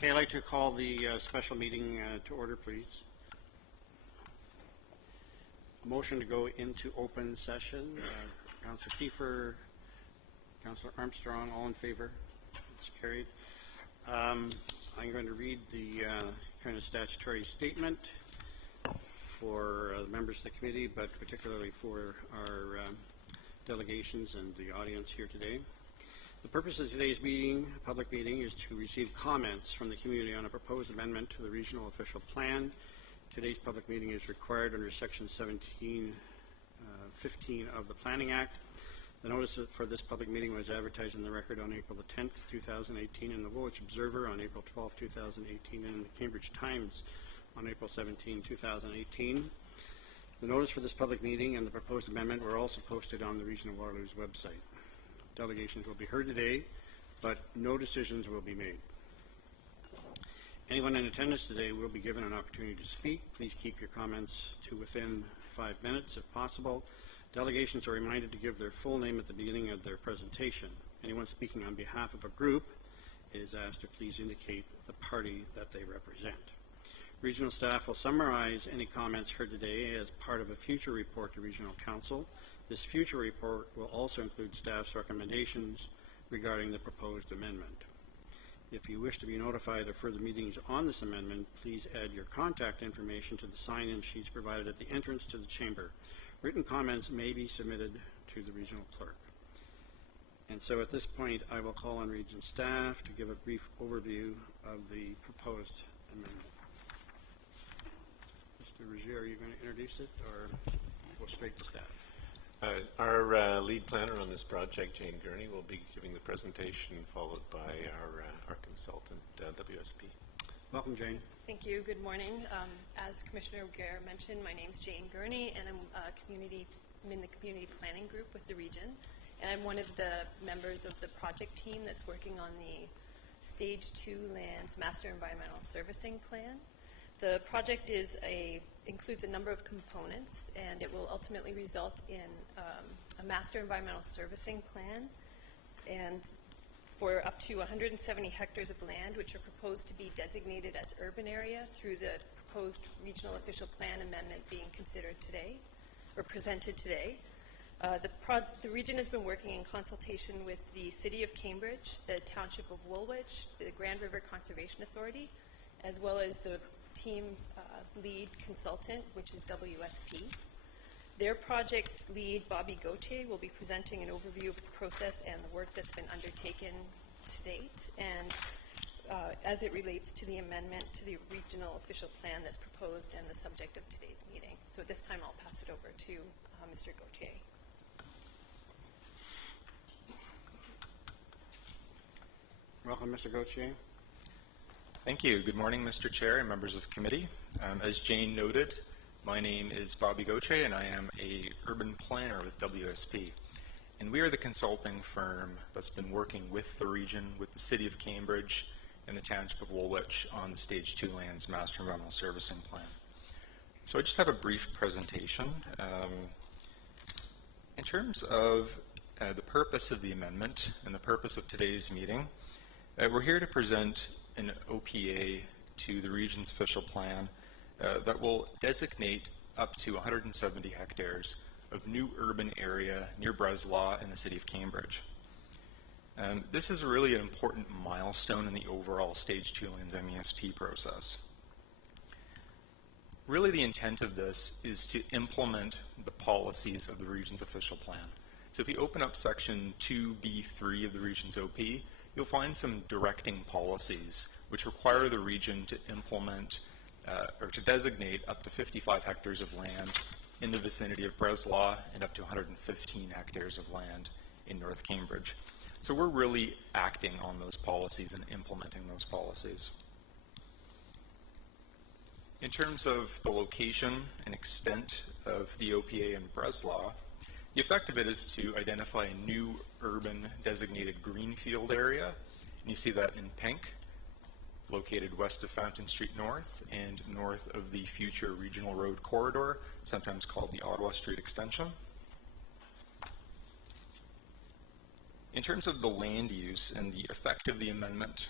Okay, I'd like to call the special meeting to order, please. Motion to go into open session. Councillor Kiefer, Councillor Armstrong, all in favor? It's carried. I'm going to read the kind of statutory statement for the members of the committee, but particularly for our delegations and the audience here today. The purpose of today's meeting, public meeting, is to receive comments from the community on a proposed amendment to the regional official plan. Today's public meeting is required under Section 1715 of the Planning Act. The notice for this public meeting was advertised in the Record on April the 10th, 2018, in the Woolwich Observer on April 12, 2018, and in the Cambridge Times on April 17, 2018. The notice for this public meeting and the proposed amendment were also posted on the Region of Waterloo's website. Delegations will be heard today, but no decisions will be made. Anyone in attendance today will be given an opportunity to speak. Please keep your comments to within 5 minutes if possible. Delegations are reminded to give their full name at the beginning of their presentation. Anyone speaking on behalf of a group is asked to please indicate the party that they represent. Regional staff will summarize any comments heard today as part of a future report to Regional Council. This future report will also include staff's recommendations regarding the proposed amendment. If you wish to be notified of further meetings on this amendment, please add your contact information to the sign-in sheets provided at the entrance to the chamber. Written comments may be submitted to the regional clerk. And so at this point, I will call on region staff to give a brief overview of the proposed amendment. Mr. Rogier, are you going to introduce it or go straight to staff? Our lead planner on this project, Jane Gurney, will be giving the presentation, followed by our consultant, WSP. Welcome, Jane. Thank you. Good morning. As Commissioner O'Gara mentioned, my name is Jane Gurney, and I'm in the community planning group with the region, and I'm one of the members of the project team that's working on the Stage 2 Lands Master Environmental Servicing Plan. The project includes a number of components, and it will ultimately result in a master environmental servicing plan, and for up to 170 hectares of land, which are proposed to be designated as urban area through the proposed regional official plan amendment being considered today, or presented today. The region has been working in consultation with the City of Cambridge, the Township of Woolwich, the Grand River Conservation Authority, as well as the team lead consultant, which is WSP. Their project lead, Bobby Gauthier, will be presenting an overview of the process and the work that's been undertaken to date, and as it relates to the amendment to the regional official plan that's proposed and the subject of today's meeting. So at this time, I'll pass it over to Mr. Gauthier. Welcome, Mr. Gauthier. Thank you. Good morning, Mr. Chair and members of committee. As Jane noted, my name is Bobby Gauthier, and I am a urban planner with WSP. And we are the consulting firm that's been working with the region, with the City of Cambridge and the Township of Woolwich on the Stage 2 Lands Master Environmental Servicing Plan. So I just have a brief presentation. In terms of the purpose of the amendment and the purpose of today's meeting, we're here to present an OPA to the region's official plan that will designate up to 170 hectares of new urban area near Breslau in the City of Cambridge. This is really an important milestone in the overall Stage 2 Lands MESP process. Really, the intent of this is to implement the policies of the region's official plan. So if you open up section 2B3 of the region's OP, you'll find some directing policies which require the region to implement or to designate up to 55 hectares of land in the vicinity of Breslau and up to 115 hectares of land in North Cambridge. So we're really acting on those policies and implementing those policies. In terms of the location and extent of the OPA in Breslau, the effect of it is to identify a new urban designated greenfield area, and you see that in pink, located west of Fountain Street North and north of the future regional road corridor, sometimes called the Ottawa Street Extension. In terms of the land use and the effect of the amendment,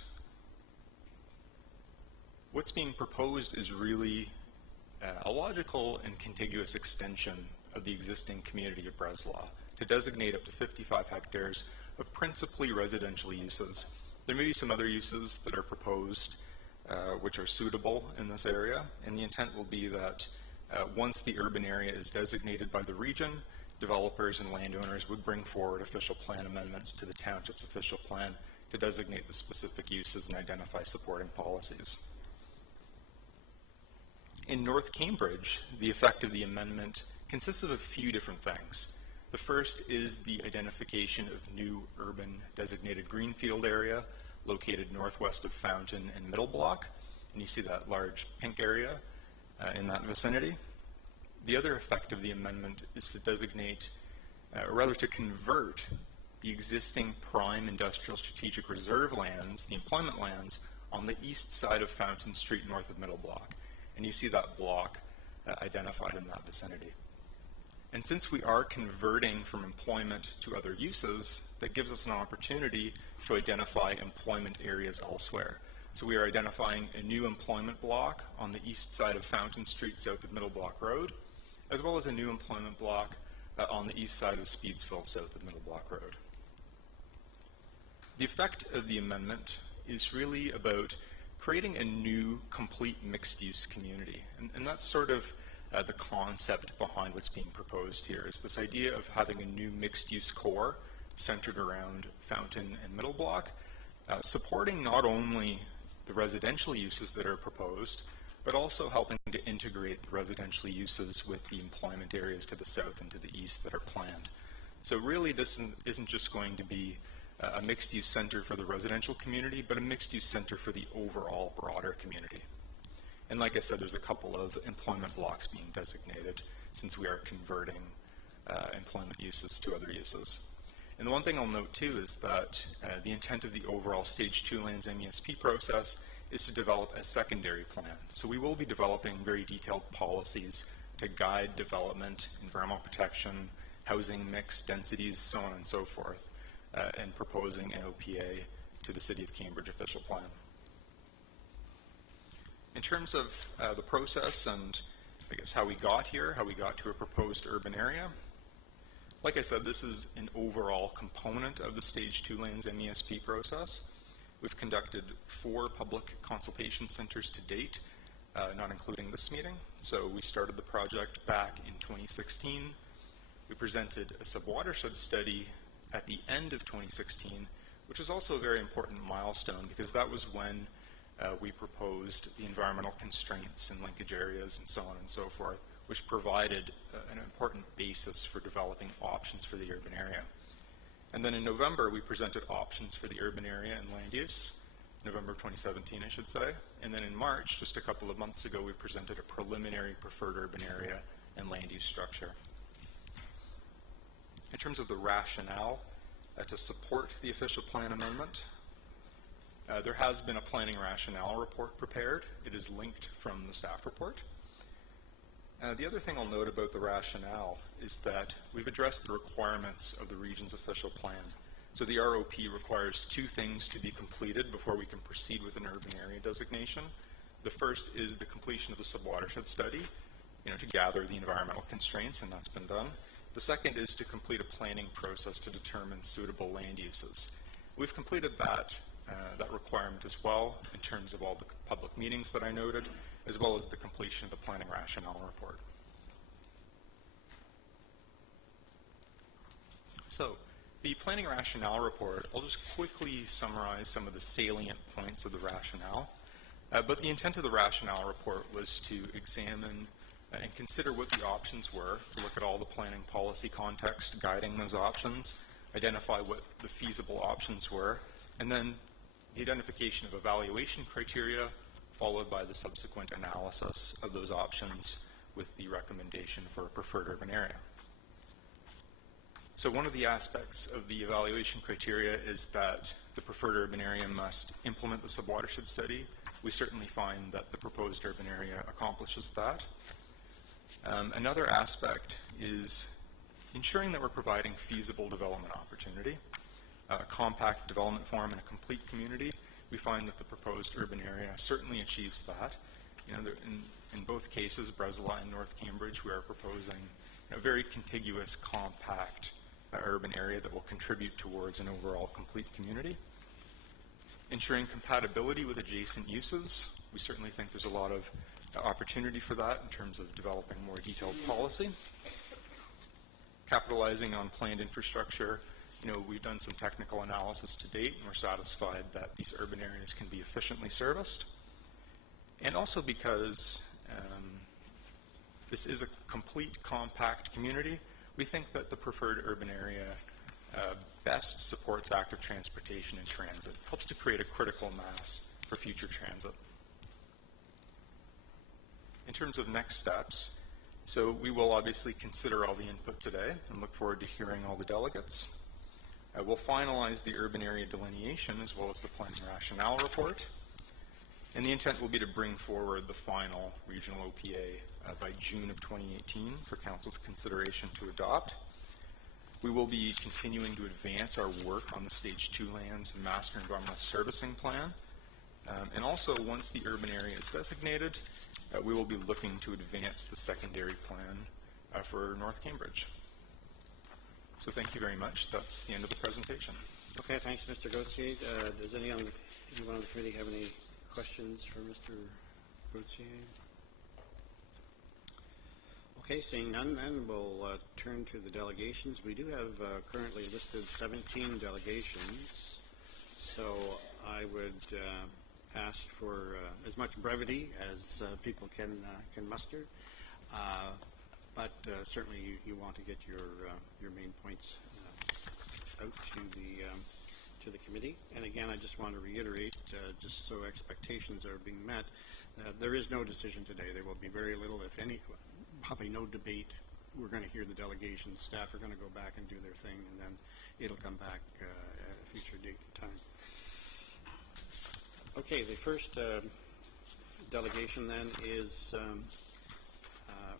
what's being proposed is really a logical and contiguous extension of the existing community of Breslau to designate up to 55 hectares of principally residential uses. There may be some other uses that are proposed which are suitable in this area, and the intent will be that once the urban area is designated by the region, developers and landowners would bring forward official plan amendments to the township's official plan to designate the specific uses and identify supporting policies. In North Cambridge, the effect of the amendment consists of a few different things. The first is the identification of new urban designated greenfield area located northwest of Fountain and Middle Block, and you see that large pink area in that vicinity. The other effect of the amendment is to designate, or rather to convert the existing prime industrial strategic reserve lands, the employment lands, on the east side of Fountain Street north of Middle Block. And you see that block identified in that vicinity. And since we are converting from employment to other uses, that gives us an opportunity to identify employment areas elsewhere. So we are identifying a new employment block on the east side of Fountain Street south of Middle Block Road, as well as a new employment block on the east side of Speedsville south of Middle Block Road. The effect of the amendment is really about creating a new complete mixed-use community. And that's sort of the concept behind what's being proposed here, is this idea of having a new mixed-use core centered around Fountain and Middle Block, supporting not only the residential uses that are proposed, but also helping to integrate the residential uses with the employment areas to the south and to the east that are planned. So really this isn't just going to be a mixed-use center for the residential community, but a mixed-use center for the overall broader community. And like I said, there's a couple of employment blocks being designated since we are converting employment uses to other uses. And the one thing I'll note too is that the intent of the overall Stage 2 Lands MESP process is to develop a secondary plan. So we will be developing very detailed policies to guide development, environmental protection, housing mix, densities, so on and so forth, and proposing an OPA to the City of Cambridge official plan. In terms of the process and I guess how we got here, how we got to a proposed urban area, like I said, this is an overall component of the Stage 2 Lands MESP process. We've conducted 4 public consultation centers to date, not including this meeting. So we started the project back in 2016. We presented a subwatershed study at the end of 2016, which is also a very important milestone because that was when we proposed the environmental constraints and linkage areas and so on and so forth, which provided an important basis for developing options for the urban area. And then in November, we presented options for the urban area and land use, November 2017, I should say. And then in March, just a couple of months ago, we presented a preliminary preferred urban area and land use structure. In terms of the rationale to support the official plan amendment, there has been a planning rationale report prepared. It is linked from the staff report. The other thing I'll note about the rationale is that we've addressed the requirements of the region's official plan. So the ROP requires 2 things to be completed before we can proceed with an urban area designation. The first is the completion of the subwatershed study, to gather the environmental constraints, and that's been done. The second is to complete a planning process to determine suitable land uses. We've completed that requirement as well in terms of all the public meetings that I noted, as well as the completion of the planning rationale report. So the planning rationale report, I'll just quickly summarize some of the salient points of the rationale. But the intent of the rationale report was to examine and consider what the options were, to look at all the planning policy context guiding those options, identify what the feasible options were, and then the identification of evaluation criteria, followed by the subsequent analysis of those options with the recommendation for a preferred urban area. So one of the aspects of the evaluation criteria is that the preferred urban area must implement the subwatershed study. We certainly find that the proposed urban area accomplishes that. Another aspect is ensuring that we're providing feasible development opportunity, a compact development form in a complete community we find that the proposed urban area certainly achieves that. You know, in both cases, Breslin and North Cambridge, we are proposing a very contiguous, compact urban area that will contribute towards an overall complete community. Ensuring compatibility with adjacent uses, we certainly think there's a lot of opportunity for that in terms of developing more detailed policy. Capitalizing on planned infrastructure, you know, we've done some technical analysis to date, and we're satisfied that these urban areas can be efficiently serviced. And also because this is a complete, compact community, we think that the preferred urban area best supports active transportation and transit, helps to create a critical mass for future transit. In terms of next steps, so we will obviously consider all the input today and look forward to hearing all the delegates. We'll finalize the urban area delineation as well as the planning rationale report. And the intent will be to bring forward the final regional OPA by June of 2018 for Council's consideration to adopt. We will be continuing to advance our work on the Stage 2 lands and Master Environmental Servicing Plan. And also, once the urban area is designated, we will be looking to advance the secondary plan for North Cambridge. So thank you very much. That's the end of the presentation. Okay, thanks, Mr. Gauthier. Does anyone on the committee have any questions for Mr. Gauthier? Okay, seeing none, then we'll turn to the delegations. We do have currently listed 17 delegations, so I would ask for as much brevity as people can muster. But certainly you want to get your main points out to the committee. And again, I just want to reiterate, just so expectations are being met, there is no decision today. There will be very little, if any, probably no debate. We're going to hear the delegation. Staff are going to go back and do their thing, and then it'll come back at a future date and time. Okay, the first delegation then is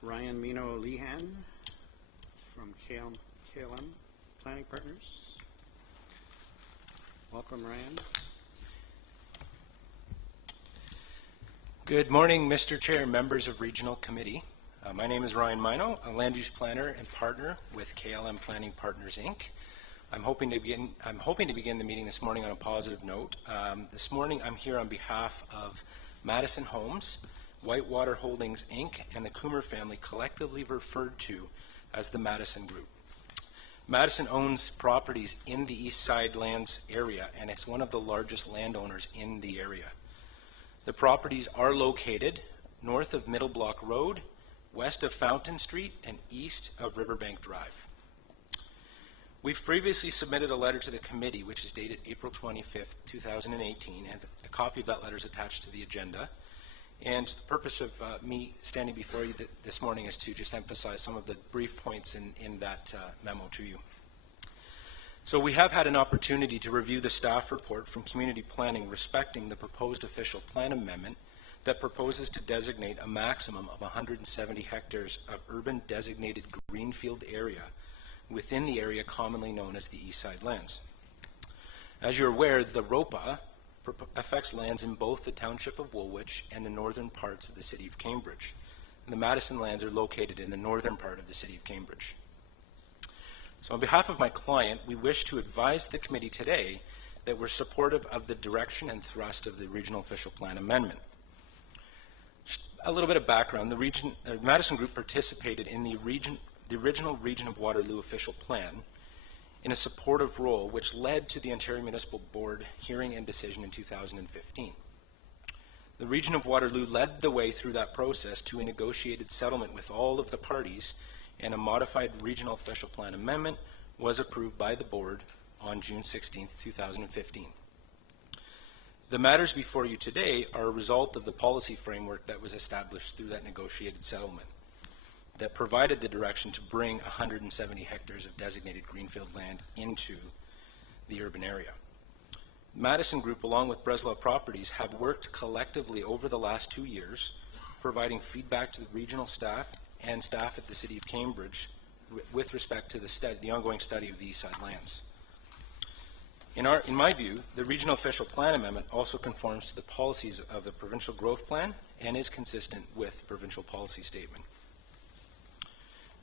Ryan Mino Lehan from KLM Planning Partners. Welcome, Ryan. Good morning, Mr. Chair, members of Regional Committee. My name is Ryan Mino, a land use planner and partner with KLM Planning Partners, Inc. I'm hoping to begin the meeting this morning on a positive note. This morning, I'm here on behalf of Madison Homes, Whitewater Holdings, Inc., and the Coomer family, collectively referred to as the Madison Group. Madison owns properties in the East Side Lands area, and it's one of the largest landowners in the area. The properties are located north of Middle Block Road, west of Fountain Street, and east of Riverbank Drive. We've previously submitted a letter to the committee, which is dated April 25th, 2018, and a copy of that letter is attached to the agenda. And the purpose of me standing before you this morning is to just emphasize some of the brief points in that memo to you. So we have had an opportunity to review the staff report from Community Planning respecting the proposed official plan amendment that proposes to designate a maximum of 170 hectares of urban designated greenfield area within the area commonly known as the East Side Lands. As you're aware, the ROPA affects lands in both the township of Woolwich and the northern parts of the city of Cambridge. And the Madison lands are located in the northern part of the city of Cambridge. So on behalf of my client, we wish to advise the committee today that we're supportive of the direction and thrust of the Regional Official Plan Amendment. Just a little bit of background. The Madison Group participated in the original Region of Waterloo Official Plan in a supportive role, which led to the Ontario Municipal Board hearing and decision in 2015. The Region of Waterloo led the way through that process to a negotiated settlement with all of the parties, and a modified Regional Official Plan Amendment was approved by the Board on June 16, 2015. The matters before you today are a result of the policy framework that was established through that negotiated settlement that provided the direction to bring 170 hectares of designated greenfield land into the urban area. Madison Group, along with Breslau Properties, have worked collectively over the last 2 years, providing feedback to the regional staff and staff at the City of Cambridge with respect to the ongoing study of the East Side Lands. In my view, the Regional Official Plan Amendment also conforms to the policies of the Provincial Growth Plan and is consistent with the Provincial Policy Statement.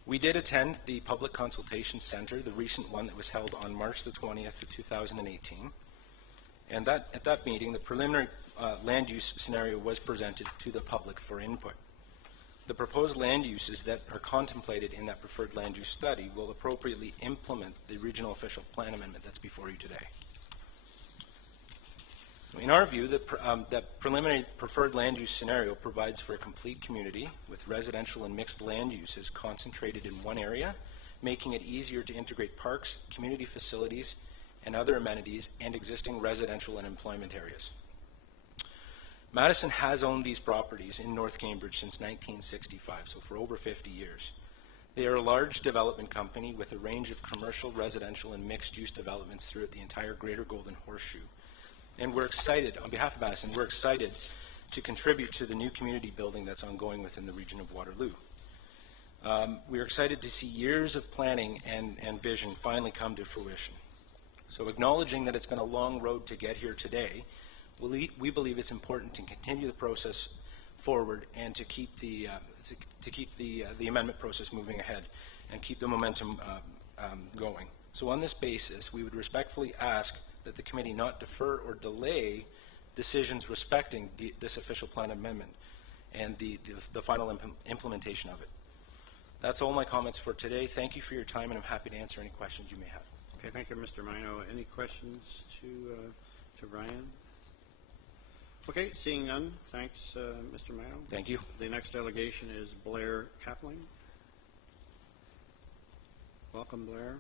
We did attend the Public Consultation Center, the recent one that was held on March the 20th of 2018. And at that meeting, the preliminary land use scenario was presented to the public for input. The proposed land uses that are contemplated in that preferred land use study will appropriately implement the Regional Official Plan Amendment that's before you today. In our view, that preliminary preferred land use scenario provides for a complete community with residential and mixed land uses concentrated in one area, making it easier to integrate parks, community facilities, and other amenities and existing residential and employment areas. Madison has owned these properties in North Cambridge since 1965, so for over 50 years. They are a large development company with a range of commercial, residential, and mixed-use developments throughout the entire Greater Golden Horseshoe. And we're excited, on behalf of Madison, we're excited to contribute to the new community building that's ongoing within the region of Waterloo. We're excited to see years of planning and vision finally come to fruition. So acknowledging that it's been a long road to get here today, we believe it's important to continue the process forward and to keep the amendment process moving ahead and keep the momentum going. So on this basis, we would respectfully ask that the committee not defer or delay decisions respecting this official plan amendment and the final implementation of it. That's all my comments for today. Thank you for your time, and I'm happy to answer any questions you may have. Okay, thank you, Mr. Mino. Any questions to Ryan? Okay, seeing none, thanks, Mr. Mino. Thank you. The next delegation is Blair Kapling. Welcome, Blair.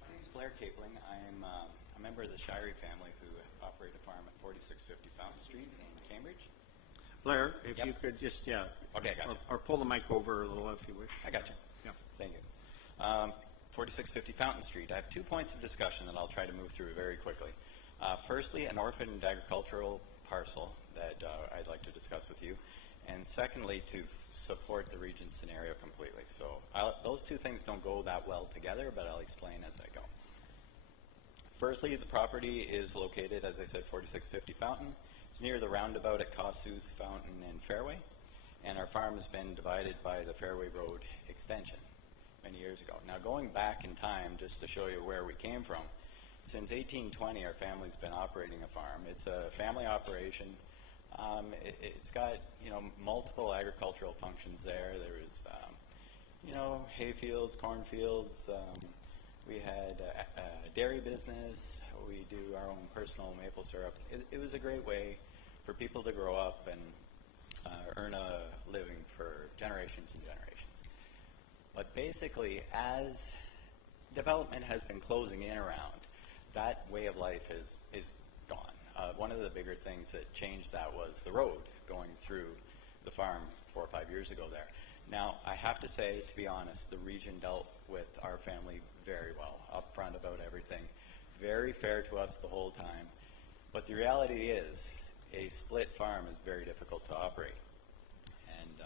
My name is Blair Kapling. I'm a member of the Shirey family who operate a farm at 4650 Fountain Street in Cambridge. Blair, if Yep. you could just, Okay, I gotcha. or pull the mic over a little if you wish. I got you. Yeah. Thank you. 4650 Fountain Street. I have 2 points of discussion that I'll try to move through very quickly. Firstly, an orphaned agricultural parcel that I'd like to discuss with you. And secondly, to support the region scenario completely. So those 2 things don't go that well together, but I'll explain as I go. Firstly, the property is located, as I said, 4650 Fountain. It's near the roundabout at Kossuth, Fountain, and Fairway. And our farm has been divided by the Fairway Road extension many years ago. Now, going back in time, just to show you where we came from, since 1820, our family's been operating a farm. It's a family operation. It's got, multiple agricultural functions there. There was, hay fields, cornfields. We had a dairy business. We do our own personal maple syrup. It was a great way for people to grow up and earn a living for generations and generations. But basically, as development has been closing in around, that way of life is gone. One of the bigger things that changed that was the road going through the farm 4 or 5 years ago there. Now, I have to say, to be honest, the region dealt with our family very well, upfront about everything, very fair to us the whole time. But the reality is, a split farm is very difficult to operate. And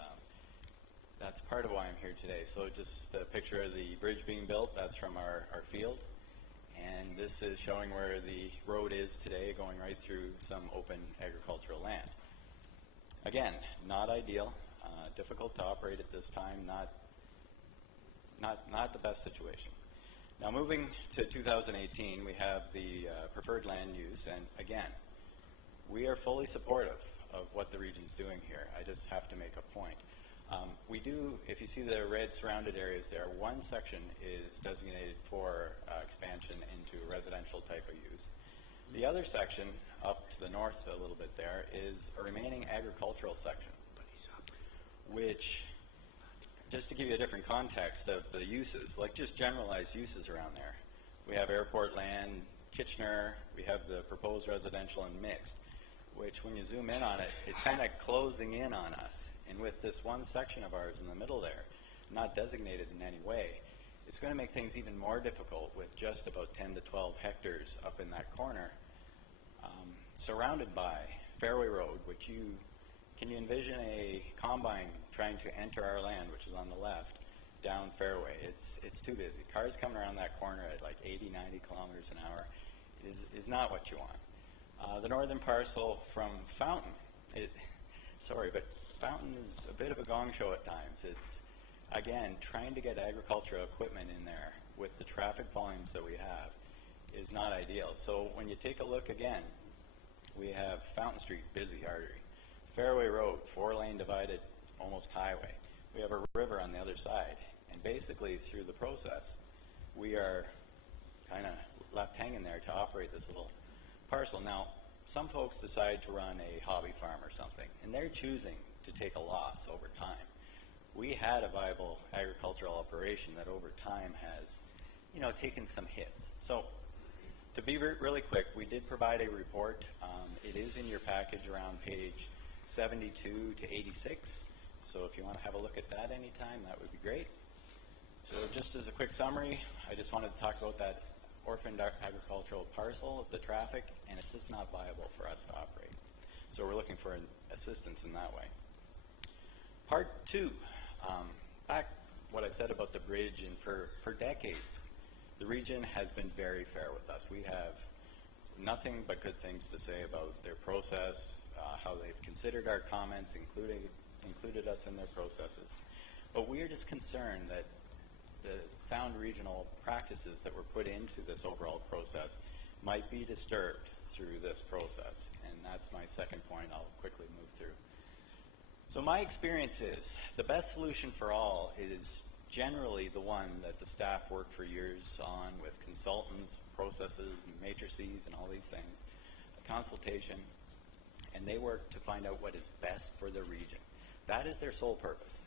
that's part of why I'm here today. So just a picture of the bridge being built, that's from our field. And this is showing where the road is today, going right through some open agricultural land. Again, not ideal, difficult to operate at this time, not the best situation. Now, moving to 2018, we have the preferred land use, and again, we are fully supportive of what the region's doing here. I just have to make a point. We do, if you see the red surrounded areas there, one section is designated for expansion into a residential type of use. The other section, up to the north a little bit there, is a remaining agricultural section, which, just to give you a different context of the uses, like just generalized uses around there. We have airport land, Kitchener, we have the proposed residential and mixed, which when you zoom in on it, it's kind of closing in on us. And with this one section of ours in the middle there, not designated in any way, it's going to make things even more difficult with just about 10 to 12 hectares up in that corner, surrounded by Fairway Road, can you envision a combine trying to enter our land, which is on the left, down Fairway? It's too busy. Cars coming around that corner at like 80, 90 kilometers an hour is not what you want. The northern parcel from Fountain, but Fountain is a bit of a gong show at times. It's, again, trying to get agricultural equipment in there with the traffic volumes that we have is not ideal. So when you take a look again, we have Fountain Street, busy artery. Fairway Road, 4-lane divided, almost highway. We have a river on the other side. And basically through the process, we are kind of left hanging there to operate this little parcel. Now, some folks decide to run a hobby farm or something, and they're choosing to take a loss over time. We had a viable agricultural operation that over time has, taken some hits. So to be really quick, we did provide a report. It is in your package around page 72 to 86. So if you want to have a look at that anytime, that would be great. So just as a quick summary, I just wanted to talk about that orphaned agricultural parcel, the traffic, and it's just not viable for us to operate. So we're looking for assistance in that way. Part 2, back what I said about the bridge, and for decades, the region has been very fair with us. We have nothing but good things to say about their process, how they've considered our comments, included us in their processes. But we are just concerned that the sound regional practices that were put into this overall process might be disturbed through this process. And that's my second point I'll quickly move through. So my experience is the best solution for all is generally the one that the staff work for years on with consultants, processes, matrices, and all these things, a consultation, and they work to find out what is best for the region. That is their sole purpose.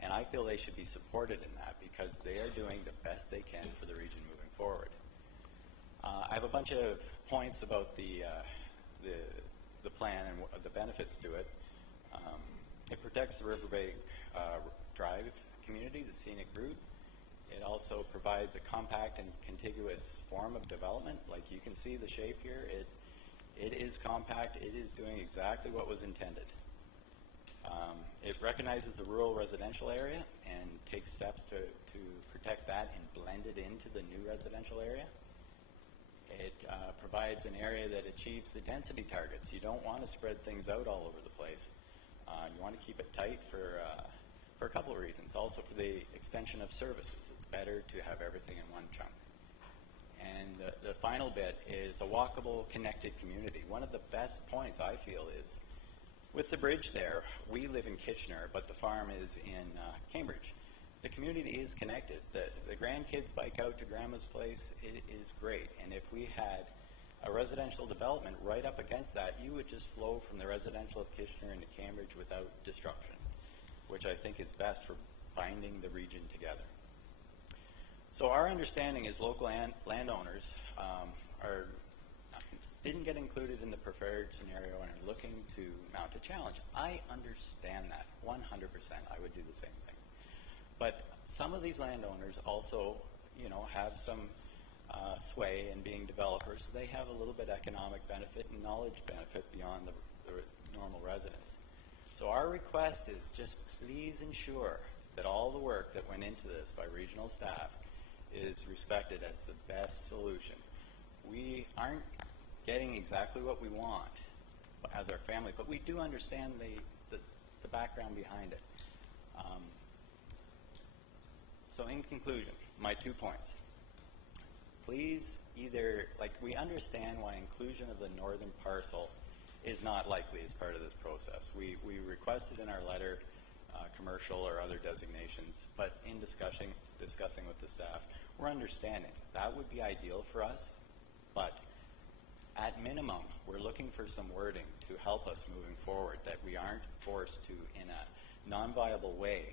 And I feel they should be supported in that because they are doing the best they can for the region moving forward. I have a bunch of points about the plan and the benefits to it. It protects the Riverbank Drive community, the scenic route. It also provides a compact and contiguous form of development. Like you can see the shape here. It is compact. It is doing exactly what was intended. It recognizes the rural residential area and takes steps to protect that and blend it into the new residential area. It provides an area that achieves the density targets. You don't want to spread things out all over the place. You want to keep it tight for a couple of reasons. Also for the extension of services. It's better to have everything in one chunk. And the final bit is a walkable, connected community. One of the best points I feel is with the bridge there, we live in Kitchener, but the farm is in Cambridge. The community is connected. The grandkids bike out to Grandma's place. It is great. And if we had a residential development right up against that, you would just flow from the residential of Kitchener into Cambridge without disruption, which I think is best for binding the region together. So our understanding is local landowners didn't get included in the preferred scenario and are looking to mount a challenge. I understand that 100%. I would do the same thing. But some of these landowners also, have some sway in being developers. So they have a little bit economic benefit and knowledge benefit beyond the normal residents. So our request is just please ensure that all the work that went into this by regional staff is respected as the best solution. We aren't getting exactly what we want as our family, but we do understand the background behind it. So in conclusion, my 2 points. Please we understand why inclusion of the northern parcel is not likely as part of this process. We requested in our letter commercial or other designations, but in discussing with the staff, we're understanding that would be ideal for us, but at minimum, we're looking for some wording to help us moving forward, that we aren't forced to, in a non-viable way,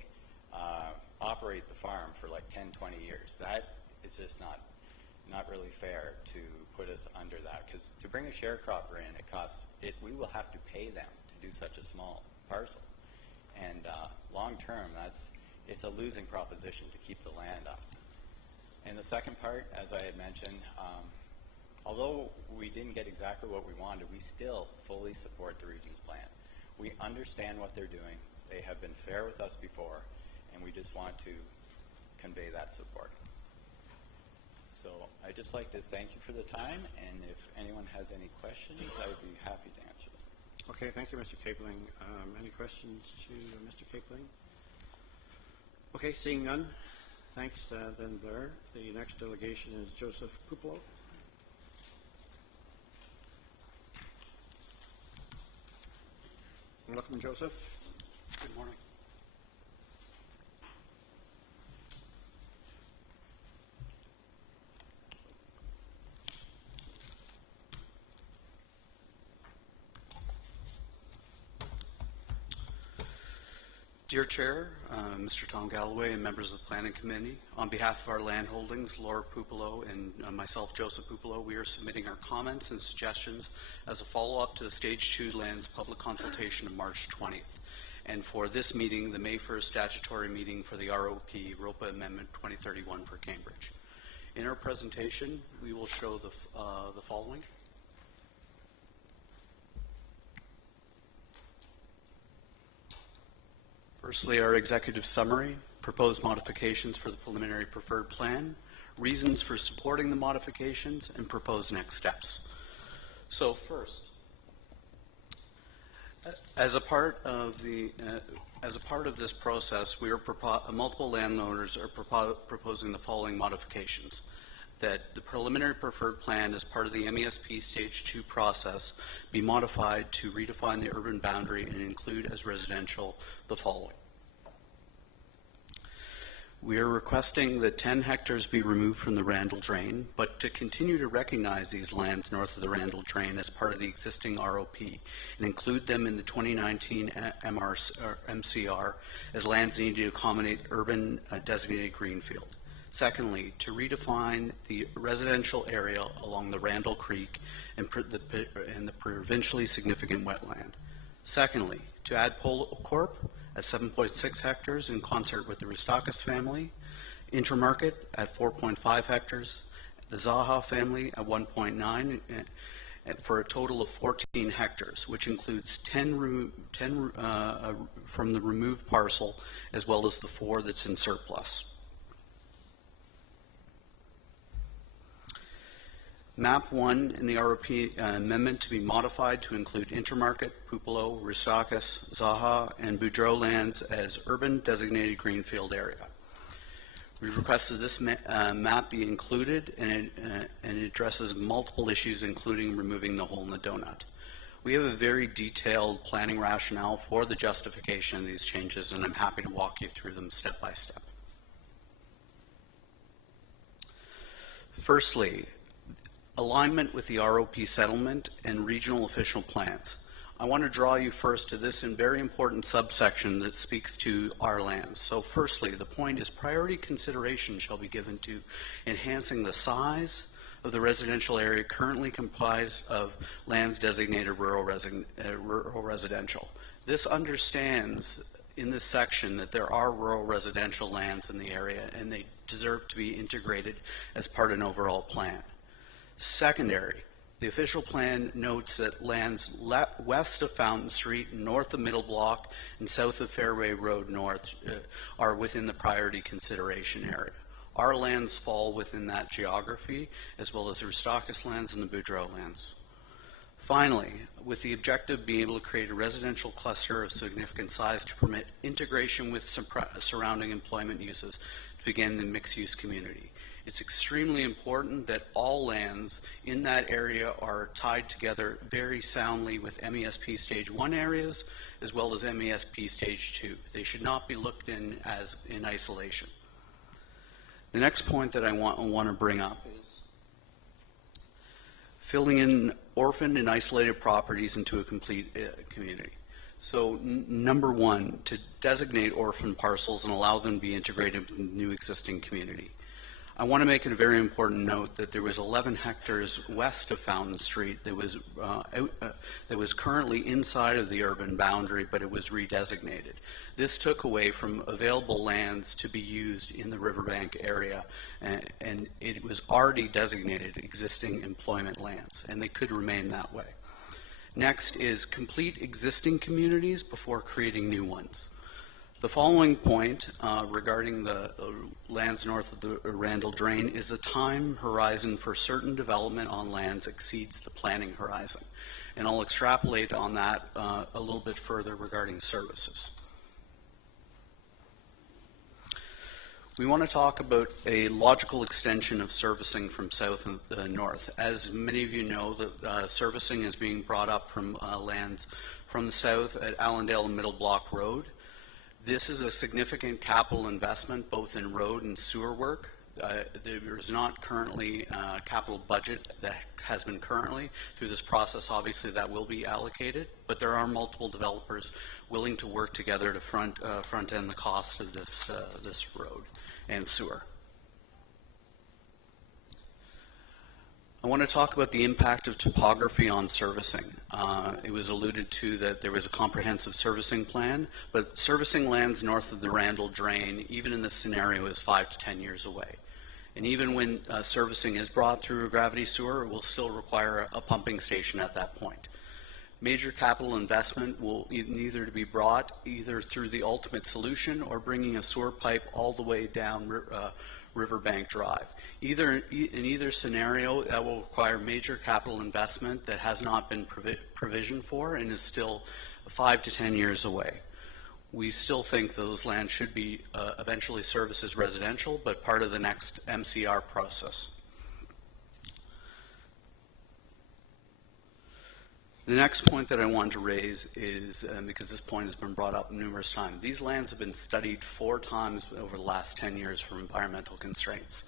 operate the farm for like 10, 20 years. That is just not really fair to put us under that, because to bring a sharecropper in, we will have to pay them to do such a small parcel. And long term, it's a losing proposition to keep the land up. And the second part, as I had mentioned, Although we didn't get exactly what we wanted, we still fully support the region's plan. We understand what they're doing. They have been fair with us before, and we just want to convey that support. So I'd just like to thank you for the time, and if anyone has any questions, I would be happy to answer them. Okay, thank you, Mr. Capling. Any questions to Mr. Capling? Okay, seeing none, thanks, then Blair. The next delegation is Joseph Puplo. Welcome, Joseph. Good morning. Dear Chair, Mr. Tom Galloway, and members of the Planning Committee, on behalf of our land holdings, Laura Pupolo and myself, Joseph Pupolo, we are submitting our comments and suggestions as a follow-up to the Stage 2 lands public consultation of March 20th. And for this meeting, the May 1st statutory meeting for the ROPA Amendment 2031 for Cambridge. In our presentation, we will show the following. Firstly, our executive summary, proposed modifications for the preliminary preferred plan, reasons for supporting the modifications, and proposed next steps. So first, as a part of this process, we are multiple landowners are proposing the following modifications: that the preliminary preferred plan as part of the MESP Stage 2 process be modified to redefine the urban boundary and include as residential the following. We are requesting that 10 hectares be removed from the Randall Drain, but to continue to recognize these lands north of the Randall Drain as part of the existing ROP and include them in the 2019 MCR as lands needed to accommodate urban designated greenfield. Secondly, to redefine the residential area along the Randall Creek and the provincially significant wetland. Secondly, to add Polo Corp at 7.6 hectares in concert with the Rustakis family, Intermarket at 4.5 hectares, the Zaha family at 1.9, for a total of 14 hectares, which includes 10 from the removed parcel, as well as the 4 that's in surplus. Map 1 in the ROP amendment to be modified to include Intermarket, Pupolo, Rustakis, Zaha, and Boudreau lands as urban designated greenfield area. We request that this map be included, and it addresses multiple issues, including removing the hole in the donut. We have a very detailed planning rationale for the justification of these changes, and I'm happy to walk you through them step by step. Firstly, alignment with the ROP settlement and regional official plans. I want to draw you first to this very important subsection that speaks to our lands. So firstly, the point is priority consideration shall be given to enhancing the size of the residential area currently comprised of lands designated rural residential. This understands in this section that there are rural residential lands in the area and they deserve to be integrated as part of an overall plan. Secondary, the official plan notes that lands west of Fountain Street, north of Middle Block, and south of Fairway Road North are within the priority consideration area. Our lands fall within that geography, as well as the Rustakis lands and the Boudreau lands. Finally, with the objective of being able to create a residential cluster of significant size to permit integration with surrounding employment uses to begin the mixed-use community. It's extremely important that all lands in that area are tied together very soundly with MESP Stage 1 areas as well as MESP Stage 2. They should not be looked in as in isolation. The next point that I want to bring up is filling in orphaned and isolated properties into a complete community. So number one, to designate orphan parcels and allow them to be integrated with the new existing community. I want to make it a very important note that there was 11 hectares west of Fountain Street that was currently inside of the urban boundary, but it was redesignated. This took away from available lands to be used in the riverbank area, and it was already designated existing employment lands, and they could remain that way. Next is complete existing communities before creating new ones. The following point regarding the lands north of the Randall Drain is the time horizon for certain development on lands exceeds the planning horizon. And I'll extrapolate on that a little bit further regarding services. We want to talk about a logical extension of servicing from south and north. As many of you know, the servicing is being brought up from lands from the south at Allendale and Middle Block Road. This is a significant capital investment both in road and sewer work. There is not currently a capital budget that has been currently. Through this process, obviously that will be allocated, but there are multiple developers willing to work together to front end the cost of this road and sewer. I want to talk about the impact of topography on servicing. It was alluded to that there was a comprehensive servicing plan, but servicing lands north of the Randall Drain, even in this scenario, is 5 to 10 years away. And even when servicing is brought through a gravity sewer, it will still require a pumping station at that point. Major capital investment will neither be brought either through the ultimate solution or bringing a sewer pipe all the way down Riverbank Drive. In either scenario, that will require major capital investment that has not been provisioned for and is still 5 to 10 years away. We still think those lands should be eventually serviced as residential, but part of the next MCR process. The next point that I want to raise is, because this point has been brought up numerous times, these lands have been studied 4 times over the last 10 years for environmental constraints.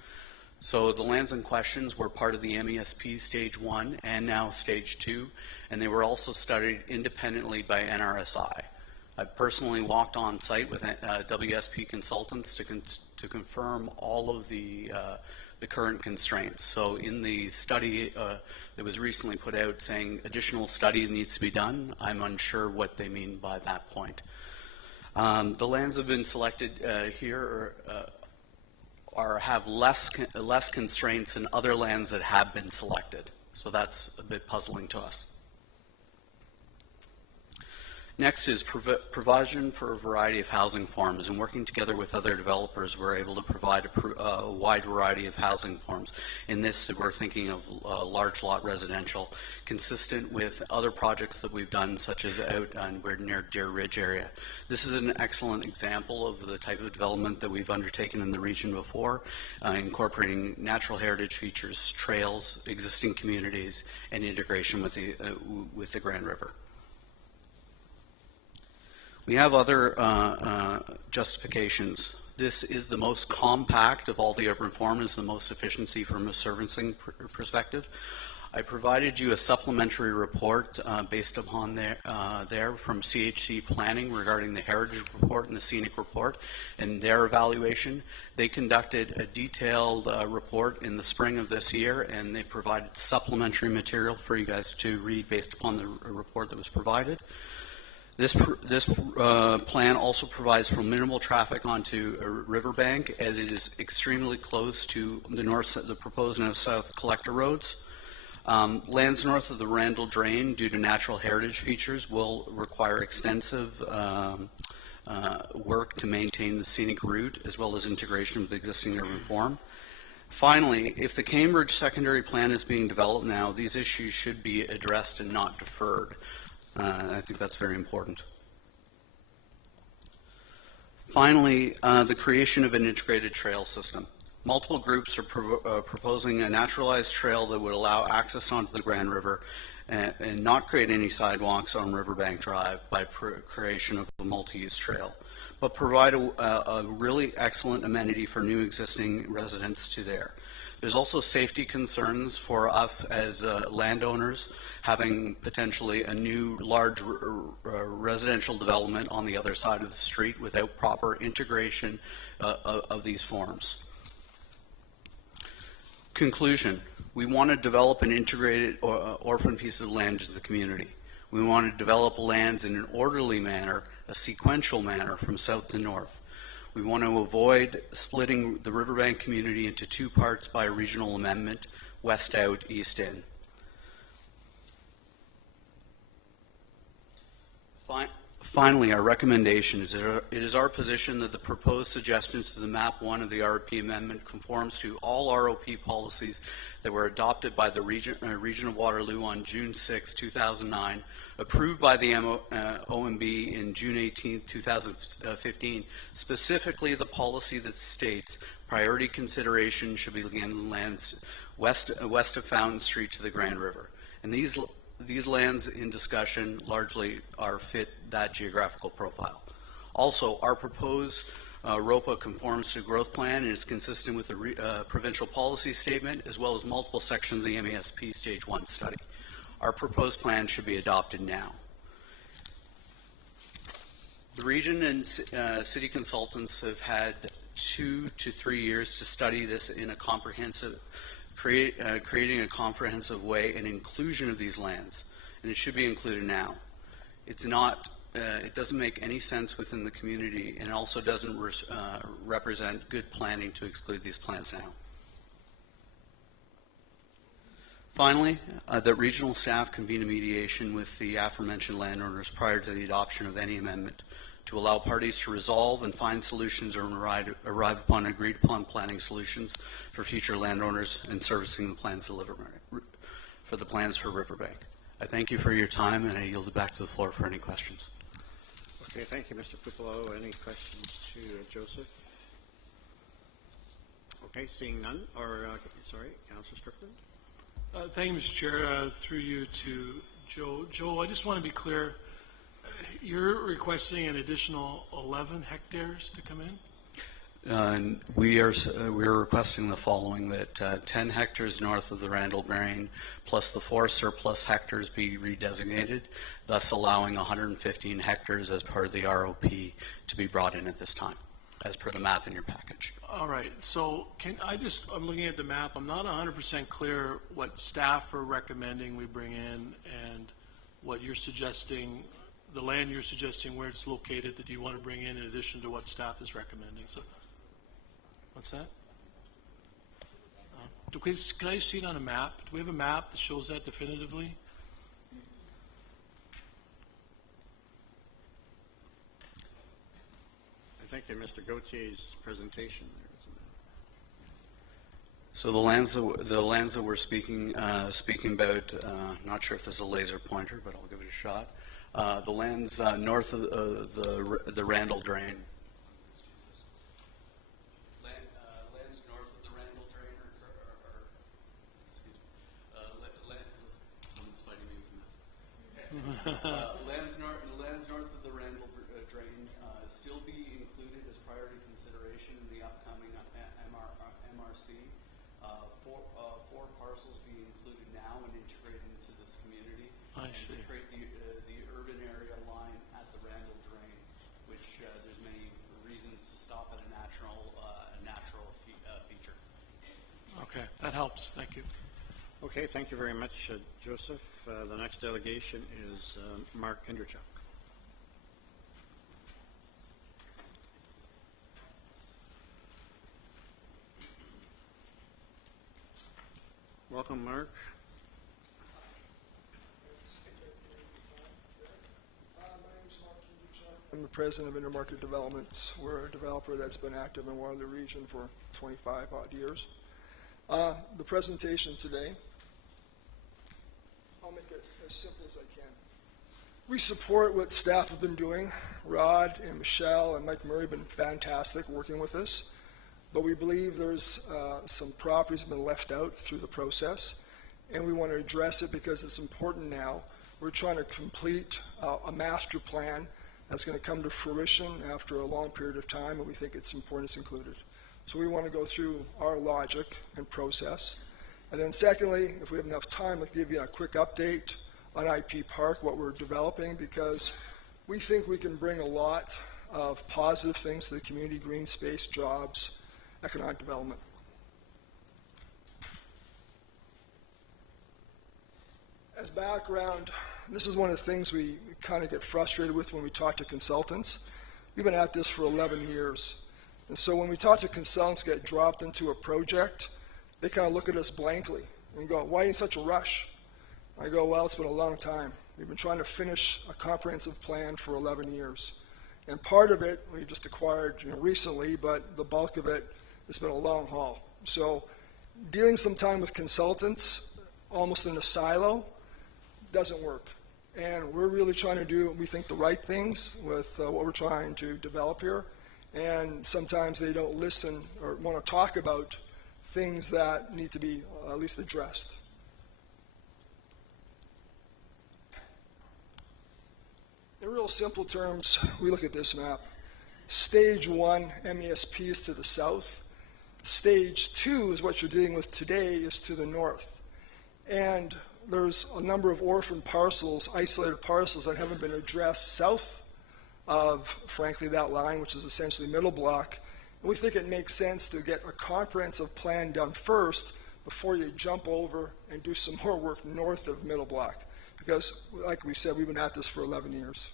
So the lands in questions were part of the MESP Stage 1 and now Stage 2, and they were also studied independently by NRSI. I personally walked on site with WSP consultants to confirm all of the current constraints. So in the study that was recently put out saying additional study needs to be done, I'm unsure what they mean by that point. The lands have been selected here have less constraints than other lands that have been selected. So that's a bit puzzling to us. Next is provision for a variety of housing forms, and working together with other developers, we're able to provide a wide variety of housing forms. In this, we're thinking of large lot residential, consistent with other projects that we've done, such as out near Deer Ridge area. This is an excellent example of the type of development that we've undertaken in the region before, incorporating natural heritage features, trails, existing communities, and integration with the Grand River. We have other justifications. This is the most compact of all the urban forms, is the most efficiency from a servicing perspective. I provided you a supplementary report based upon there from CHC Planning regarding the Heritage Report and the Scenic Report and their evaluation. They conducted a detailed report in the spring of this year, and they provided supplementary material for you guys to read based upon the report that was provided. This plan also provides for minimal traffic onto a riverbank, as it is extremely close to the proposed north-south collector roads. Lands north of the Randall Drain, due to natural heritage features, will require extensive work to maintain the scenic route, as well as integration with the existing urban form. Finally, if the Cambridge secondary plan is being developed now, these issues should be addressed and not deferred. I think that's very important. Finally, the creation of an integrated trail system. Multiple groups are proposing a naturalized trail that would allow access onto the Grand River and not create any sidewalks on Riverbank Drive by creation of a multi-use trail, but provide a really excellent amenity for new existing residents to there. There's also safety concerns for us as landowners, having potentially a new large residential development on the other side of the street without proper integration of these forms. Conclusion, we want to develop an integrated orphan piece of land to the community. We want to develop lands in an orderly manner, a sequential manner from south to north. We want to avoid splitting the riverbank community into two parts by a regional amendment, west out, east in. Finally, our recommendation is that it is our position that the proposed suggestions to the Map 1 of the ROP amendment conforms to all ROP policies that were adopted by the region of Waterloo on June 6, 2009, approved by the OMB in June 18, 2015, specifically the policy that states priority consideration should be in lands west of Fountain Street to the Grand River. And these lands in discussion largely fit that geographical profile. Also, our proposed ROPA conforms to growth plan and is consistent with the provincial policy statement as well as multiple sections of the MASP Stage 1 study. Our proposed plan should be adopted now. The region and city consultants have had 2 to 3 years to study this in a comprehensive creating a comprehensive way and inclusion of these lands, and it should be included now. It's not, it doesn't make any sense within the community, and also doesn't represent good planning to exclude these plants now. Finally, that regional staff convene a mediation with the aforementioned landowners prior to the adoption of any amendment to allow parties to resolve and find solutions or arrive upon agreed upon planning solutions for future landowners and servicing the plans for the plans for Riverbank. I thank you for your time, and I yield it back to the floor for any questions. Okay, thank you, Mr. Pupolo. Any questions to Joseph? Okay, seeing none, or sorry, Councillor Strickland. Thank you, Mr. Chair. Through you to Joe. Joe, I just want to be clear. You're requesting an additional 11 hectares to come in? We are requesting the following, that 10 hectares north of the Randall Drain plus the 4 surplus hectares be redesignated, thus allowing 115 hectares as part of the ROP to be brought in at this time, as per the map in your package. All right, so I'm looking at the map. I'm not 100% clear what staff are recommending we bring in and what you're suggesting, the land you're suggesting where it's located that you want to bring in addition to what staff is recommending. So, what's that? Can I see it on a map? Do we have a map that shows that definitively? I think in Mr. Gautier's presentation there, isn't it? So the lands that we're speaking about, not sure if there's a laser pointer, but I'll give it a shot. The lands north of the Randall Drain. Lands north of the Randall Drain someone's fighting me with this. Lands north of the Randall Drain still be included as priority consideration in the upcoming MRC. Four parcels be included now and integrated into this community. I see. To create the urban area line at the Randall Drain, which there's many reasons to stop at a natural feature. Okay, that helps. Thank you. Okay, thank you very much, Joseph. The next delegation is Mark Kinderchuk. Welcome, Mark. I'm the president of Intermarket Developments. We're a developer that's been active in Waterloo region for 25 odd years. The presentation today, I'll make it as simple as I can. We support what staff have been doing. Rod and Michelle and Mike Murray have been fantastic working with us, but we believe there's some properties have been left out through the process, and we want to address it because it's important now. We're trying to complete a master plan that's going to come to fruition after a long period of time, and we think it's important it's included. So we want to go through our logic and process. And then secondly, if we have enough time, I'll give you a quick update on IP Park, what we're developing, because we think we can bring a lot of positive things to the community, green space, jobs, economic development. As background, this is one of the things we kind of get frustrated with when we talk to consultants. We've been at this for 11 years. And so when we talk to consultants get dropped into a project, they kind of look at us blankly and go, why are you in such a rush? I go, well, it's been a long time. We've been trying to finish a comprehensive plan for 11 years. And part of it we just acquired recently, but the bulk of it has been a long haul. So dealing some time with consultants, almost in a silo, doesn't work. And we're really trying to do, we think, the right things with what we're trying to develop here. And sometimes they don't listen or want to talk about things that need to be at least addressed. In real simple terms, we look at this map. Stage 1, MESP, is to the south. Stage 2 is what you're dealing with today, is to the north. And there's a number of orphan parcels, isolated parcels, that haven't been addressed south of, frankly, that line, which is essentially middle block. And we think it makes sense to get a comprehensive plan done first before you jump over and do some more work north of middle block. Because, like we said, we've been at this for 11 years.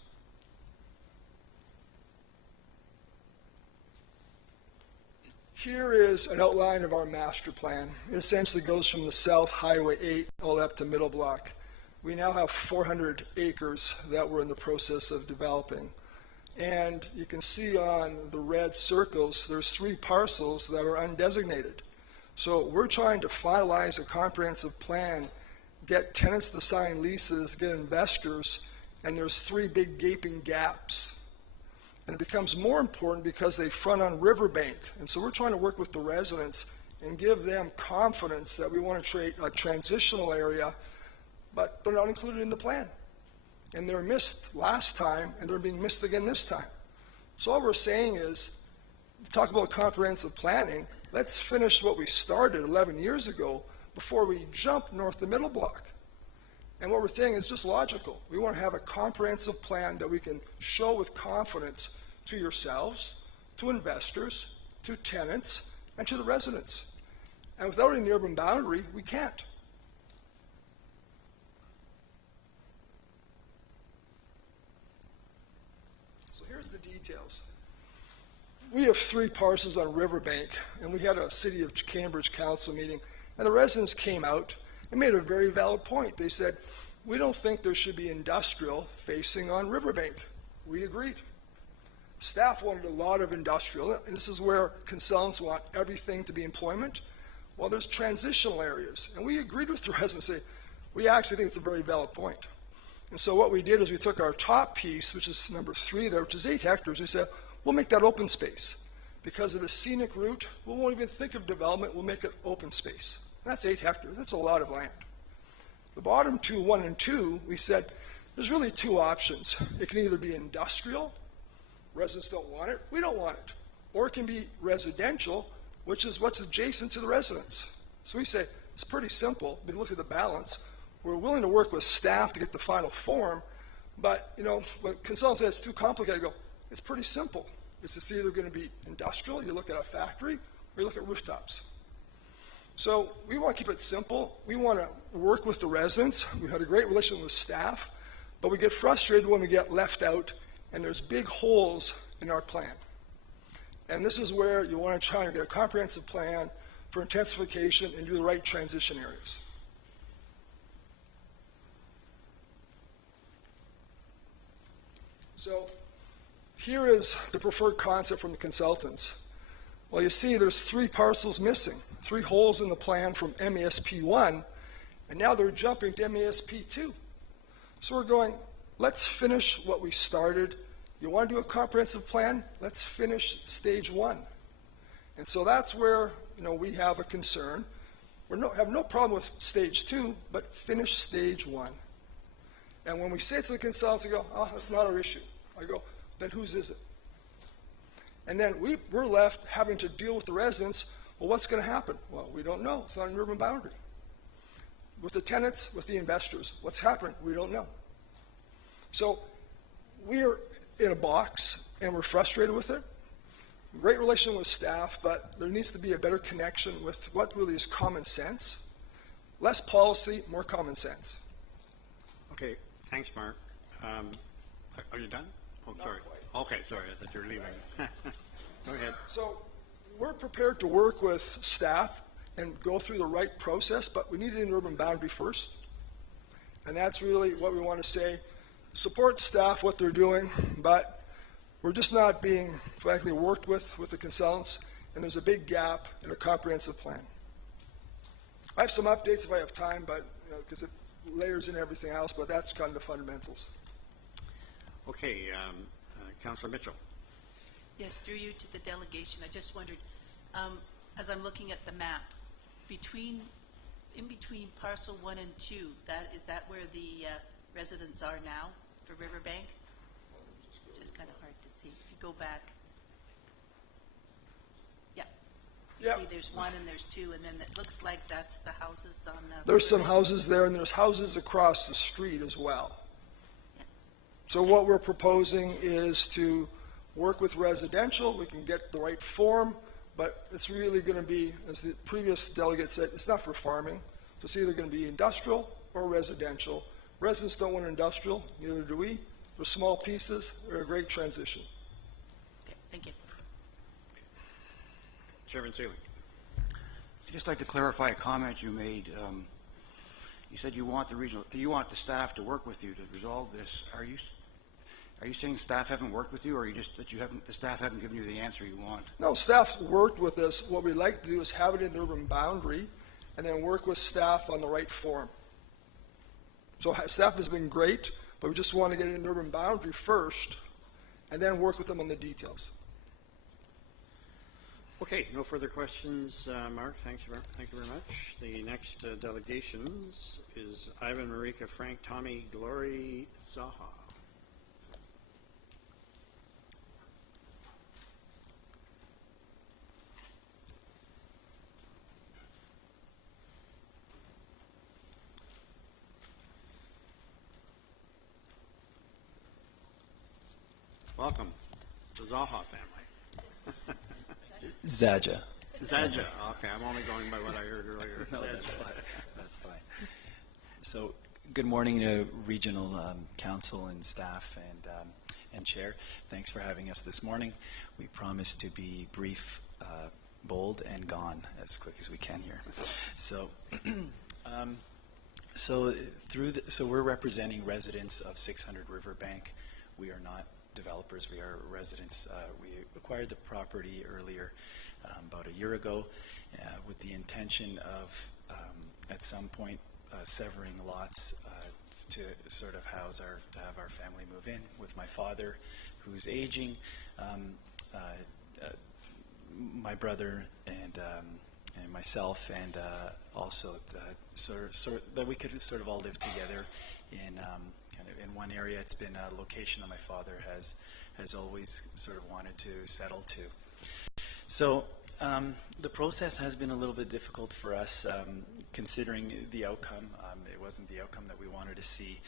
Here is an outline of our master plan. It essentially goes from the south Highway 8 all up to middle block. We now have 400 acres that we're in the process of developing. And you can see on the red circles, there's 3 parcels that are undesignated. So we're trying to finalize a comprehensive plan, get tenants to sign leases, get investors, and there's 3 big gaping gaps. And it becomes more important because they front on riverbank. And so we're trying to work with the residents and give them confidence that we want to create a transitional area, but they're not included in the plan. And they're missed last time, and they're being missed again this time. So all we're saying is, talk about comprehensive planning, let's finish what we started 11 years ago before we jump north the middle block. And what we're saying is just logical. We want to have a comprehensive plan that we can show with confidence to yourselves, to investors, to tenants, and to the residents. And without it in the urban boundary, we can't. So here's the details. We have 3 parcels on riverbank, and we had a City of Cambridge Council meeting, and the residents came out and made a very valid point. They said, we don't think there should be industrial facing on riverbank. We agreed. Staff wanted a lot of industrial, and this is where consultants want everything to be employment. Well, there's transitional areas, and we agreed with the residents. We actually think it's a very valid point. And so what we did is we took our top piece, which is number 3 there, which is 8 hectares. We said, we'll make that open space. Because of a scenic route, we won't even think of development, we'll make it open space. That's 8 hectares, that's a lot of land. The bottom 2, 1 and 2, we said, there's really 2 options. It can either be industrial, residents don't want it, we don't want it. Or it can be residential, which is what's adjacent to the residents. So we say, it's pretty simple. We look at the balance. We're willing to work with staff to get the final form, but when consultants say it's too complicated, I go, it's pretty simple. It's either going to be industrial, you look at a factory, or you look at rooftops. So we want to keep it simple. We want to work with the residents. We've had a great relationship with staff, but we get frustrated when we get left out and there's big holes in our plan. And this is where you want to try and get a comprehensive plan for intensification and do the right transition areas. So here is the preferred concept from the consultants. Well, you see there's 3 parcels missing, 3 holes in the plan from MESP1, and now they're jumping to MESP2. So we're going, let's finish what we started. You want to do a comprehensive plan? Let's finish stage 1. And so that's where we have a concern. We have no problem with stage 2, but finish stage 1. And when we say it to the consultants, they go, oh, that's not our issue. I go, then whose is it? And then we're left having to deal with the residents. Well, what's going to happen? Well, we don't know. It's not an urban boundary. With the tenants, with the investors, what's happening? We don't know. So we're in a box, and we're frustrated with it. Great relation with staff, but there needs to be a better connection with what really is common sense. Less policy, more common sense. Okay, thanks, Mark. Are you done? Oh, sorry. Okay, sorry, I thought you were leaving. Go ahead. So we're prepared to work with staff and go through the right process, but we need an urban boundary first. And that's really what we want to say. Support staff, what they're doing, but we're just not being, frankly, worked with the consultants, and there's a big gap in a comprehensive plan. I have some updates if I have time, but because it layers in everything else, but that's kind of the fundamentals. Okay, Councillor Mitchell. Yes, through you to the delegation. I just wondered, as I'm looking at the maps, in between parcel 1 and 2, is that where the residents are now for Riverbank? It's just kind of hard to see. If you go back, yeah. You Yep. see there's 1 and there's 2, and then it looks like that's the houses on There's some Riverbank. houses there, and there's houses across the street as well. Yeah. So what we're proposing is to work with residential. We can get the right form, but it's really going to be, as the previous delegate said, it's not for farming. So it's either going to be industrial or residential. Residents don't want industrial, neither do we. They're small pieces. They're a great transition. Okay, thank you. Chairman Seelig. I'd just like to clarify a comment you made. You said you want the staff to work with you to resolve this. Are you saying staff haven't worked with you, or are you just that the staff haven't given you the answer you want? No, staff worked with us. What we'd like to do is have it in the urban boundary and then work with staff on the right form. So staff has been great, but we just want to get it in the urban boundary first and then work with them on the details. Okay, no further questions, Mark. Thank you very much. The next delegations is Ivan, Marika, Frank, Tommy, Glory, Zaha. Welcome, the Zaha family. Zaja. Zaja, okay, I'm only going by what I heard earlier. No, Zaja. that's fine. That's fine. So, good morning to Regional Council and staff and Chair. Thanks for having us this morning. We promise to be brief, bold, and gone as quick as we can here. So, so we're representing residents of 600 Riverbank. We are not developers, we are residents. We acquired the property earlier, about a year ago, with the intention of at some point severing lots to sort of to have our family move in with my father, who's aging, my brother and myself, and also that we could sort of all live together in in one area. It's been a location that my father has always sort of wanted to settle to. So the process has been a little bit difficult for us, considering the outcome. It wasn't the outcome that we wanted to see,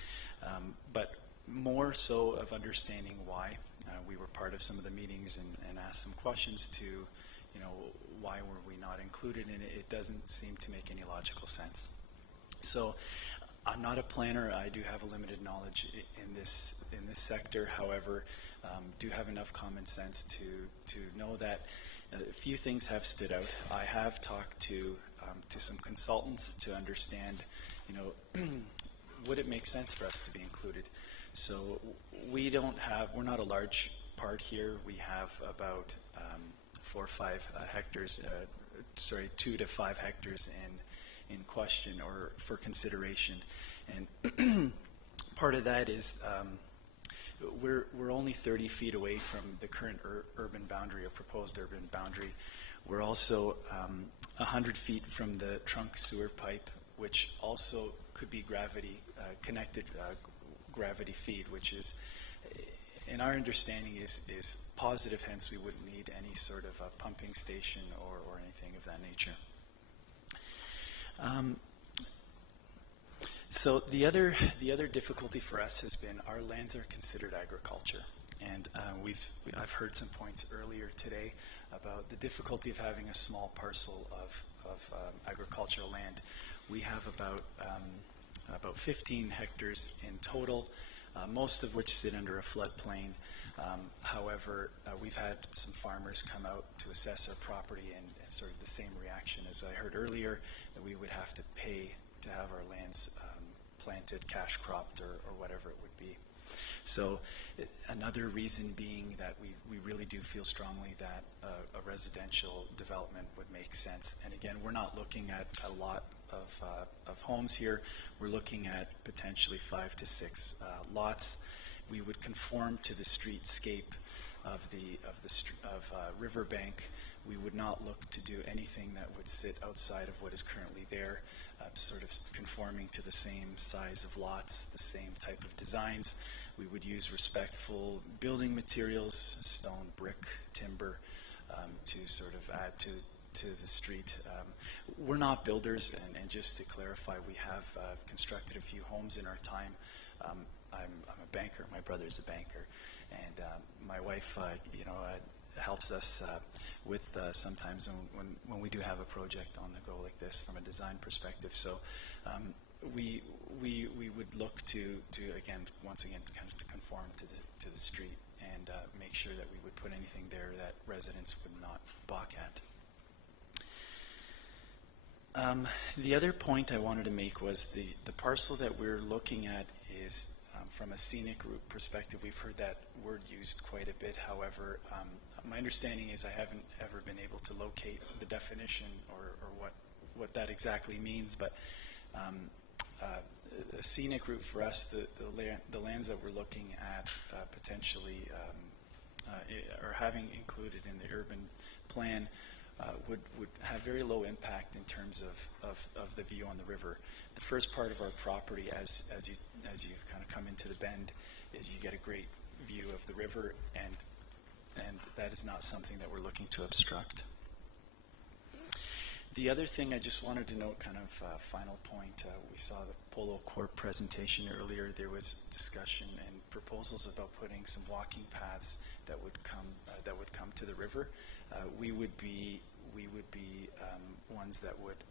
but more so of understanding why. We were part of some of the meetings and asked some questions to, why were we not included in it? It doesn't seem to make any logical sense. So I'm not a planner. I do have a limited knowledge in this sector. However, do have enough common sense to know that a few things have stood out. I have talked to some consultants to understand, would it make sense for us to be included? So we're not a large part here. We have about 4 or 5 hectares, 2 to 5 hectares in question or for consideration, and part of that is we're only 30 feet away from the current urban boundary or proposed urban boundary. We're also 100 feet from the trunk sewer pipe, which also could be gravity connected gravity feed, which is, in our understanding, is positive. Hence, we wouldn't need any sort of a pumping station or anything of that nature. So the other difficulty for us has been our lands are considered agriculture, and I've heard some points earlier today about the difficulty of having a small parcel of agricultural land. We have about about 15 hectares in total, most of which sit under a floodplain. However, we've had some farmers come out to assess our property and sort of the same reaction as I heard earlier, that we would have to pay to have our lands planted, cash cropped, or whatever it would be. So another reason being that we really do feel strongly that a residential development would make sense. And again, we're not looking at a lot of homes here. We're looking at potentially 5 to 6 lots. We would conform to the streetscape of Riverbank. We would not look to do anything that would sit outside of what is currently there, sort of conforming to the same size of lots, the same type of designs. We would use respectful building materials, stone, brick, timber, to sort of add to the street. We're not builders, and just to clarify, we have constructed a few homes in our time. I'm a banker. My brother's a banker, and my wife, helps us with sometimes when we do have a project on the go like this from a design perspective. So we would look to again, once again, kind of to conform to the street and make sure that we would put anything there that residents would not balk at. The other point I wanted to make was the parcel that we're looking at is from a scenic route perspective. We've heard that word used quite a bit. However, my understanding is I haven't ever been able to locate the definition or what that exactly means. But a scenic route for us, the lands that we're looking at potentially or having included in the urban plan would have very low impact in terms of the view on the river. The first part of our property, as you kind of come into the bend, is you get a great view of the river, and that is not something that we're looking to obstruct. The other thing I just wanted to note, kind of final point, we saw the Polo Corp presentation earlier. There was discussion and proposals about putting some walking paths that would come to the river. We would be ones that would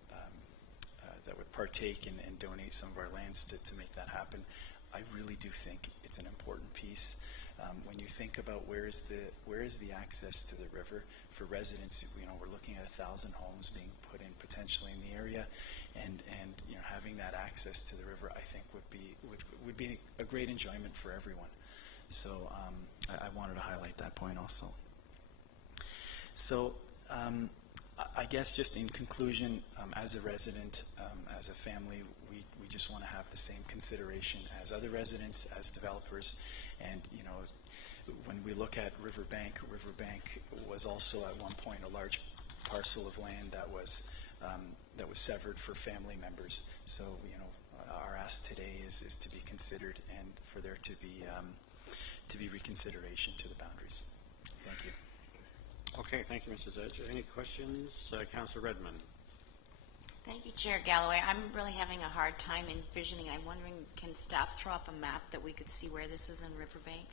partake and donate some of our lands to make that happen. I really do think it's an important piece. When you think about where is the access to the river for residents, we're looking at 1,000 homes being put in potentially in the area, and having that access to the river, I think would be a great enjoyment for everyone. So I wanted to highlight that point also. So I guess just in conclusion, as a resident, as a family, we just want to have the same consideration as other residents, as developers. And when we look at Riverbank was also at one point a large parcel of land that was severed for family members. So our ask today is to be considered and for there to be reconsideration to the boundaries. Thank you. Okay, thank you, Mrs. Edge. Any questions? Councillor Redmond. Thank you, Chair Galloway. I'm really having a hard time envisioning. I'm wondering, can staff throw up a map that we could see where this is in Riverbank?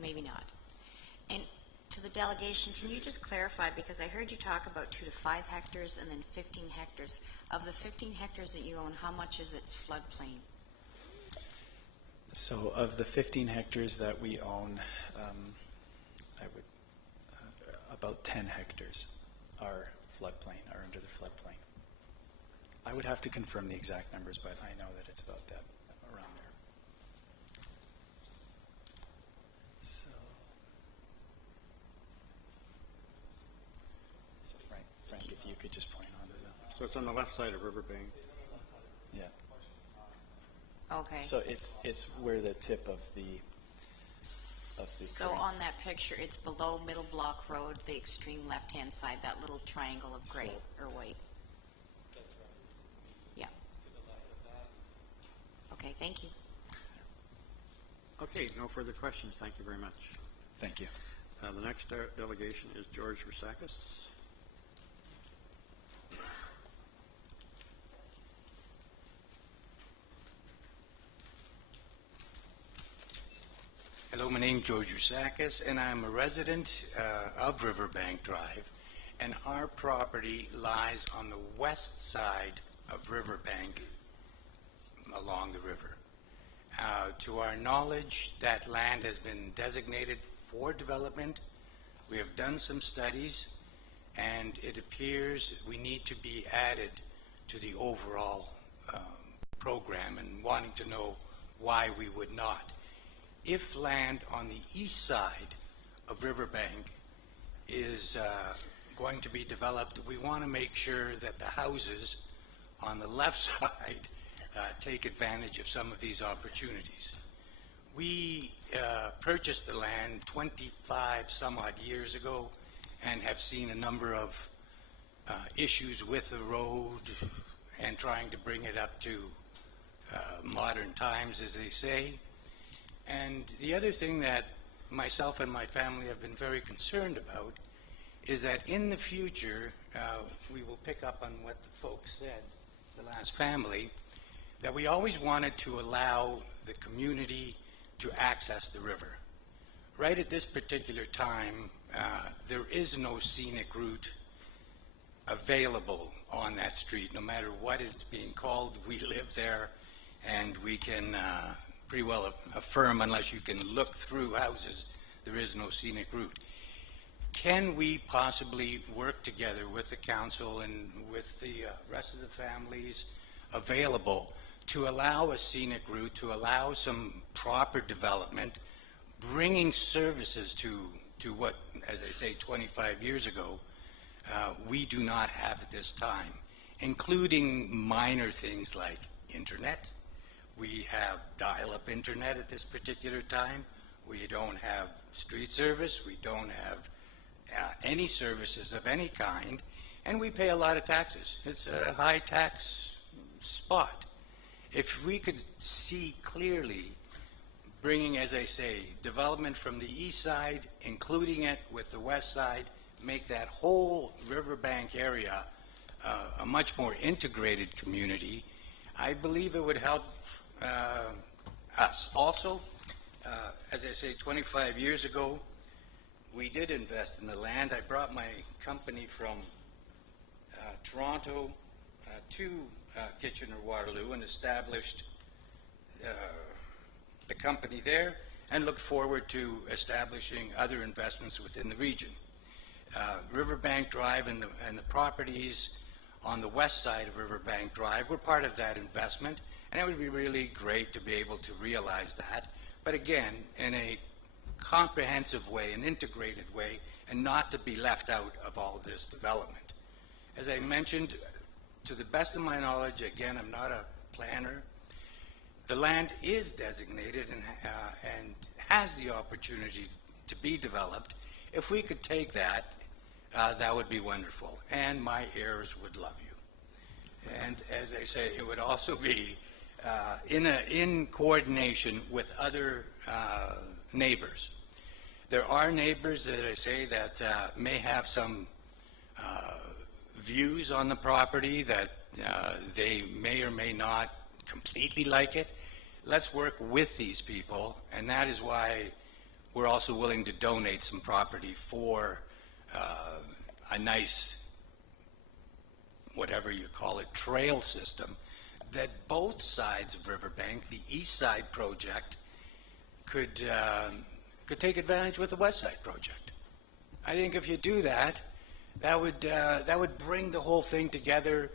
Maybe not. And to the delegation, can you just clarify, because I heard you talk about 2 to 5 hectares and then 15 hectares. Of the 15 hectares that you own, how much is its floodplain? So of the 15 hectares that we own, about 10 hectares are under the floodplain. I would have to confirm the exact numbers, but I know that it's about that, around there. So Frank, if you could just point on to that. So it's on the left side of Riverbank. Yeah. Okay. So it's where the tip of the So creek. on that picture, it's below Middle Block Road, the extreme left-hand side, that little triangle of gray or white. Yeah. Okay, thank you. Okay, no further questions. Thank you very much. Thank you. The next delegation is George Rusakis. Hello, my name is George Rusakis, and I'm a resident of Riverbank Drive. and our property lies on the west side of Riverbank along the river. To our knowledge, that land has been designated for development. We have done some studies, and it appears we need to be added to the overall program, and wanting to know why we would not. If land on the east side of Riverbank is going to be developed, we want to make sure that the houses on the left side take advantage of some of these opportunities. We purchased the land 25 some odd years ago and have seen a number of issues with the road and trying to bring it up to modern times, as they say. And the other thing that myself and my family have been very concerned about is that in the future, we will pick up on what the folks said, the last family, that we always wanted to allow the community to access the river. Right at this particular time, there is no scenic route available on that street. No matter what it's being called, we live there, and we can pretty well affirm, unless you can look through houses, there is no scenic route. Can we possibly work together with the council and with the rest of the families available to allow a scenic route, to allow some proper development, bringing services to what, as I say, 25 years ago, we do not have at this time, including minor things like internet. We have dial-up internet at this particular time. We don't have street service. We don't have any services of any kind, and we pay a lot of taxes. It's a high tax spot. If we could see clearly bringing, as I say, development from the east side, including it with the west side, make that whole riverbank area a much more integrated community, I believe it would help us. Also, as I say, 25 years ago, we did invest in the land. I brought my company from Toronto to Kitchener-Waterloo and established the company there, and look forward to establishing other investments within the region. Riverbank Drive and the properties on the west side of Riverbank Drive were part of that investment, and it would be really great to be able to realize that, but again, in a comprehensive way, an integrated way, and not to be left out of all this development. As I mentioned, to the best of my knowledge, again, I'm not a planner, the land is designated and has the opportunity to be developed. If we could take that, that would be wonderful, and my heirs would love you. And as I say, it would also be in coordination with other neighbors. There are neighbors that I say that may have some views on the property that they may or may not completely like it. Let's work with these people, and that is why we're also willing to donate some property for a nice, whatever you call it, trail system that both sides of Riverbank, the east side project, could take advantage with the west side project. I think if you do that, that would bring the whole thing together,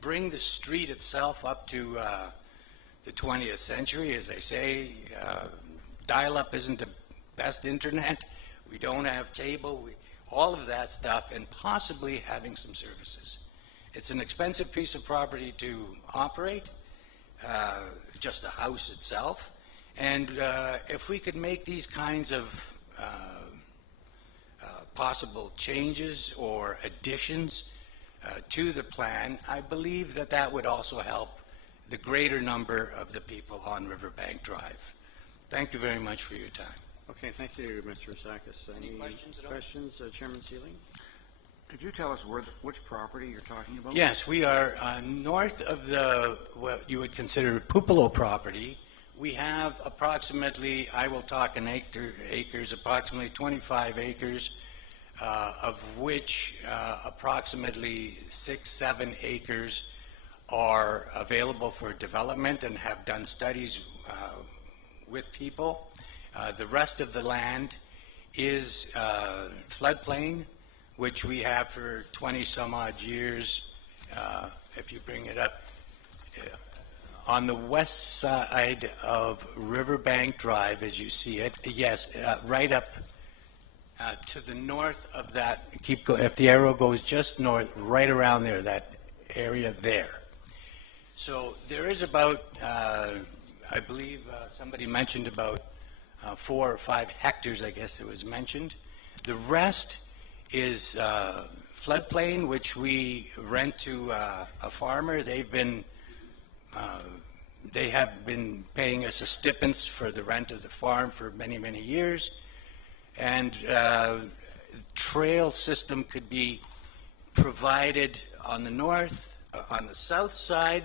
bring the street itself up to the 20th century. As I say, dial-up isn't the best internet. We don't have cable. All of that stuff, and possibly having some services. It's an expensive piece of property to operate, just the house itself. And if we could make these kinds of possible changes or additions to the plan, I believe that that would also help the greater number of the people on Riverbank Drive. Thank you very much for your time. Okay, thank you, Mr. Osakis. Any questions at all? Questions, Chairman Sealing? Could you tell us which property you're talking about? Yes, we are north of the, what you would consider Pupilo property. We have approximately, I will talk in acres, approximately 25 acres of which approximately 6-7 acres are available for development and have done studies with people. The rest of the land is floodplain, which we have for 20 some odd years. If you bring it up, on the west side of Riverbank Drive, as you see it, yes, right up to the north of that, if the arrow goes just north, right around there, that area there. So there is about, I believe somebody mentioned about 4 or 5 hectares, I guess it was mentioned. The rest is floodplain, which we rent to a farmer. They have been paying us a stipends for the rent of the farm for many, many years. And trail system could be provided on the north, on the south side,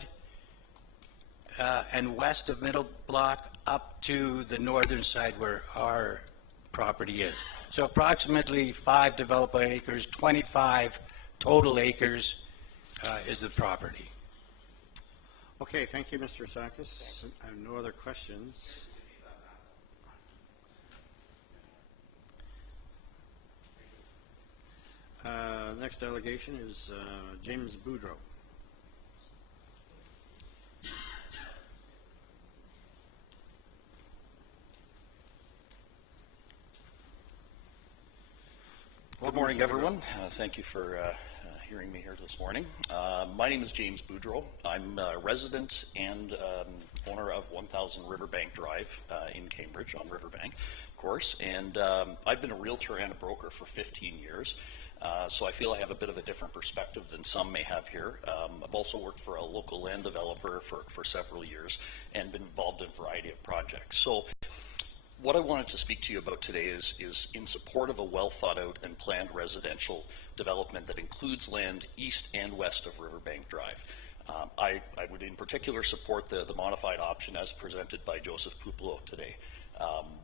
and west of Middle Block up to the northern side where our property is. So approximately 5 developable acres, 25 total acres is the property. Okay, thank you, Mr. Sakis. I have no other questions. Next delegation is James Boudreau. Good morning, everyone. Thank you for hearing me here this morning. My name is James Boudreau. I'm a resident and owner of 1000 Riverbank Drive in Cambridge on Riverbank, of course. And I've been a realtor and a broker for 15 years. So I feel I have a bit of a different perspective than some may have here. I've also worked for a local land developer for several years and been involved in a variety of projects. So what I wanted to speak to you about today is in support of a well thought out and planned residential development that includes land east and west of Riverbank Drive. I would in particular support the modified option as presented by Joseph Puplo today.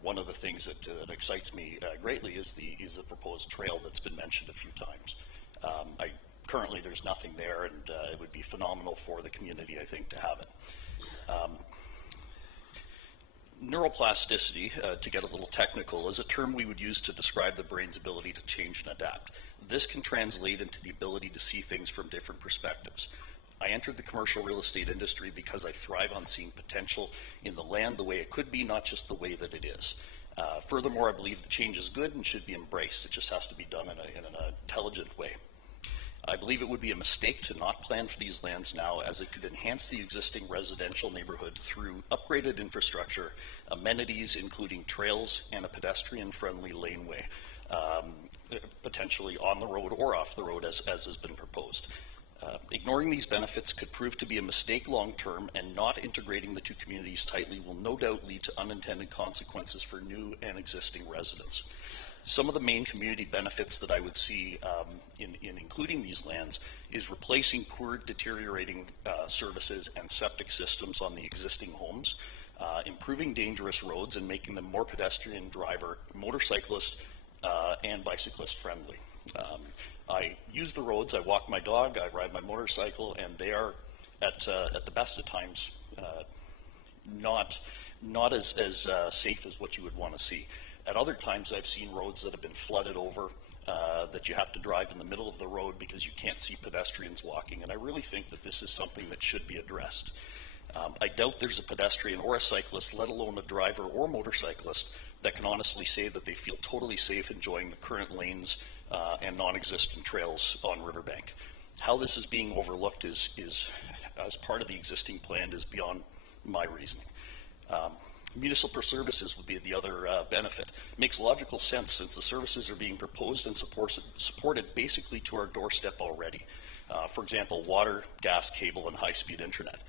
One of the things that excites me greatly is the proposed trail that's been mentioned a few times. Currently there's nothing there, and it would be phenomenal for the community, I think, to have it. Neuroplasticity, to get a little technical, is a term we would use to describe the brain's ability to change and adapt. This can translate into the ability to see things from different perspectives. I entered the commercial real estate industry because I thrive on seeing potential in the land the way it could be, not just the way that it is. Furthermore, I believe the change is good and should be embraced. It just has to be done in an intelligent way. I believe it would be a mistake to not plan for these lands now, as it could enhance the existing residential neighborhood through upgraded infrastructure, amenities including trails and a pedestrian-friendly laneway, potentially on the road or off the road as has been proposed. Ignoring these benefits could prove to be a mistake long-term, and not integrating the two communities tightly will no doubt lead to unintended consequences for new and existing residents. Some of the main community benefits that I would see in including these lands is replacing poor, deteriorating services and septic systems on the existing homes, improving dangerous roads and making them more pedestrian, driver, motorcyclist, and bicyclist friendly. I use the roads, I walk my dog, I ride my motorcycle, and they are at the best of times not as safe as what you would want to see. At other times, I've seen roads that have been flooded over, that you have to drive in the middle of the road because you can't see pedestrians walking, and I really think that this is something that should be addressed. I doubt there's a pedestrian or a cyclist, let alone a driver or motorcyclist, that can honestly say that they feel totally safe enjoying the current lanes and non-existent trails on Riverbank. How this is being overlooked is as part of the existing plan is beyond my reasoning. Municipal services would be the other benefit. It makes logical sense since the services are being proposed and supported basically to our doorstep already. For example, water, gas, cable, and high-speed internet.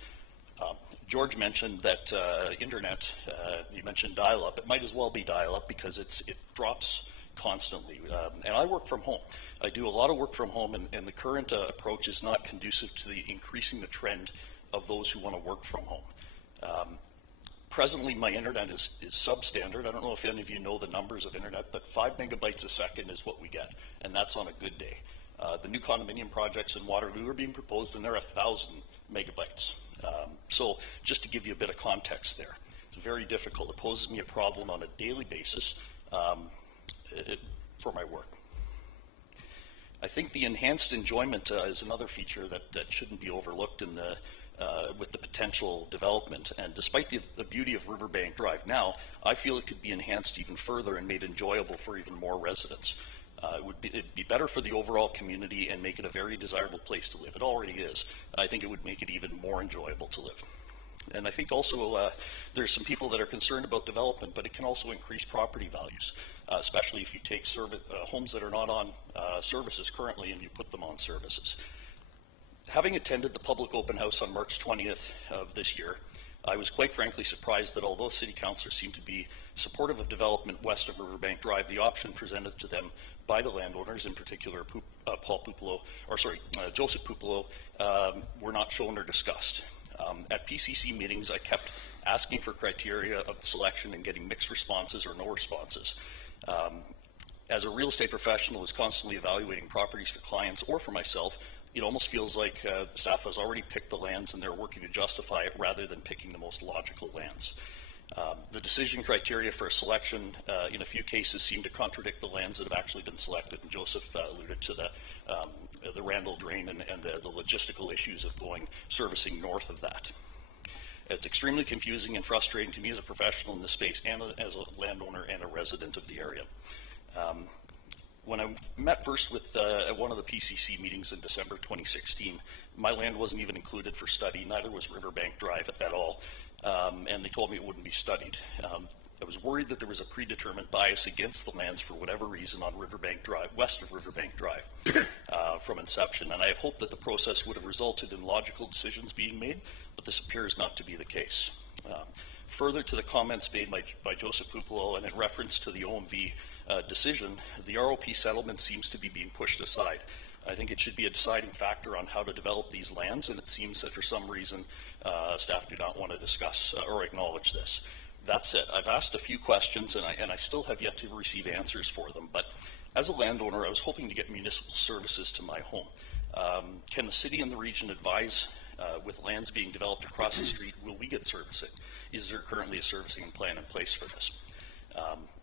George mentioned that internet, you mentioned dial-up. It might as well be dial-up because it drops constantly. And I work from home. I do a lot of work from home, and the current approach is not conducive to increasing the trend of those who want to work from home. presently, my internet is substandard. I don't know if any of you know the numbers of internet, but 5 megabytes a second is what we get, and that's on a good day. The new condominium projects in Waterloo are being proposed, and they're 1,000 megabytes. So just to give you a bit of context there, it's very difficult. It poses me a problem on a daily basis for my work. I think the enhanced enjoyment is another feature that shouldn't be overlooked in with the potential development. And despite the beauty of Riverbank Drive now, I feel it could be enhanced even further and made enjoyable for even more residents. It'd be better for the overall community and make it a very desirable place to live. It already is. I think it would make it even more enjoyable to live. And I think also there's some people that are concerned about development, but it can also increase property values, especially if you take homes that are not on services currently and you put them on services. Having attended the public open house on March 20th of this year, I was quite frankly surprised that although city councillors seem to be supportive of development west of Riverbank Drive, the option presented to them by the landowners, in particular Joseph Pupolo, were not shown or discussed. At PCC meetings, I kept asking for criteria of selection and getting mixed responses or no responses. As a real estate professional who's constantly evaluating properties for clients or for myself, it almost feels like staff has already picked the lands and they're working to justify it rather than picking the most logical lands. The decision criteria for a selection in a few cases seem to contradict the lands that have actually been selected, and Joseph alluded to the Randall Drain and the logistical issues of servicing north of that. It's extremely confusing and frustrating to me as a professional in this space and as a landowner and a resident of the area. When I met first with at one of the PCC meetings in December 2016, my land wasn't even included for study, neither was Riverbank Drive at all, and they told me it wouldn't be studied. I was worried that there was a predetermined bias against the lands for whatever reason on Riverbank Drive, west of Riverbank Drive, from inception, and I have hoped that the process would have resulted in logical decisions being made, but this appears not to be the case. Further to the comments made by Joseph Pupolo and in reference to the OMV decision, the ROP settlement seems to be being pushed aside. I think it should be a deciding factor on how to develop these lands, and it seems that for some reason staff do not want to discuss or acknowledge this. That's it. I've asked a few questions, and I still have yet to receive answers for them, but as a landowner, I was hoping to get municipal services to my home. Can the city and the region advise with lands being developed across the street, will we get servicing? Is there currently a servicing plan in place for this?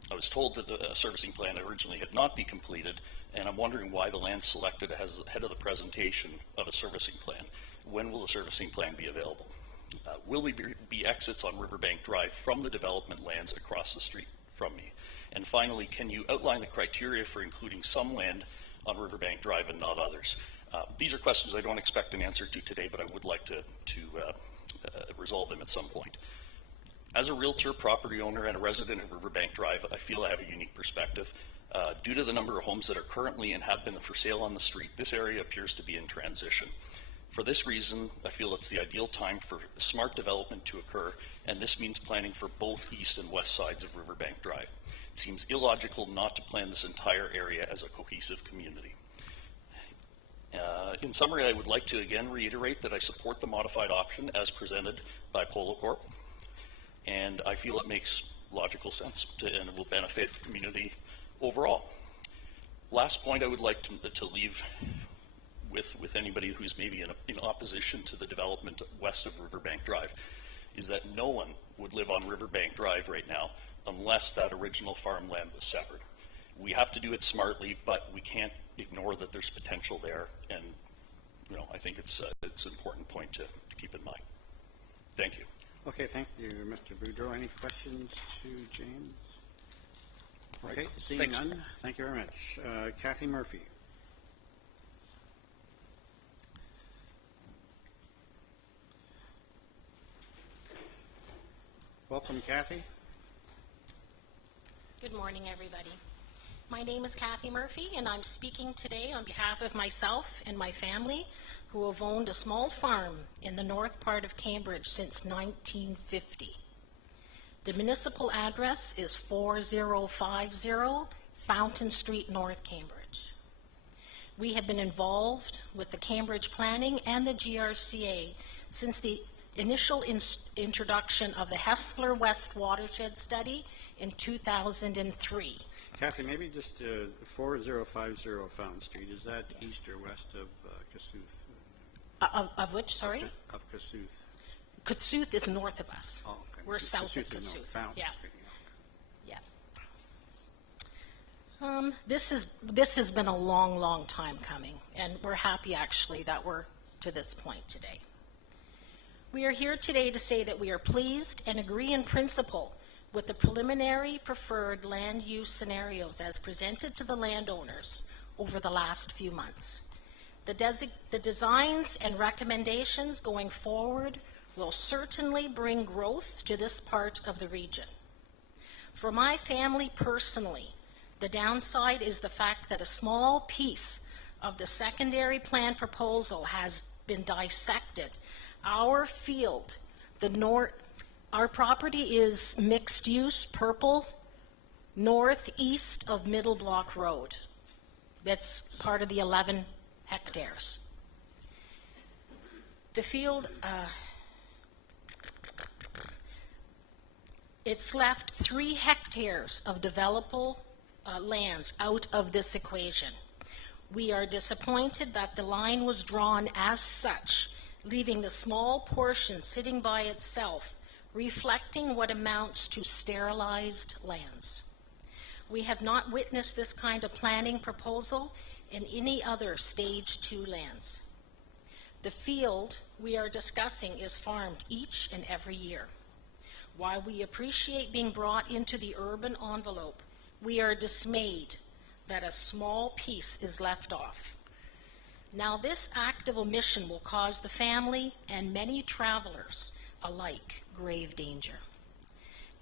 I was told that the servicing plan originally had not been completed, and I'm wondering why the land selected as ahead of the presentation of a servicing plan. When will the servicing plan be available? Will there be exits on Riverbank Drive from the development lands across the street from me? And finally, can you outline the criteria for including some land on Riverbank Drive and not others? These are questions I don't expect an answer to today, but I would like to resolve them at some point. As a realtor, property owner, and a resident of Riverbank Drive, I feel I have a unique perspective. Due to the number of homes that are currently and have been for sale on the street, this area appears to be in transition. For this reason, I feel it's the ideal time for smart development to occur, and this means planning for both east and west sides of Riverbank Drive. It seems illogical not to plan this entire area as a cohesive community. In summary, I would like to again reiterate that I support the modified option as presented by Polo Corp, and I feel it makes logical sense and it will benefit the community overall. Last point I would like to leave with anybody who's maybe in opposition to the development west of Riverbank Drive is that no one would live on Riverbank Drive right now unless that original farmland was severed. We have to do it smartly, but we can't ignore that there's potential there, and I think it's an important point to keep in mind. Thank you. Okay, thank you, Mr. Boudreau. Any questions to James? Okay, seeing none, thank you very much. Kathy Murphy. Welcome, Kathy. Good morning, everybody. My name is Kathy Murphy, and I'm speaking today on behalf of myself and my family, who have owned a small farm in the north part of Cambridge since 1950. The municipal address is 4050 Fountain Street, North Cambridge. We have been involved with the Cambridge Planning and the GRCA since the initial introduction of the Hespeler West Watershed Study in 2003. Kathy, maybe just 4050 Fountain Street, is that east or west of Kossuth? Of which, sorry? Of Kossuth. Kossuth is north of us. Oh, okay. We're south of Kossuth is Kossuth. Fountain Yeah. Street. This has been a long, long time coming, and we're happy actually that we're to this point today. We are here today to say that we are pleased and agree in principle with the preliminary preferred land use scenarios as presented to the landowners over the last few months. The designs and recommendations going forward will certainly bring growth to this part of the region. For my family personally, the downside is the fact that a small piece of the secondary plan proposal has been dissected. Our field, our property is mixed use, purple, northeast of Middle Block Road. That's part of the 11 hectares. The field, it's left 3 hectares of developable lands out of this equation. We are disappointed that the line was drawn as such, leaving the small portion sitting by itself, reflecting what amounts to sterilized lands. We have not witnessed this kind of planning proposal in any other Stage 2 lands. The field we are discussing is farmed each and every year. While we appreciate being brought into the urban envelope, we are dismayed that a small piece is left off. Now, this act of omission will cause the family and many travelers alike grave danger.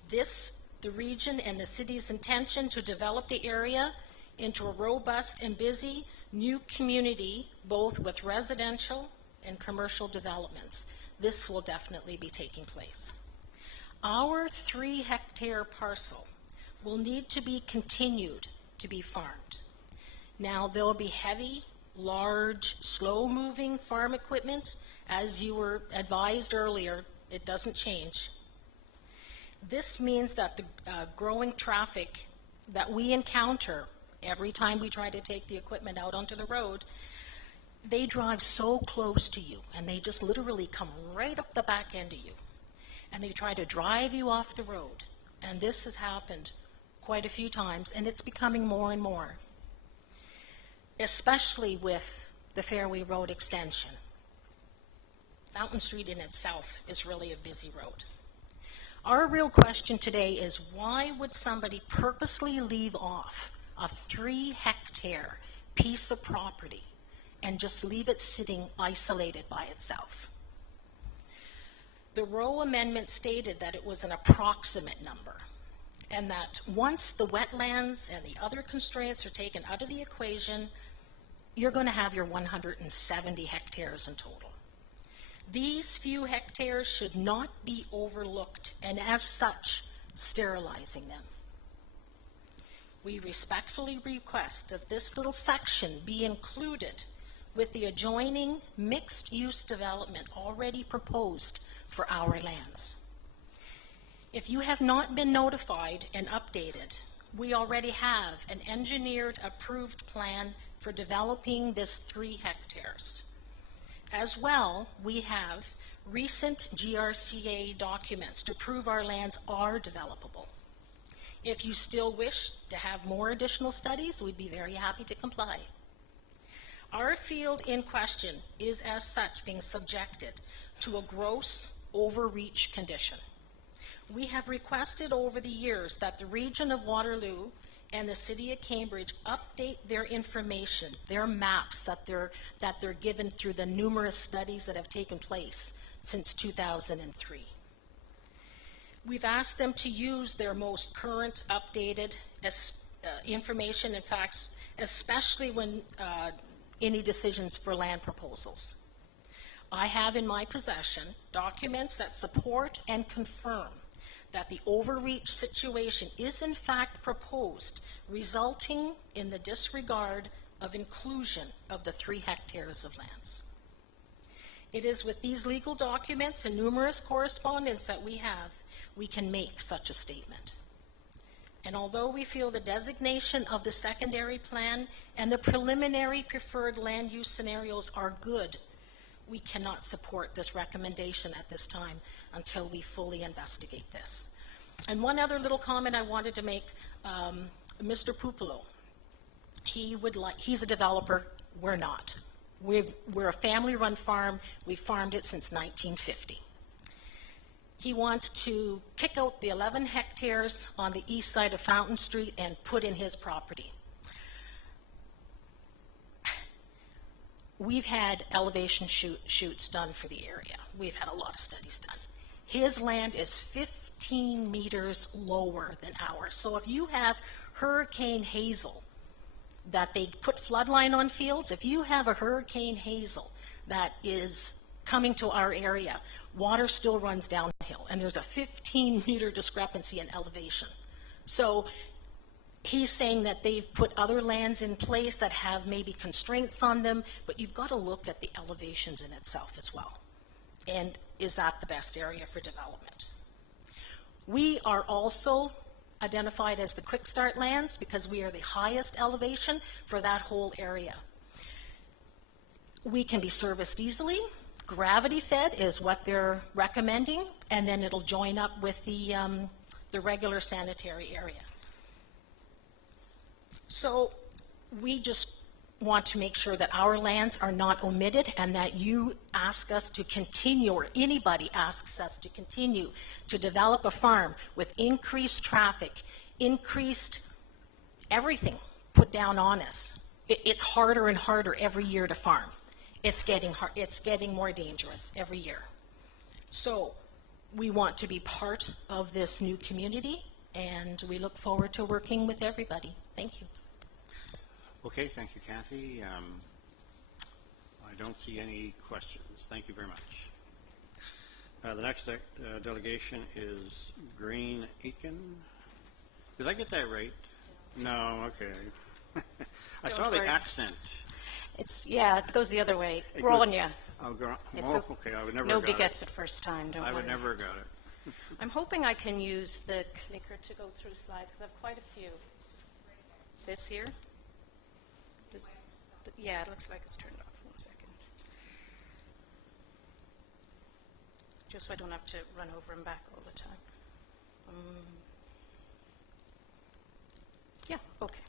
The region and the city's intention to develop the area into a robust and busy new community, both with residential and commercial developments. This will definitely be taking place. Our 3-hectare parcel will need to be continued to be farmed. Now, there will be heavy, large, slow-moving farm equipment. As you were advised earlier, it doesn't change. This means that the growing traffic that we encounter every time we try to take the equipment out onto the road, they drive so close to you, and they just literally come right up the back end of you, and they try to drive you off the road. And this has happened quite a few times, and it's becoming more and more, especially with the Fairway Road extension. Fountain Street in itself is really a busy road. Our real question today is, why would somebody purposely leave off a 3-hectare piece of property and just leave it sitting isolated by itself? The Rowe Amendment stated that it was an approximate number, and that once the wetlands and the other constraints are taken out of the equation, you're going to have your 170 hectares in total. These few hectares should not be overlooked, and as such, sterilizing them. We respectfully request that this little section be included with the adjoining mixed-use development already proposed for our lands. If you have not been notified and updated, we already have an engineered approved plan for developing this 3 hectares. As well, we have recent GRCA documents to prove our lands are developable. If you still wish to have more additional studies, we'd be very happy to comply. Our field in question is as such being subjected to a gross overreach condition. We have requested over the years that the region of Waterloo and the city of Cambridge update their information, their maps that they're given through the numerous studies that have taken place since 2003. We've asked them to use their most current updated information and facts, especially when any decisions for land proposals. I have in my possession documents that support and confirm that the overreach situation is in fact proposed, resulting in the disregard of inclusion of the 3 hectares of lands. It is with these legal documents and numerous correspondence that we have, we can make such a statement. And although we feel the designation of the secondary plan and the preliminary preferred land use scenarios are good, we cannot support this recommendation at this time until we fully investigate this. And one other little comment I wanted to make, Mr. Pupolo, he's a developer, we're not. We're a family-run farm, we've farmed it since 1950. He wants to kick out the 11 hectares on the east side of Fountain Street and put in his property. We've had elevation shoots done for the area. We've had a lot of studies done. His land is 15 meters lower than ours. So if you have Hurricane Hazel that they put floodline on fields, if you have a Hurricane Hazel that is coming to our area, water still runs downhill, and there's a 15-meter discrepancy in elevation. So he's saying that they've put other lands in place that have maybe constraints on them, but you've got to look at the elevations in itself as well. And is that the best area for development? We are also identified as the quick start lands because we are the highest elevation for that whole area. We can be serviced easily. Gravity fed is what they're recommending, and then it'll join up with the regular sanitary area. So we just want to make sure that our lands are not omitted and that you ask us to continue, or anybody asks us to continue to develop a farm with increased traffic, increased everything put down on us. It's harder and harder every year to farm. It's getting more dangerous every year. So we want to be part of this new community, and we look forward to working with everybody. Thank you. Okay, thank you, Kathy. I don't see any questions. Thank you very much. The next delegation is Green Aitken. Did I get that right? No, okay. I saw the accent. Yeah, it goes the other way. Grownya. Oh, It's okay, I would never Nobody got it. gets it first time, don't worry. I would never have got it. I'm hoping I can use the clicker to go through slides because I have quite a few. This here? Yeah, it looks like it's turned off. 1 second. Just so I don't have to run over and back all the time. Yeah, okay.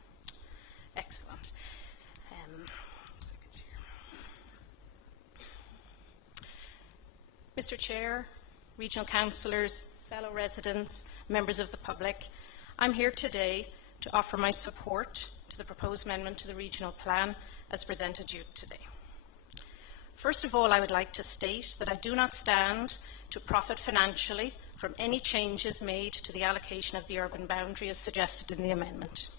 Excellent. 1 second here. Mr. Chair, regional councillors, fellow residents, members of the public, I'm here today to offer my support to the proposed amendment to the regional plan as presented to you today. First of all, I would like to state that I do not stand to profit financially from any changes made to the allocation of the urban boundary as suggested in the amendment.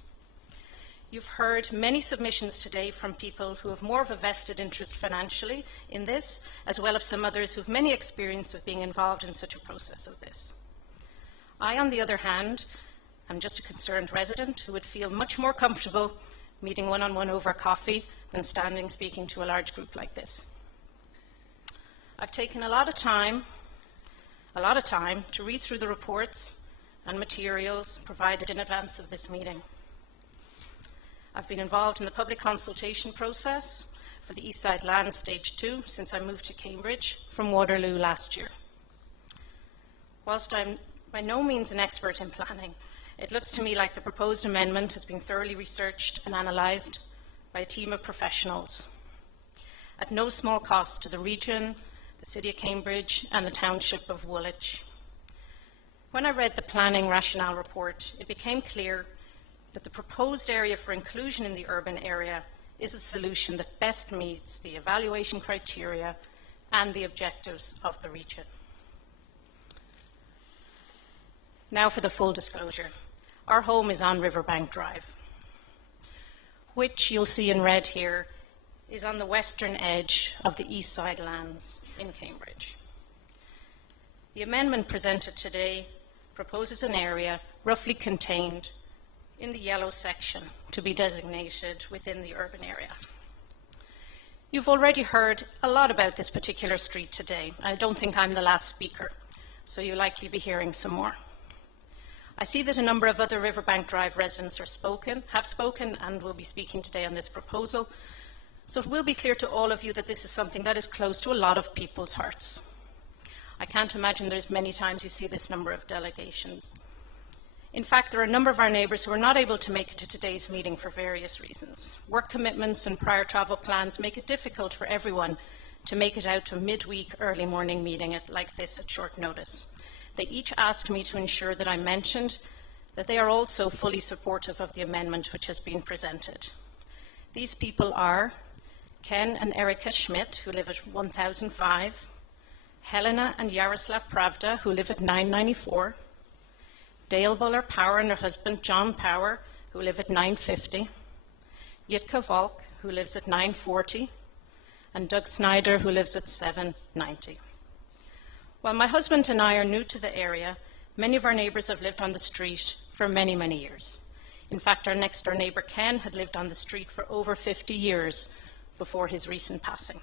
You've heard many submissions today from people who have more of a vested interest financially in this, as well as some others who have many experience of being involved in such a process of this. I, on the other hand, am just a concerned resident who would feel much more comfortable meeting one-on-one over coffee than standing speaking to a large group like this. I've taken a lot of time to read through the reports and materials provided in advance of this meeting. I've been involved in the public consultation process for the East Side Land Stage 2 since I moved to Cambridge from Waterloo last year. Whilst I'm by no means an expert in planning, it looks to me like the proposed amendment has been thoroughly researched and analysed by a team of professionals at no small cost to the region, the City of Cambridge and the Township of Woolwich. When I read the planning rationale report, it became clear that the proposed area for inclusion in the urban area is a solution that best meets the evaluation criteria and the objectives of the region. Now for the full disclosure. Our home is on Riverbank Drive, which you'll see in red here is on the western edge of the East Side lands in Cambridge. The amendment presented today proposes an area roughly contained in the yellow section to be designated within the urban area. You've already heard a lot about this particular street today. I don't think I'm the last speaker, so you'll likely be hearing some more. I see that a number of other Riverbank Drive residents have spoken and will be speaking today on this proposal, so it will be clear to all of you that this is something that is close to a lot of people's hearts. I can't imagine there's many times you see this number of delegations. In fact, there are a number of our neighbours who are not able to make it to today's meeting for various reasons. Work commitments and prior travel plans make it difficult for everyone to make it out to a midweek early morning meeting like this at short notice. They each asked me to ensure that I mentioned that they are also fully supportive of the amendment which has been presented. These people are Ken and Erika Schmidt, who live at 1005, Helena and Yaroslav Pravda, who live at 994, Dale Buller-Power and her husband, John Power, who live at 950, Yitka Volk, who lives at 940, and Doug Snyder, who lives at 790. While my husband and I are new to the area, many of our neighbours have lived on the street for many, many years. In fact, our next-door neighbour, Ken, had lived on the street for over 50 years before his recent passing.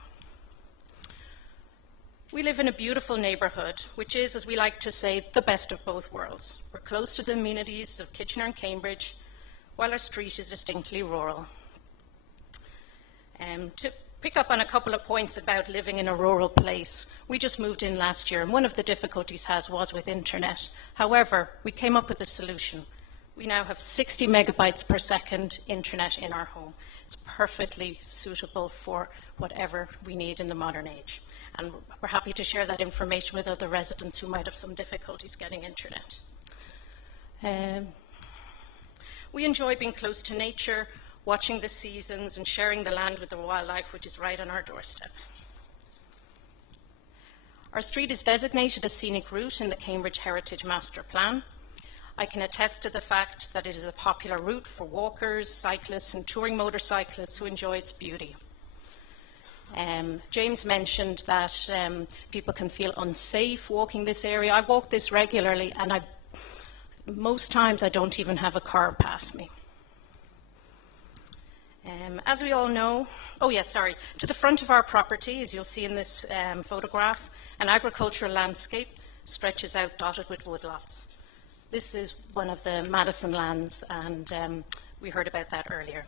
We live in a beautiful neighbourhood, which is, as we like to say, the best of both worlds. We're close to the amenities of Kitchener and Cambridge, while our street is distinctly rural. To pick up on a couple of points about living in a rural place, we just moved in last year, and one of the difficulties was with internet. However, we came up with a solution. We now have 60 megabytes per second internet in our home. It's perfectly suitable for whatever we need in the modern age. And we're happy to share that information with other residents who might have some difficulties getting internet. We enjoy being close to nature, watching the seasons and sharing the land with the wildlife which is right on our doorstep. Our street is designated a scenic route in the Cambridge Heritage Master Plan. I can attest to the fact that it is a popular route for walkers, cyclists and touring motorcyclists who enjoy its beauty. James mentioned that people can feel unsafe walking this area. I walk this regularly, and most times I don't even have a car pass me. As we all know, to the front of our property, as you'll see in this photograph, an agricultural landscape stretches out dotted with woodlots. This is one of the Madison lands, and we heard about that earlier.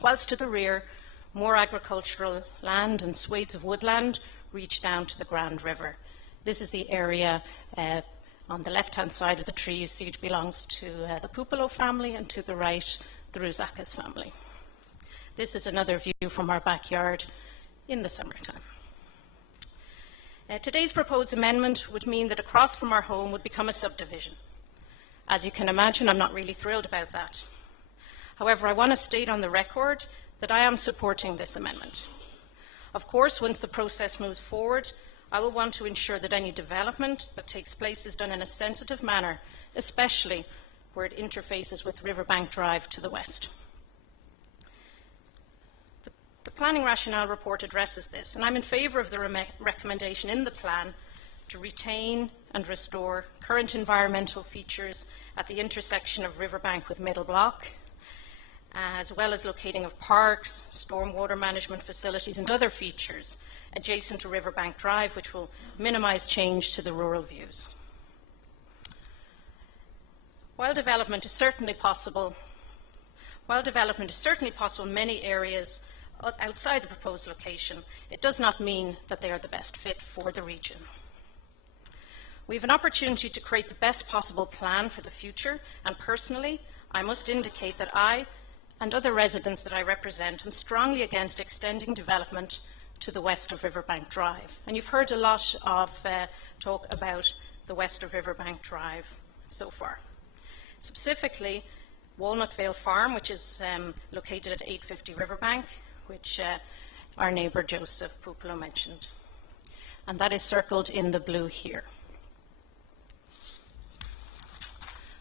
Whilst to the rear, more agricultural land and swathes of woodland reach down to the Grand River. This is the area on the left-hand side of the tree you see it belongs to the Pupolo family, and to the right, the Ruzakas family. This is another view from our backyard in the summertime. Today's proposed amendment would mean that across from our home would become a subdivision. As you can imagine, I'm not really thrilled about that. However, I want to state on the record that I am supporting this amendment. Of course, once the process moves forward, I will want to ensure that any development that takes place is done in a sensitive manner, especially where it interfaces with Riverbank Drive to the west. The planning rationale report addresses this, and I'm in favour of the recommendation in the plan to retain and restore current environmental features at the intersection of Riverbank with Middle Block, as well as locating of parks, stormwater management facilities and other features adjacent to Riverbank Drive, which will minimise change to the rural views. While development is certainly possible in many areas outside the proposed location, it does not mean that they are the best fit for the region. We have an opportunity to create the best possible plan for the future, and personally, I must indicate that I and other residents that I represent am strongly against extending development to the west of Riverbank Drive. And you've heard a lot of talk about the west of Riverbank Drive so far. Specifically, Walnut Vale Farm, which is located at 850 Riverbank, which our neighbour Joseph Pupolo mentioned. And that is circled in the blue here.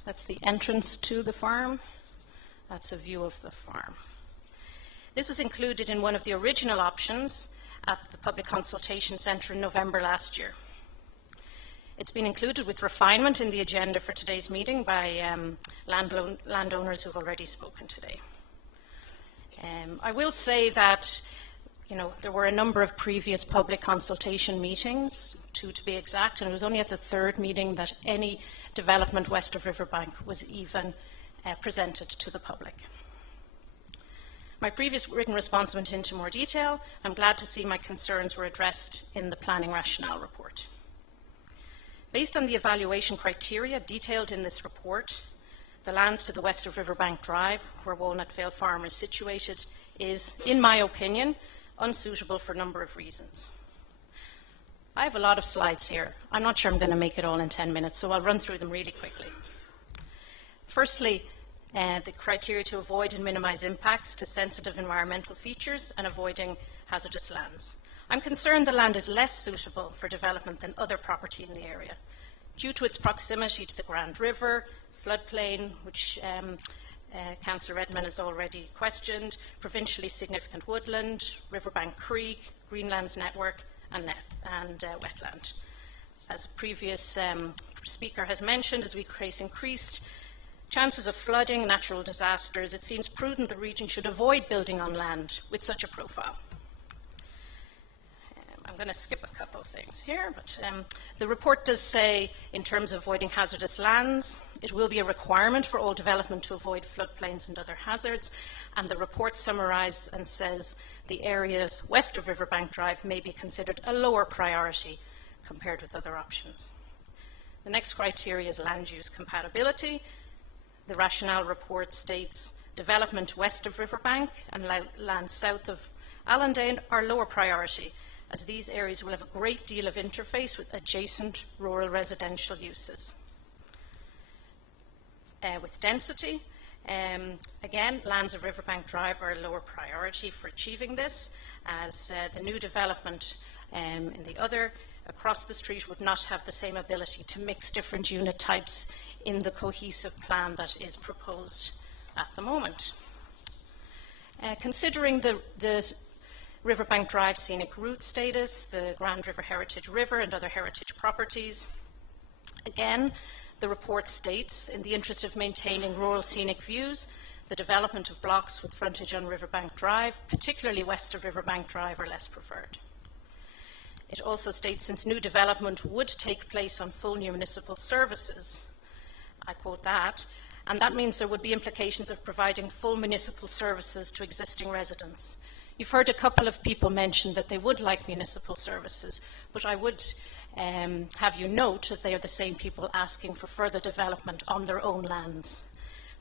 That's the entrance to the farm. That's a view of the farm. This was included in one of the original options at the Public Consultation Centre in November last year. It's been included with refinement in the agenda for today's meeting by landowners who've already spoken today. I will say that there were a number of previous public consultation meetings, 2 to be exact, and it was only at the 3rd meeting that any development west of Riverbank was even presented to the public. My previous written response went into more detail. I'm glad to see my concerns were addressed in the planning rationale report. Based on the evaluation criteria detailed in this report, the lands to the west of Riverbank Drive, where Walnut Vale Farm is situated, is, in my opinion, unsuitable for a number of reasons. I have a lot of slides here. I'm not sure I'm going to make it all in 10 minutes, so I'll run through them really quickly. Firstly, the criteria to avoid and minimize impacts to sensitive environmental features and avoiding hazardous lands. I'm concerned the land is less suitable for development than other property in the area due to its proximity to the Grand River, floodplain, which Councillor Redmond has already questioned, provincially significant woodland, Riverbank Creek, Greenlands Network, and wetland. As previous speaker has mentioned, as we face increased chances of flooding, natural disasters, it seems prudent the region should avoid building on land with such a profile. I'm going to skip a couple of things here, but the report does say, in terms of avoiding hazardous lands, it will be a requirement for all development to avoid floodplains and other hazards, and the report summarizes and says the areas west of Riverbank Drive may be considered a lower priority compared with other options. The next criteria is land use compatibility. The rationale report states development west of Riverbank and land south of Allendale are lower priority, as these areas will have a great deal of interface with adjacent rural residential uses. With density, again, lands of Riverbank Drive are a lower priority for achieving this, as the new development in the other across the street would not have the same ability to mix different unit types in the cohesive plan that is proposed at the moment. Considering the Riverbank Drive scenic route status, the Grand River Heritage River and other heritage properties, again, the report states, in the interest of maintaining rural scenic views, the development of blocks with frontage on Riverbank Drive, particularly west of Riverbank Drive, are less preferred. It also states, since new development would take place on full municipal services, I quote that, and that means there would be implications of providing full municipal services to existing residents. You've heard a couple of people mention that they would like municipal services, but I would have you note that they are the same people asking for further development on their own lands.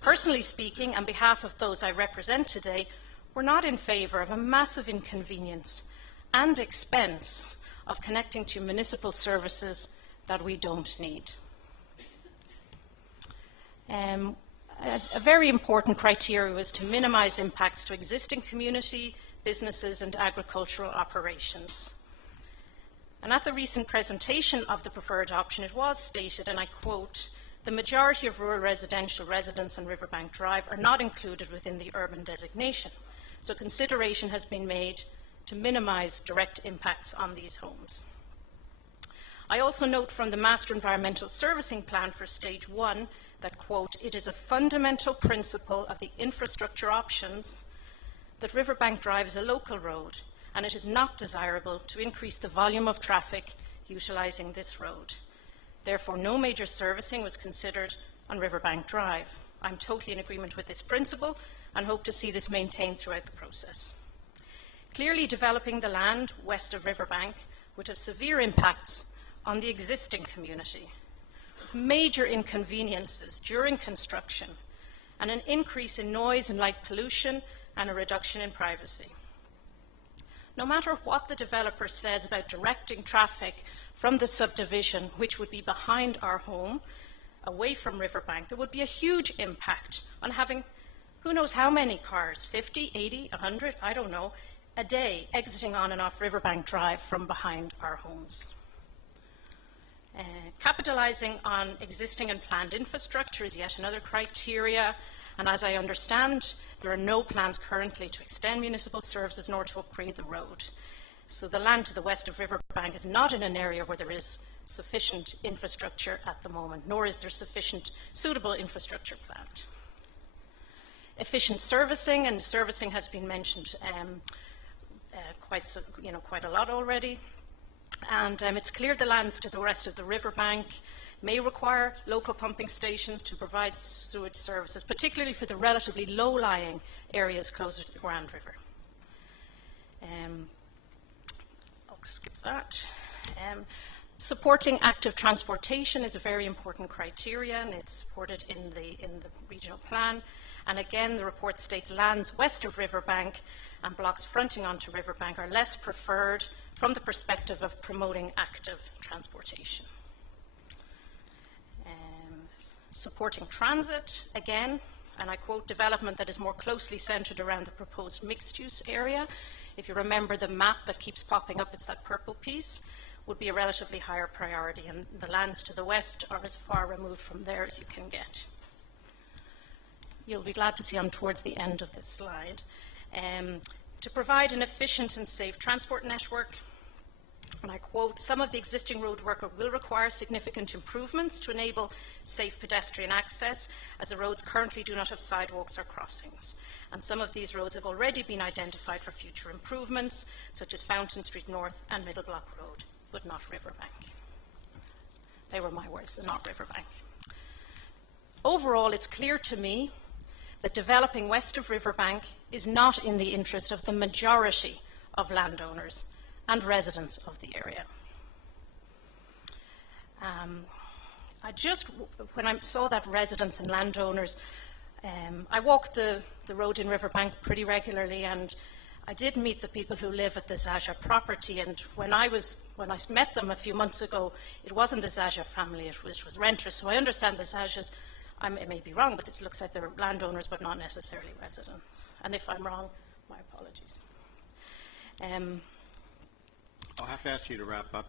Personally speaking, on behalf of those I represent today, we're not in favour of a massive inconvenience and expense of connecting to municipal services that we don't need. A very important criteria was to minimise impacts to existing community, businesses and agricultural operations. And at the recent presentation of the preferred option, it was stated, and I quote, the majority of rural residential residents on Riverbank Drive are not included within the urban designation, so consideration has been made to minimise direct impacts on these homes. I also note from the Master Environmental Servicing Plan for Stage 1 that, quote, it is a fundamental principle of the infrastructure options that Riverbank Drive is a local road, and it is not desirable to increase the volume of traffic utilising this road. Therefore, no major servicing was considered on Riverbank Drive. I'm totally in agreement with this principle and hope to see this maintained throughout the process. Clearly, developing the land west of Riverbank would have severe impacts on the existing community, with major inconveniences during construction and an increase in noise and light pollution and a reduction in privacy. No matter what the developer says about directing traffic from the subdivision, which would be behind our home, away from Riverbank, there would be a huge impact on having who knows how many cars, 50, 80, 100, I don't know, a day exiting on and off Riverbank Drive from behind our homes. Capitalising on existing and planned infrastructure is yet another criteria, and as I understand, there are no plans currently to extend municipal services nor to upgrade the road. So the land to the west of Riverbank is not in an area where there is sufficient infrastructure at the moment, nor is there sufficient suitable infrastructure planned. Efficient servicing, and servicing has been mentioned quite a lot already. And it's clear the lands to the west of the riverbank may require local pumping stations to provide sewage services, particularly for the relatively low-lying areas closer to the Grand River. I'll skip that. Supporting active transportation is a very important criteria, and it's supported in the regional plan. And again, the report states lands west of riverbank and blocks fronting onto riverbank are less preferred from the perspective of promoting active transportation. Supporting transit, again, and I quote, development that is more closely centred around the proposed mixed-use area. If you remember the map that keeps popping up, it's that purple piece, would be a relatively higher priority, and the lands to the west are as far removed from there as you can get. You'll be glad to see I'm towards the end of this slide. To provide an efficient and safe transport network, and I quote, some of the existing roadwork will require significant improvements to enable safe pedestrian access, as the roads currently do not have sidewalks or crossings. And some of these roads have already been identified for future improvements, such as Fountain Street North and Middle Block Road, but not Riverbank. They were my words, not Riverbank. Overall, it's clear to me that developing west of Riverbank is not in the interest of the majority of landowners and residents of the area. When I saw that residents and landowners, I walked the road in Riverbank pretty regularly, and I did meet the people who live at the Zaja property, and when I met them a few months ago, it wasn't the Zaja family, it was renters. So I understand the Zajas, it may be wrong, but it looks like they're landowners, but not necessarily residents. And if I'm wrong, my apologies. I'll have to ask you to wrap up,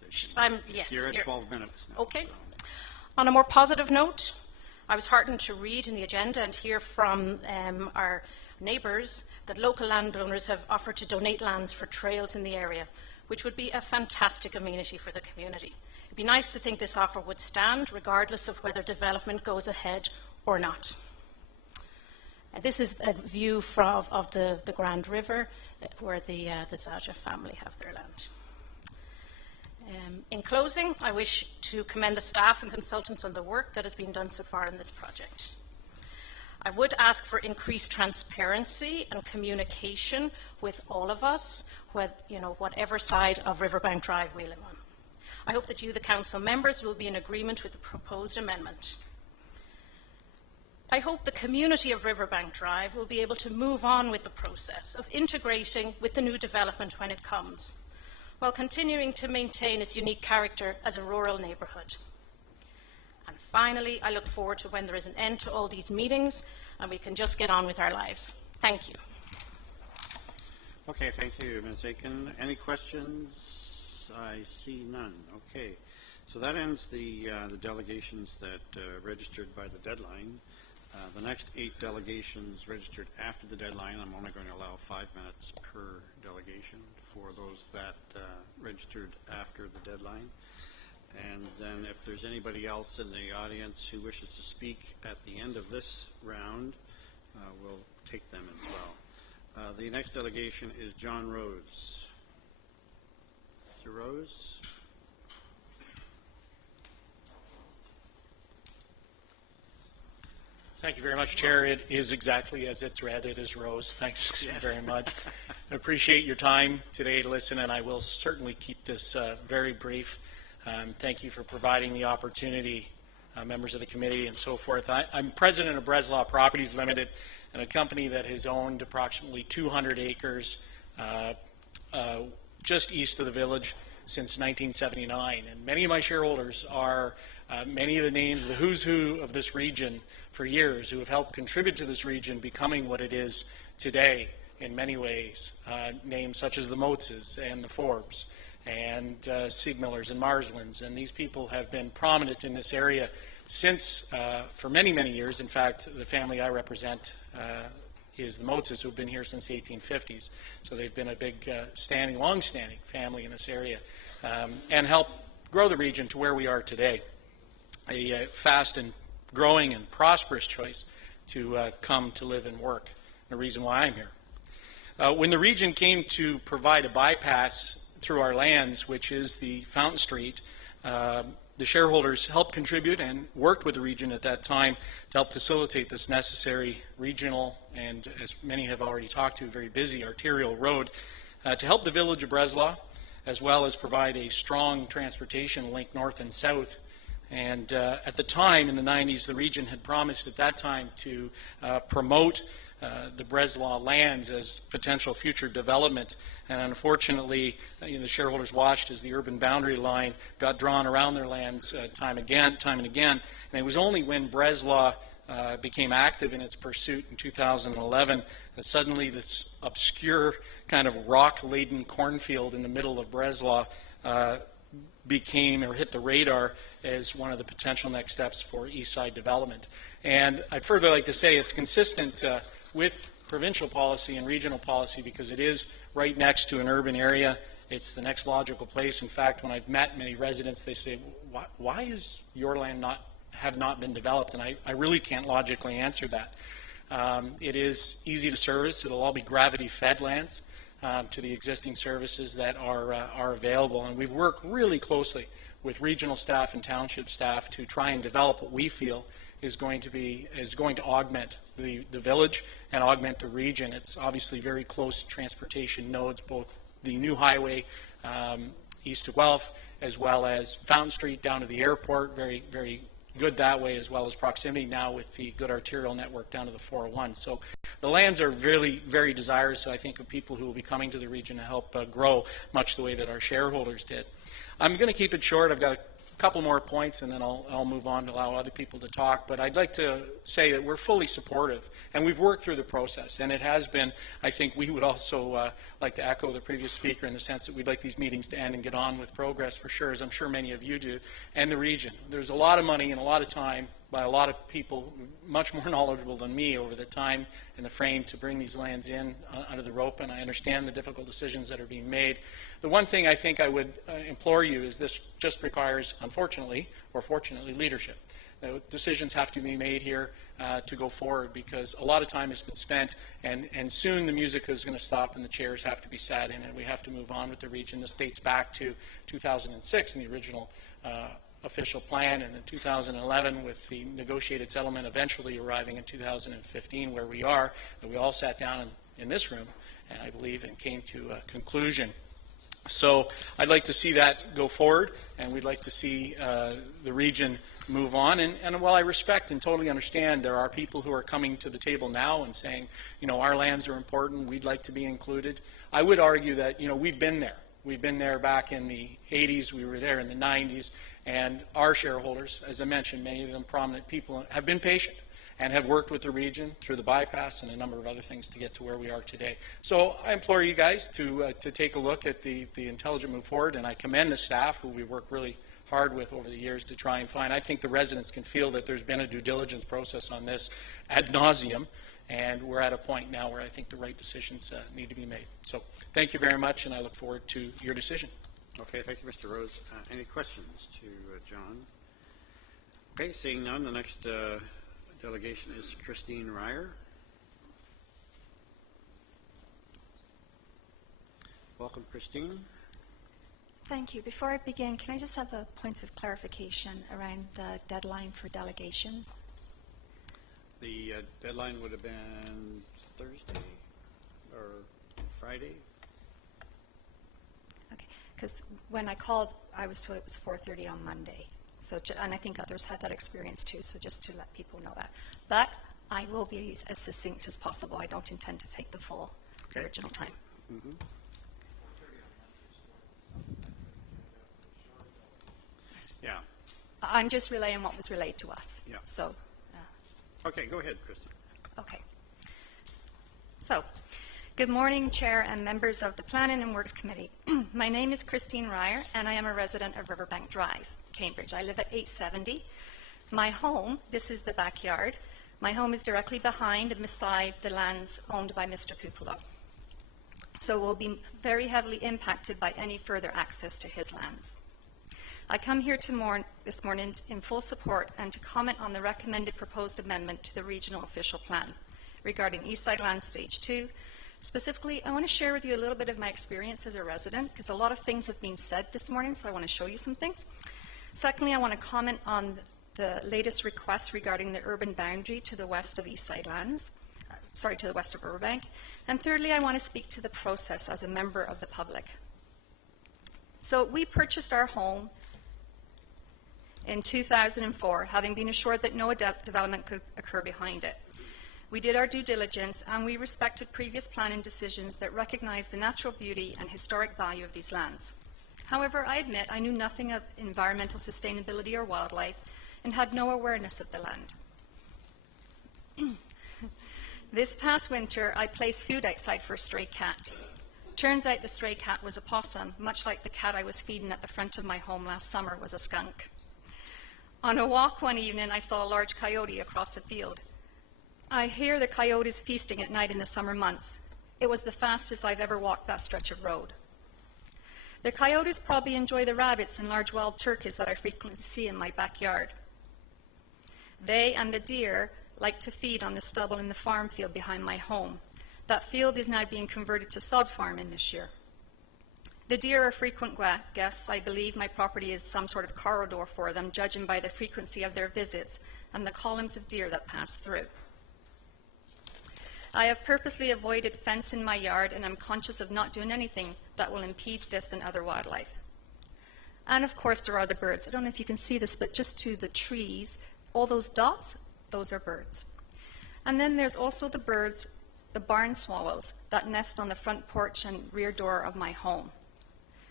Ms. Yes. You're at 12 minutes now. Okay. So. On a more positive note, I was heartened to read in the agenda and hear from our neighbours that local landowners have offered to donate lands for trails in the area, which would be a fantastic amenity for the community. It'd be nice to think this offer would stand, regardless of whether development goes ahead or not. This is a view of the Grand River, where the Zaja family have their land. In closing, I wish to commend the staff and consultants on the work that has been done so far in this project. I would ask for increased transparency and communication with all of us, whatever side of Riverbank Drive we live on. I hope that you, the council members, will be in agreement with the proposed amendment. I hope the community of Riverbank Drive will be able to move on with the process of integrating with the new development when it comes, while continuing to maintain its unique character as a rural neighbourhood. And finally, I look forward to when there is an end to all these meetings and we can just get on with our lives. Thank you. Okay, thank you, Ms. Aiken. Any questions? I see none. Okay, so that ends the delegations that registered by the deadline. The next 8 delegations registered after the deadline, I'm only going to allow 5 minutes per delegation for those that registered after the deadline. And then if there's anybody else in the audience who wishes to speak at the end of this round, we'll take them as well. The next delegation is John Rose. Mr. Rose? Thank you very much, Chair. It is exactly as it's read. It is Rose. Thanks very much. I appreciate your time today to listen, and I will certainly keep this very brief. Thank you for providing the opportunity, members of the committee and so forth. I'm president of Breslau Properties Limited, and a company that has owned approximately 200 acres just east of the village since 1979. And many of my shareholders are many of the names, the who's who of this region for years, who have helped contribute to this region becoming what it is today in many ways. Names such as the Motzes and the Forbes and Siegmillers and Marslins, and these people have been prominent in this area since for many, many years. In fact, the family I represent is the Motzes, who have been here since the 1850s. So they've been a big, long-standing family in this area, and helped grow the region to where we are today. A fast and growing and prosperous choice to come to live and work, and the reason why I'm here. When the region came to provide a bypass through our lands, which is the Fountain Street, the shareholders helped contribute and worked with the region at that time to help facilitate this necessary regional and, as many have already talked to, very busy arterial road to help the village of Breslau, as well as provide a strong transportation link north and south. And at the time, in the 90s, the region had promised at that time to promote the Breslau lands as potential future development. And unfortunately, the shareholders watched as the urban boundary line got drawn around their lands time and again. And it was only when Breslau became active in its pursuit in 2011 that suddenly this obscure kind of rock-laden cornfield in the middle of Breslau became or hit the radar as one of the potential next steps for East Side development. And I'd further like to say it's consistent with provincial policy and regional policy because it is right next to an urban area. It's the next logical place. In fact, when I've met many residents, they say, why is your land have not been developed? And I really can't logically answer that. It is easy to service. It'll all be gravity-fed lands to the existing services that are available. And we've worked really closely with regional staff and township staff to try and develop what we feel is going to augment the village and augment the region. It's obviously very close transportation nodes, both the new highway east to Guelph, as well as Fountain Street down to the airport, very, very good that way, as well as proximity now with the good arterial network down to the 401. So the lands are very, very desirous, I think, of people who will be coming to the region to help grow, much the way that our shareholders did. I'm going to keep it short. I've got a couple more points and then I'll move on to allow other people to talk, but I'd like to say that we're fully supportive and we've worked through the process, and it has been, I think we would also like to echo the previous speaker in the sense that we'd like these meetings to end and get on with progress for sure, as I'm sure many of you do, and the region. There's a lot of money and a lot of time by a lot of people much more knowledgeable than me over the time and the frame to bring these lands in under the rope, and I understand the difficult decisions that are being made. The one thing I think I would implore you is this just requires, unfortunately, or fortunately, leadership. Decisions have to be made here to go forward because a lot of time has been spent, and soon the music is going to stop and the chairs have to be sat in and we have to move on with the region. This dates back to 2006 in the original official plan, and in 2011 with the negotiated settlement eventually arriving in 2015 where we are, and we all sat down in this room, and I believe, and came to a conclusion. So I'd like to see that go forward, and we'd like to see the region move on. And while I respect and totally understand there are people who are coming to the table now and saying, our lands are important, we'd like to be included, I would argue that, we've been there. We've been there back in the 80s, we were there in the 90s, and our shareholders, as I mentioned, many of them prominent people, have been patient and have worked with the region through the bypass and a number of other things to get to where we are today. So I implore you guys to take a look at the intelligent move forward, and I commend the staff who we work really hard with over the years to try and find. I think the residents can feel that there's been a due diligence process on this ad nauseum, and we're at a point now where I think the right decisions need to be made. So thank you very much, and I look forward to your decision. Okay, thank you, Mr. Rose. Any questions to John? Okay, seeing none, the next delegation is Christine Ryer. Welcome, Christine. Thank you. Before I begin, can I just have a point of clarification around the deadline for delegations? The deadline would have been Thursday or Friday? Okay, because when I called, I was told it was 4:30 on Monday. So, and I think others had that experience too, so just to let people know that. But I will be as succinct as possible. I don't intend to take the full original time. Mm-hmm. Yeah. I'm just relaying what was relayed to us. Yeah. So. Okay, go ahead, Christine. Okay. So, good morning, Chair and members of the Planning and Works Committee. My name is Christine Ryer, and I am a resident of Riverbank Drive, Cambridge. I live at 870. My home, this is the backyard. My home is directly behind and beside the lands owned by Mr. Pupulo. So we'll be very heavily impacted by any further access to his lands. I come here this morning in full support and to comment on the recommended proposed amendment to the regional official plan regarding Eastside Land Stage 2 Specifically, I want to share with you a little bit of my experience as a resident, because a lot of things have been said this morning, so I want to show you some things. Secondly, I want to comment on the latest request regarding the urban boundary to the west of Eastside Lands, to the west of Riverbank. And thirdly, I want to speak to the process as a member of the public. So we purchased our home in 2004, having been assured that no development could occur behind it. We did our due diligence, and we respected previous planning decisions that recognized the natural beauty and historic value of these lands. However, I admit I knew nothing of environmental sustainability or wildlife and had no awareness of the land. This past winter, I placed food outside for a stray cat. Turns out the stray cat was a possum, much like the cat I was feeding at the front of my home last summer was a skunk. On a walk one evening, I saw a large coyote across the field. I hear the coyotes feasting at night in the summer months. It was the fastest I've ever walked that stretch of road. The coyotes probably enjoy the rabbits and large wild turkeys that I frequently see in my backyard. They and the deer like to feed on the stubble in the farm field behind my home. That field is now being converted to sod farming this year. The deer are frequent guests. I believe my property is some sort of corridor for them, judging by the frequency of their visits and the columns of deer that pass through. I have purposely avoided fence in my yard, and I'm conscious of not doing anything that will impede this and other wildlife. And of course, there are the birds. I don't know if you can see this, but just to the trees, all those dots, those are birds. And then there's also the birds, the barn swallows, that nest on the front porch and rear door of my home.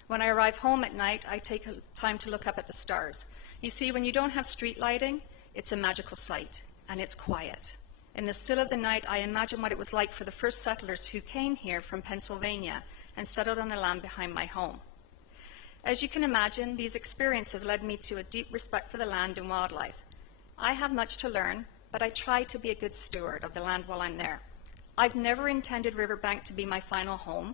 When I arrive home at night, I take time to look up at the stars. You see, when you don't have street lighting, it's a magical sight, and it's quiet. In the still of the night, I imagine what it was like for the first settlers who came here from Pennsylvania and settled on the land behind my home. As you can imagine, these experiences have led me to a deep respect for the land and wildlife. I have much to learn, but I try to be a good steward of the land while I'm there. I've never intended Riverbank to be my final home.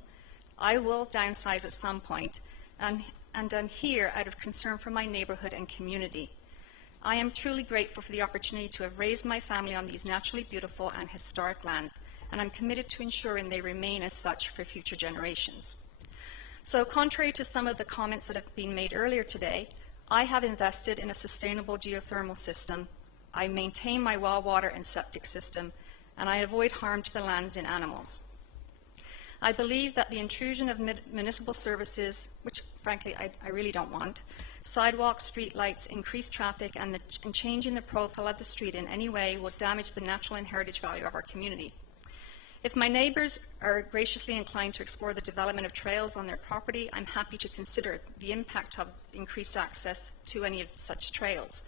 I will downsize at some point, and I'm here out of concern for my neighborhood and community. I am truly grateful for the opportunity to have raised my family on these naturally beautiful and historic lands, and I'm committed to ensuring they remain as such for future generations. So contrary to some of the comments that have been made earlier today, I have invested in a sustainable geothermal system, I maintain my well water and septic system, and I avoid harm to the lands and animals. I believe that the intrusion of municipal services, which frankly I really don't want, sidewalks, street lights, increased traffic, and changing the profile of the street in any way will damage the natural and heritage value of our community. If my neighbors are graciously inclined to explore the development of trails on their property, I'm happy to consider the impact of increased access to any of such trails.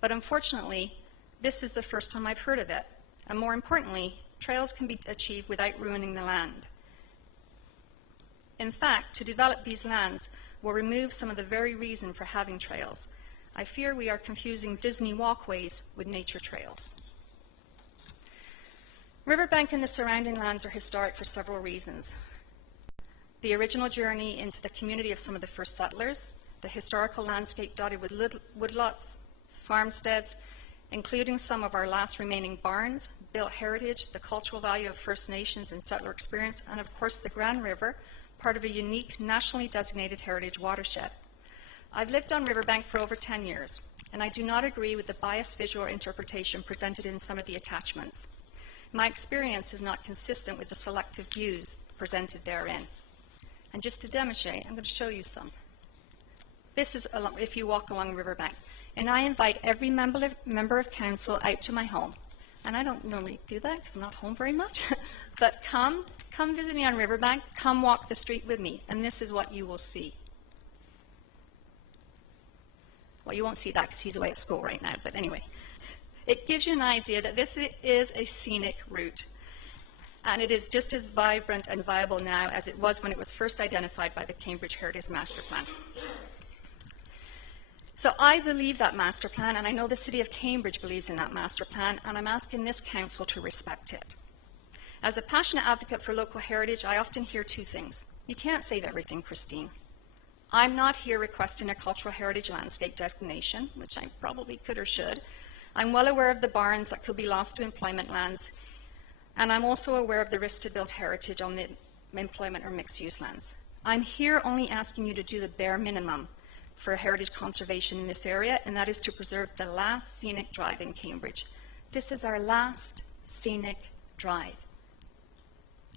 But unfortunately, this is the first time I've heard of it. And more importantly, trails can be achieved without ruining the land. In fact, to develop these lands will remove some of the very reason for having trails. I fear we are confusing Disney walkways with nature trails. Riverbank and the surrounding lands are historic for several reasons. The original journey into the community of some of the first settlers, the historical landscape dotted with woodlots, farmsteads, including some of our last remaining barns, built heritage, the cultural value of First Nations and settler experience, and of course the Grand River, part of a unique nationally designated heritage watershed. I've lived on Riverbank for over 10 years, and I do not agree with the biased visual interpretation presented in some of the attachments. My experience is not consistent with the selective views presented therein. And just to demonstrate, I'm going to show you some. This is if you walk along Riverbank. And I invite every member of council out to my home. And I don't normally do that because I'm not home very much. But come visit me on Riverbank. Come walk the street with me. And this is what you will see. Well, you won't see that because he's away at school right now. But anyway, it gives you an idea that this is a scenic route. And it is just as vibrant and viable now as it was when it was first identified by the Cambridge Heritage Master Plan. So I believe that master plan, and I know the City of Cambridge believes in that master plan, and I'm asking this council to respect it. As a passionate advocate for local heritage, I often hear two things. You can't save everything, Christine. I'm not here requesting a cultural heritage landscape designation, which I probably could or should. I'm well aware of the barns that could be lost to employment lands. And I'm also aware of the risk to build heritage on the employment or mixed-use lands. I'm here only asking you to do the bare minimum for heritage conservation in this area, and that is to preserve the last scenic drive in Cambridge. This is our last scenic drive.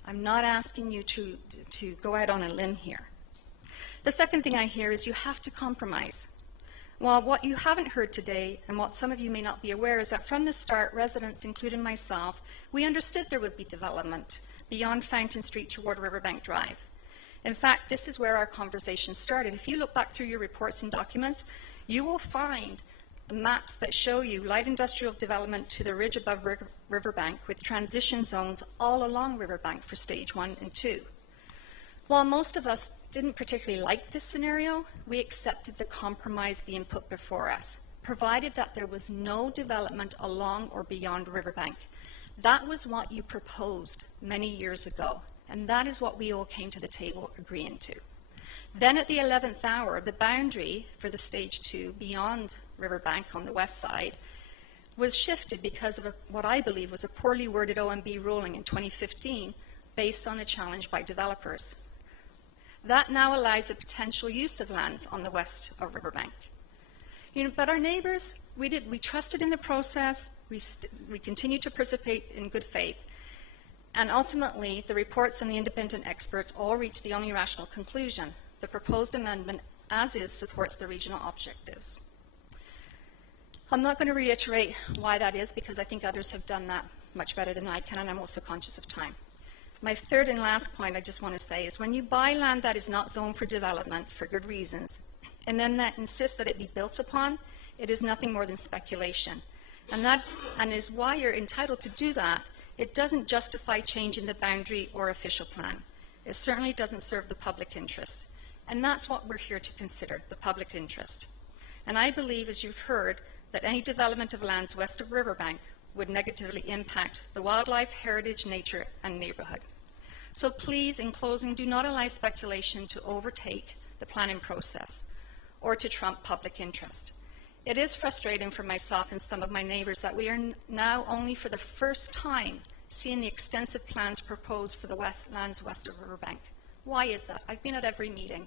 I'm not asking you to go out on a limb here. The second thing I hear is you have to compromise. Well, what you haven't heard today, and what some of you may not be aware, is that from the start, residents, including myself, we understood there would be development beyond Fountain Street toward Riverbank Drive. In fact, this is where our conversation started. If you look back through your reports and documents, you will find maps that show you light industrial development to the ridge above Riverbank with transition zones all along Riverbank for stage 1 and 2. While most of us didn't particularly like this scenario, we accepted the compromise being put before us, provided that there was no development along or beyond Riverbank. That was what you proposed many years ago, and that is what we all came to the table agreeing to. Then at the 11th hour, the boundary for the stage 2 beyond Riverbank on the west side was shifted because of what I believe was a poorly worded OMB ruling in 2015 based on the challenge by developers. That now allows a potential use of lands on the west of Riverbank. But our neighbors, we trusted in the process, we continued to participate in good faith, and ultimately the reports and the independent experts all reached the only rational conclusion. The proposed amendment, as is, supports the regional objectives. I'm not going to reiterate why that is, because I think others have done that much better than I can, and I'm also conscious of time. My third and last point I just want to say is when you buy land that is not zoned for development for good reasons, and then that insists that it be built upon, it is nothing more than speculation. And is why you're entitled to do that. It doesn't justify changing the boundary or official plan. It certainly doesn't serve the public interest. And that's what we're here to consider, the public interest. And I believe, as you've heard, that any development of lands west of Riverbank would negatively impact the wildlife, heritage, nature, and neighborhood. So please, in closing, do not allow speculation to overtake the planning process or to trump public interest. It is frustrating for myself and some of my neighbors that we are now only for the first time seeing the extensive plans proposed for the lands west of Riverbank. Why is that? I've been at every meeting.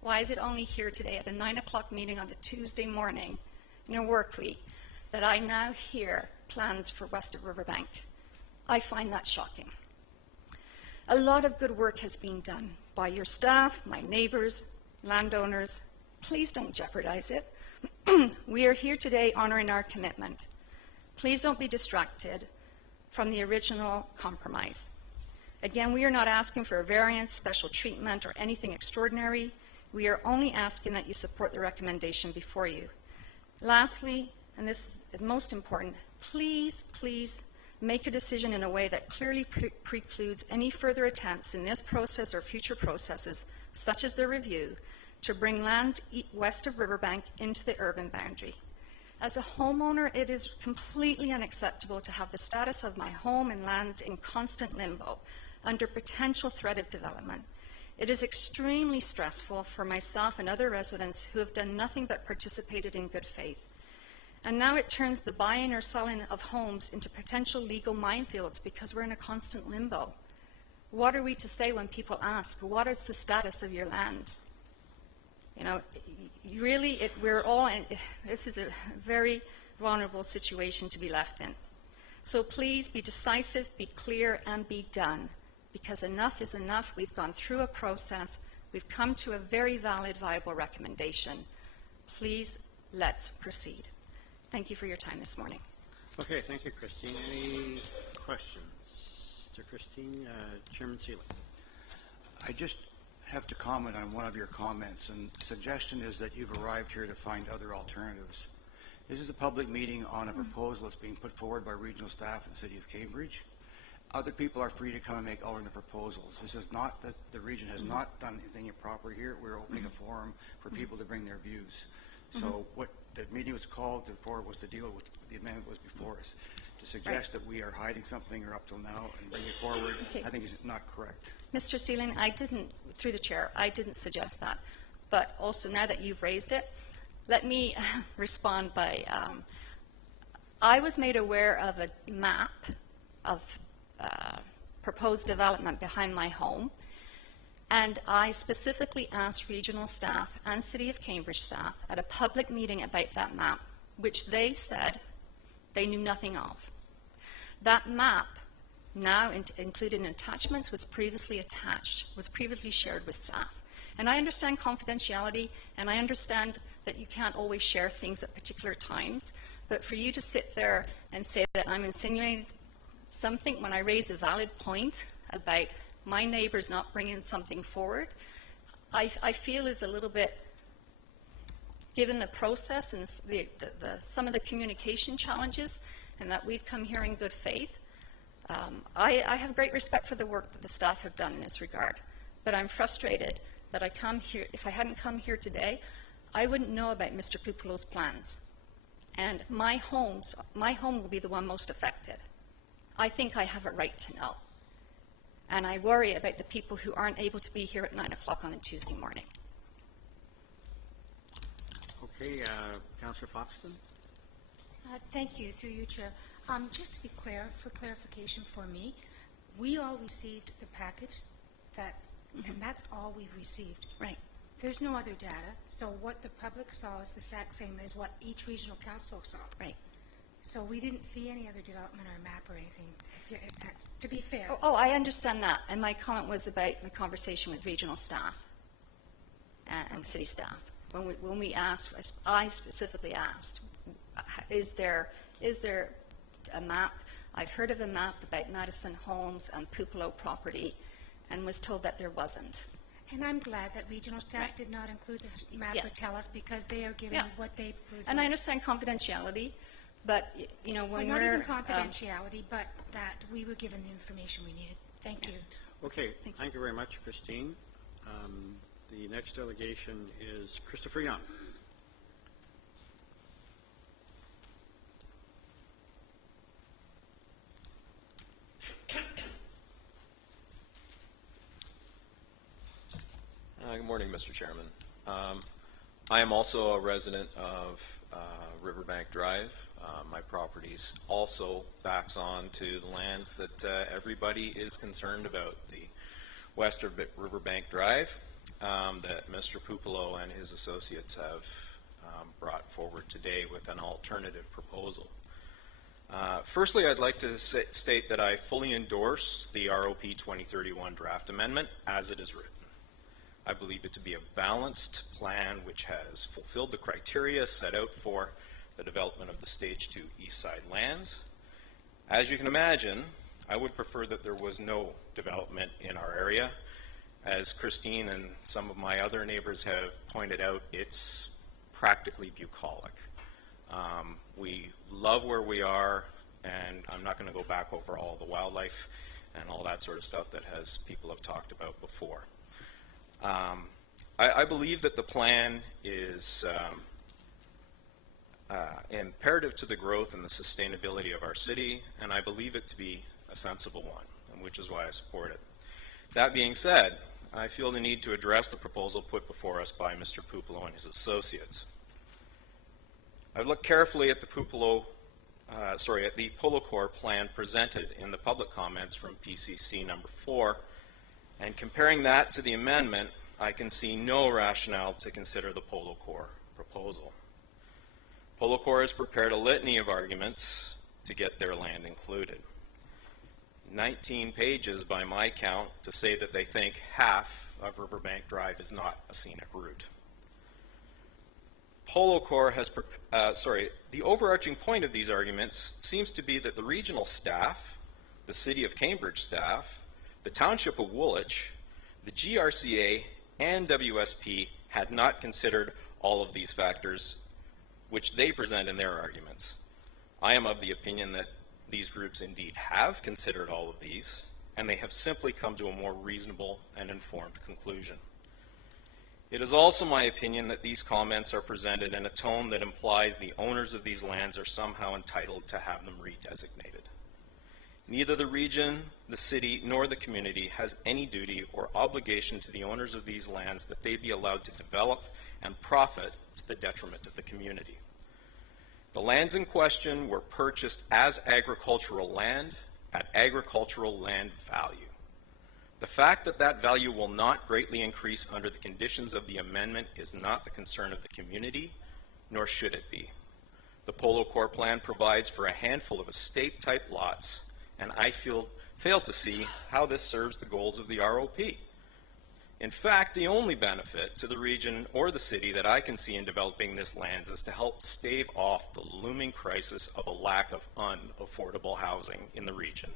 Why is it only here today at a 9 o'clock meeting on a Tuesday morning in a work week that I now hear plans for west of Riverbank? I find that shocking. A lot of good work has been done by your staff, my neighbors, landowners. Please don't jeopardize it. We are here today honoring our commitment. Please don't be distracted from the original compromise. Again, we are not asking for a variance, special treatment, or anything extraordinary. We are only asking that you support the recommendation before you. Lastly, and this is most important, please make a decision in a way that clearly precludes any further attempts in this process or future processes, such as the review, to bring lands west of Riverbank into the urban boundary. As a homeowner, it is completely unacceptable to have the status of my home and lands in constant limbo under potential threat of development. It is extremely stressful for myself and other residents who have done nothing but participated in good faith. And now it turns the buying or selling of homes into potential legal minefields because we're in a constant limbo. What are we to say when people ask, what is the status of your land? You know, really, we're all in, this is a very vulnerable situation to be left in. So please be decisive, be clear, and be done, because enough is enough. We've gone through a process. We've come to a very valid, viable recommendation. Please, let's proceed. Thank you for your time this morning. Okay, thank you, Christine. Any questions? To Christine, Chairman Seeley. I just have to comment on one of your comments, and the suggestion is that you've arrived here to find other alternatives. This is a public meeting on a proposal that's being put forward by regional staff of the City of Cambridge. Other people are free to come and make alternate proposals. This is not that the region has not done anything improper here. We're opening a forum for people to bring their views. So what the meeting was called for was to deal with the amendment that was before us. To suggest that we are hiding something or up till now and bring it forward, I think is not correct. Mr. Seeling, I didn't, through the chair, I didn't suggest that. But also now that you've raised it, let me respond by, I was made aware of a map of proposed development behind my home. And I specifically asked regional staff and City of Cambridge staff at a public meeting about that map, which they said they knew nothing of. That map, now included in attachments, was previously shared with staff. And I understand confidentiality, and I understand that you can't always share things at particular times, but for you to sit there and say that I'm insinuating something when I raise a valid point about my neighbors not bringing something forward, I feel is a little bit, given the process and some of the communication challenges, and that we've come here in good faith. I have great respect for the work that the staff have done in this regard, but I'm frustrated that I come here. If I hadn't come here today, I wouldn't know about Mr. Pupelo's plans, and my home will be the one most affected. I think I have a right to know. And I worry about the people who aren't able to be here at 9 o'clock on a Tuesday morning. Okay, Councillor Foxton? Thank you, through you, Chair. Just to be clear, for clarification for me, we all received the package, and that's all we've received. Right. There's no other data, so what the public saw is the exact same as what each regional council saw. Right. So we didn't see any other development or map or anything, if that's, to be fair. Oh, I understand that, and my comment was about my conversation with regional staff and city staff. When we asked, I specifically asked, is there a map? I've heard of a map about Madison Homes and Pupelo property, and was told that there wasn't. And I'm glad that regional staff did not include the map or tell us, because they are giving what they proved. And I understand confidentiality, but you know, when not we're even confidentiality, but that we were given the information we needed. Thank you. Okay, thank you very much, Christine. The next delegation is Christopher Young. Good morning, Mr. Chairman. I am also a resident of Riverbank Drive. My properties also backs on to the lands that everybody is concerned about, the west of Riverbank Drive that Mr. Pupelo and his associates have brought forward today with an alternative proposal. Firstly, I'd like to state that I fully endorse the ROP 2031 draft amendment as it is written. I believe it to be a balanced plan which has fulfilled the criteria set out for the development of the Stage 2 East Side lands. As you can imagine, I would prefer that there was no development in our area. As Christine and some of my other neighbors have pointed out, it's practically bucolic. We love where we are, and I'm not going to go back over all the wildlife and all that sort of stuff that people have talked about before. I believe that the plan is imperative to the growth and the sustainability of our city, and I believe it to be a sensible one, which is why I support it. That being said, I feel the need to address the proposal put before us by Mr. Pupelo and his associates. I've looked carefully at the at the Polo Corps plan presented in the public comments from PCC number 4, and comparing that to the amendment, I can see no rationale to consider the Polo Corps proposal. Polo Corps has prepared a litany of arguments to get their land included. 19 pages by my count to say that they think half of Riverbank Drive is not a scenic route. Polo Corps has, the overarching point of these arguments seems to be that the regional staff, the City of Cambridge staff, the Township of Woolwich, the GRCA, and WSP had not considered all of these factors which they present in their arguments. I am of the opinion that these groups indeed have considered all of these, and they have simply come to a more reasonable and informed conclusion. It is also my opinion that these comments are presented in a tone that implies the owners of these lands are somehow entitled to have them redesignated. Neither the region, the city, nor the community has any duty or obligation to the owners of these lands that they be allowed to develop and profit to the detriment of the community. The lands in question were purchased as agricultural land at agricultural land value. The fact that that value will not greatly increase under the conditions of the amendment is not the concern of the community, nor should it be. The Polo Corps plan provides for a handful of estate-type lots, and I fail to see how this serves the goals of the ROP. In fact, the only benefit to the region or the city that I can see in developing this land is to help stave off the looming crisis of a lack of unaffordable housing in the region.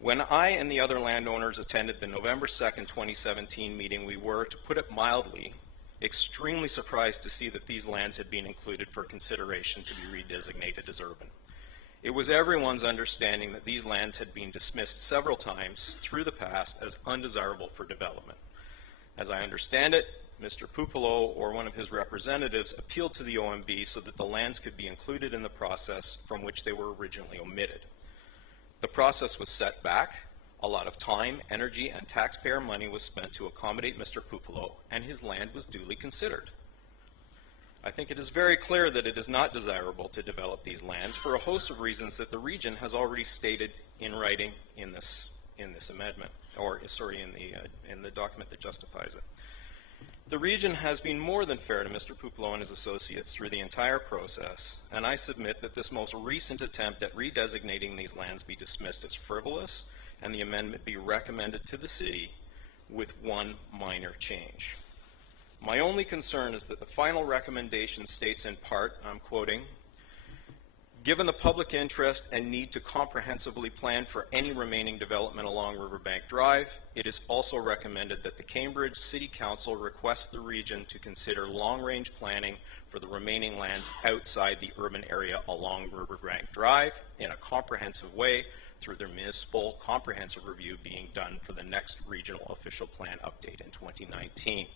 When I and the other landowners attended the November 2nd, 2017 meeting, we were, to put it mildly, extremely surprised to see that these lands had been included for consideration to be redesignated as urban. It was everyone's understanding that these lands had been dismissed several times through the past as undesirable for development. As I understand it, Mr. Pupolo or one of his representatives appealed to the OMB so that the lands could be included in the process from which they were originally omitted. The process was set back. A lot of time, energy, and taxpayer money was spent to accommodate Mr. Pupolo, and his land was duly considered. I think it is very clear that it is not desirable to develop these lands for a host of reasons that the region has already stated in writing in this amendment, or sorry, in the document that justifies it. The region has been more than fair to Mr. Pupolo and his associates through the entire process, and I submit that this most recent attempt at redesignating these lands be dismissed as frivolous, and the amendment be recommended to the city with one minor change. My only concern is that the final recommendation states in part, I'm quoting, "Given the public interest and need to comprehensively plan for any remaining development along Riverbank Drive, it is also recommended that the Cambridge City Council request the region to consider long-range planning for the remaining lands outside the urban area along Riverbank Drive in a comprehensive way through their municipal comprehensive review being done for the next regional official plan update in 2019.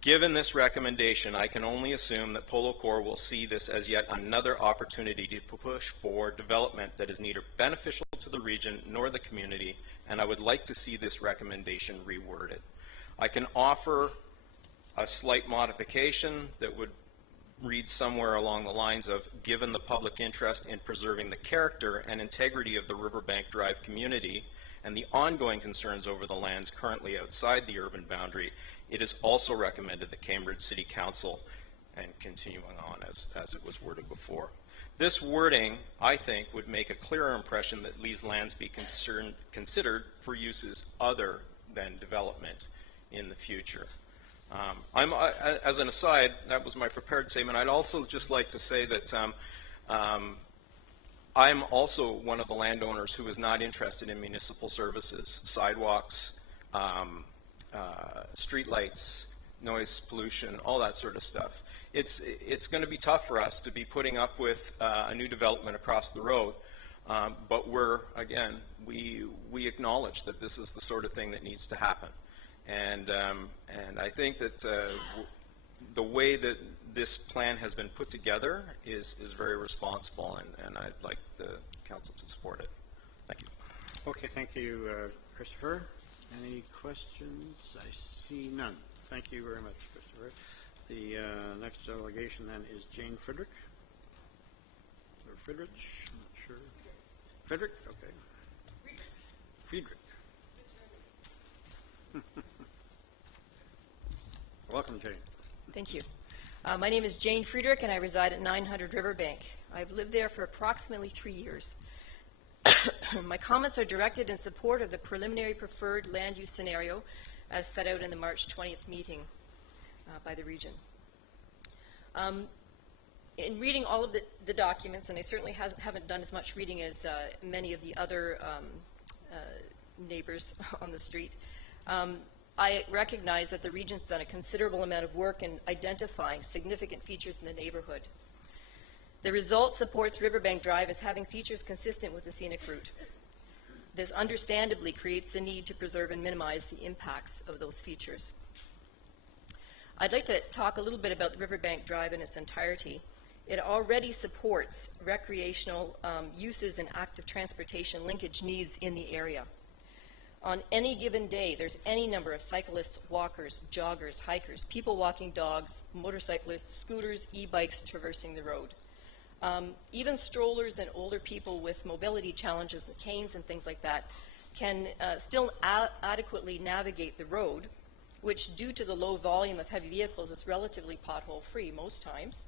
Given this recommendation, I can only assume that Polo Corps will see this as yet another opportunity to push for development that is neither beneficial to the region nor the community, and I would like to see this recommendation reworded. I can offer a slight modification that would read somewhere along the lines of, given the public interest in preserving the character and integrity of the Riverbank Drive community and the ongoing concerns over the lands currently outside the urban boundary, it is also recommended that Cambridge City Council, and continuing on as it was worded before. This wording, I think, would make a clearer impression that these lands be considered for uses other than development in the future. As an aside, that was my prepared statement. I'd also just like to say that I'm also one of the landowners who is not interested in municipal services, sidewalks, street lights, noise pollution, all that sort of stuff. It's going to be tough for us to be putting up with a new development across the road, but we acknowledge that this is the sort of thing that needs to happen. And I think that the way that this plan has been put together is very responsible, and I'd like the council to support it. Thank you. Okay, thank you, Christopher. Any questions? I see none. Thank you very much, Christopher. The next delegation then is Jane Friedrich. Or Friedrich, I'm not sure. Friedrich? Okay. Friedrich. Welcome, Jane. Thank you. My name is Jane Friedrich, and I reside at 900 Riverbank. I've lived there for approximately 3 years. My comments are directed in support of the preliminary preferred land use scenario as set out in the March 20th meeting by the region. In reading all of the documents, and I certainly haven't done as much reading as many of the other neighbors on the street, I recognize that the region's done a considerable amount of work in identifying significant features in the neighborhood. The result supports Riverbank Drive as having features consistent with the scenic route. This understandably creates the need to preserve and minimize the impacts of those features. I'd like to talk a little bit about Riverbank Drive in its entirety. It already supports recreational uses and active transportation linkage needs in the area. On any given day, there's any number of cyclists, walkers, joggers, hikers, people walking dogs, motorcyclists, scooters, e-bikes traversing the road. Even strollers and older people with mobility challenges and canes and things like that can still adequately navigate the road, which due to the low volume of heavy vehicles is relatively pothole-free most times,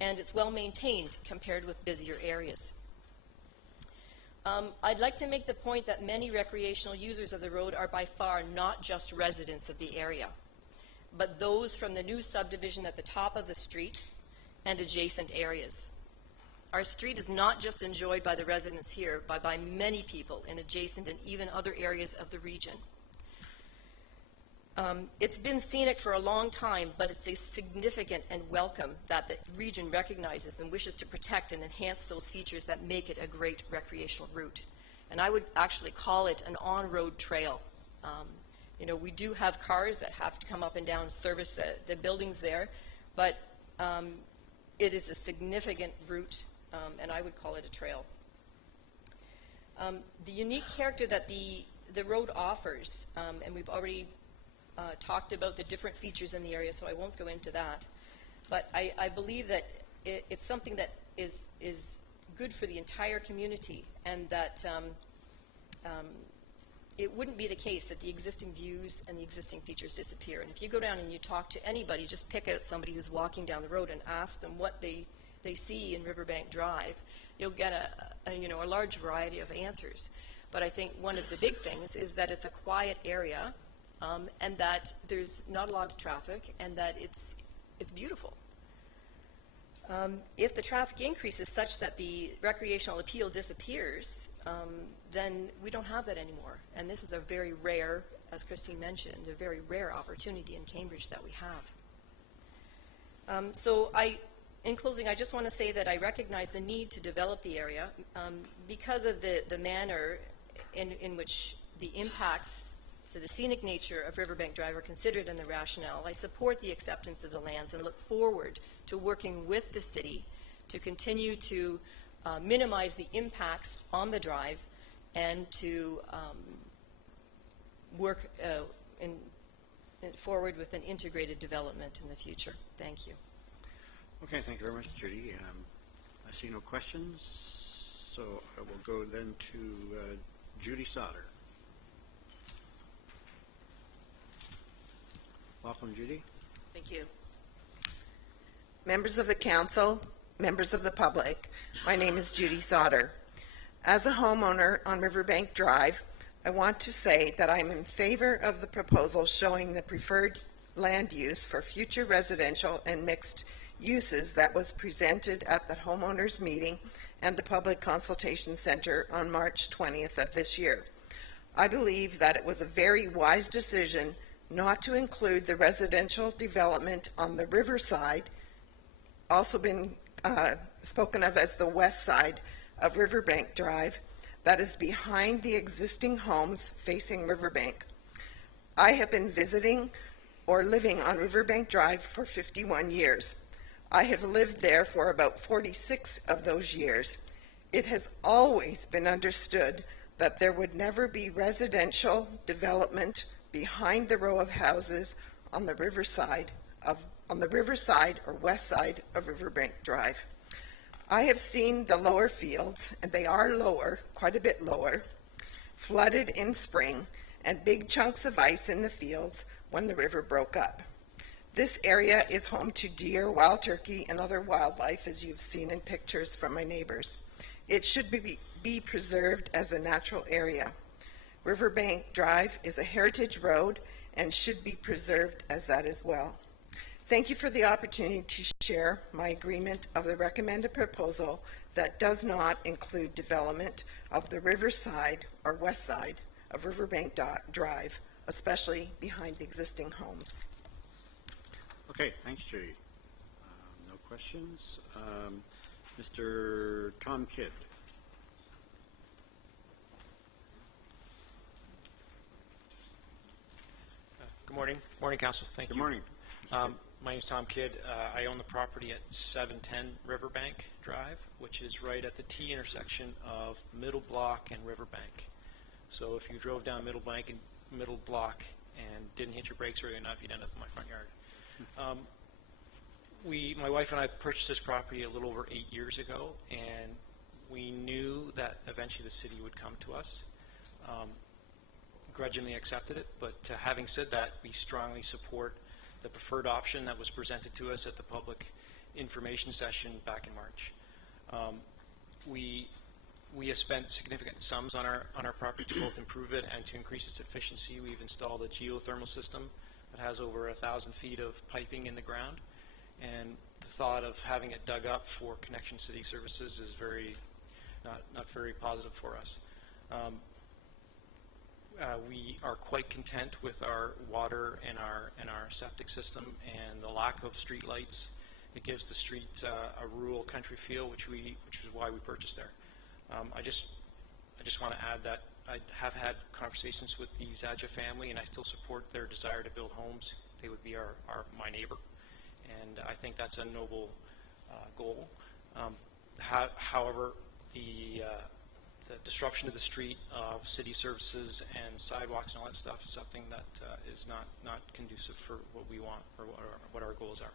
and it's well maintained compared with busier areas. I'd like to make the point that many recreational users of the road are by far not just residents of the area, but those from the new subdivision at the top of the street and adjacent areas. Our street is not just enjoyed by the residents here, but by many people in adjacent and even other areas of the region. It's been scenic for a long time, but it's a significant and welcome that the region recognizes and wishes to protect and enhance those features that make it a great recreational route. And I would actually call it an on-road trail. You know, we do have cars that have to come up and down, service the buildings there, but it is a significant route, and I would call it a trail. The unique character that the road offers, and we've already talked about the different features in the area, so I won't go into that. But I believe that it's something that is good for the entire community, and that it wouldn't be the case that the existing views and the existing features disappear. And if you go down and you talk to anybody, just pick out somebody who's walking down the road and ask them what they see in Riverbank Drive, you'll get a large variety of answers. But I think one of the big things is that it's a quiet area, and that there's not a lot of traffic, and that it's beautiful. If the traffic increases such that the recreational appeal disappears, then we don't have that anymore. And this is a very rare, as Christine mentioned, a very rare opportunity in Cambridge that we have. In closing, I just want to say that I recognize the need to develop the area because of the manner in which the impacts to the scenic nature of Riverbank Drive are considered in the rationale. I support the acceptance of the lands and look forward to working with the city to continue to minimize the impacts on the drive and to work forward with an integrated development in the future. Thank you. Okay, thank you very much, Judy. I see no questions, so I will go then to Judy Sauter. Welcome, Judy. Thank you. Members of the council, members of the public, my name is Judy Sauter. As a homeowner on Riverbank Drive, I want to say that I'm in favor of the proposal showing the preferred land use for future residential and mixed uses that was presented at the homeowners meeting and the public consultation center on March 20th of this year. I believe that it was a very wise decision not to include the residential development on the riverside, also been spoken of as the west side of Riverbank Drive, that is behind the existing homes facing Riverbank. I have been visiting or living on Riverbank Drive for 51 years. I have lived there for about 46 of those years. It has always been understood that there would never be residential development behind the row of houses on the riverside or west side of Riverbank Drive. I have seen the lower fields, and they are lower, quite a bit lower, flooded in spring, and big chunks of ice in the fields when the river broke up. This area is home to deer, wild turkey, and other wildlife, as you've seen in pictures from my neighbors. It should be preserved as a natural area. Riverbank Drive is a heritage road and should be preserved as that as well. Thank you for the opportunity to share my agreement of the recommended proposal that does not include development of the riverside or west side of Riverbank Drive, especially behind the existing homes. Okay, thanks, Judy. No questions. Mr. Tom Kidd. Good morning. Morning, Council. Thank you. Good morning. My name is Tom Kidd. I own the property at 710 Riverbank Drive, which is right at the T intersection of Middle Block and Riverbank. So if you drove down Middle Block and didn't hit your brakes early enough, you'd end up in my front yard. My wife and I purchased this property a little over 8 years ago, and we knew that eventually the city would come to us. Grudgingly accepted it, but having said that, we strongly support the preferred option that was presented to us at the public information session back in March. We have spent significant sums on our property to both improve it and to increase its efficiency. We've installed a geothermal system that has over 1,000 feet of piping in the ground, and the thought of having it dug up for connection city services is not very positive for us. We are quite content with our water and our septic system and the lack of street lights. It gives the street a rural country feel, which is why we purchased there. I just want to add that I have had conversations with the Zadja family, and I still support their desire to build homes. They would be my neighbor, and I think that's a noble goal. However, the disruption of the street of city services and sidewalks and all that stuff is something that is not conducive for what we want or what our goals are.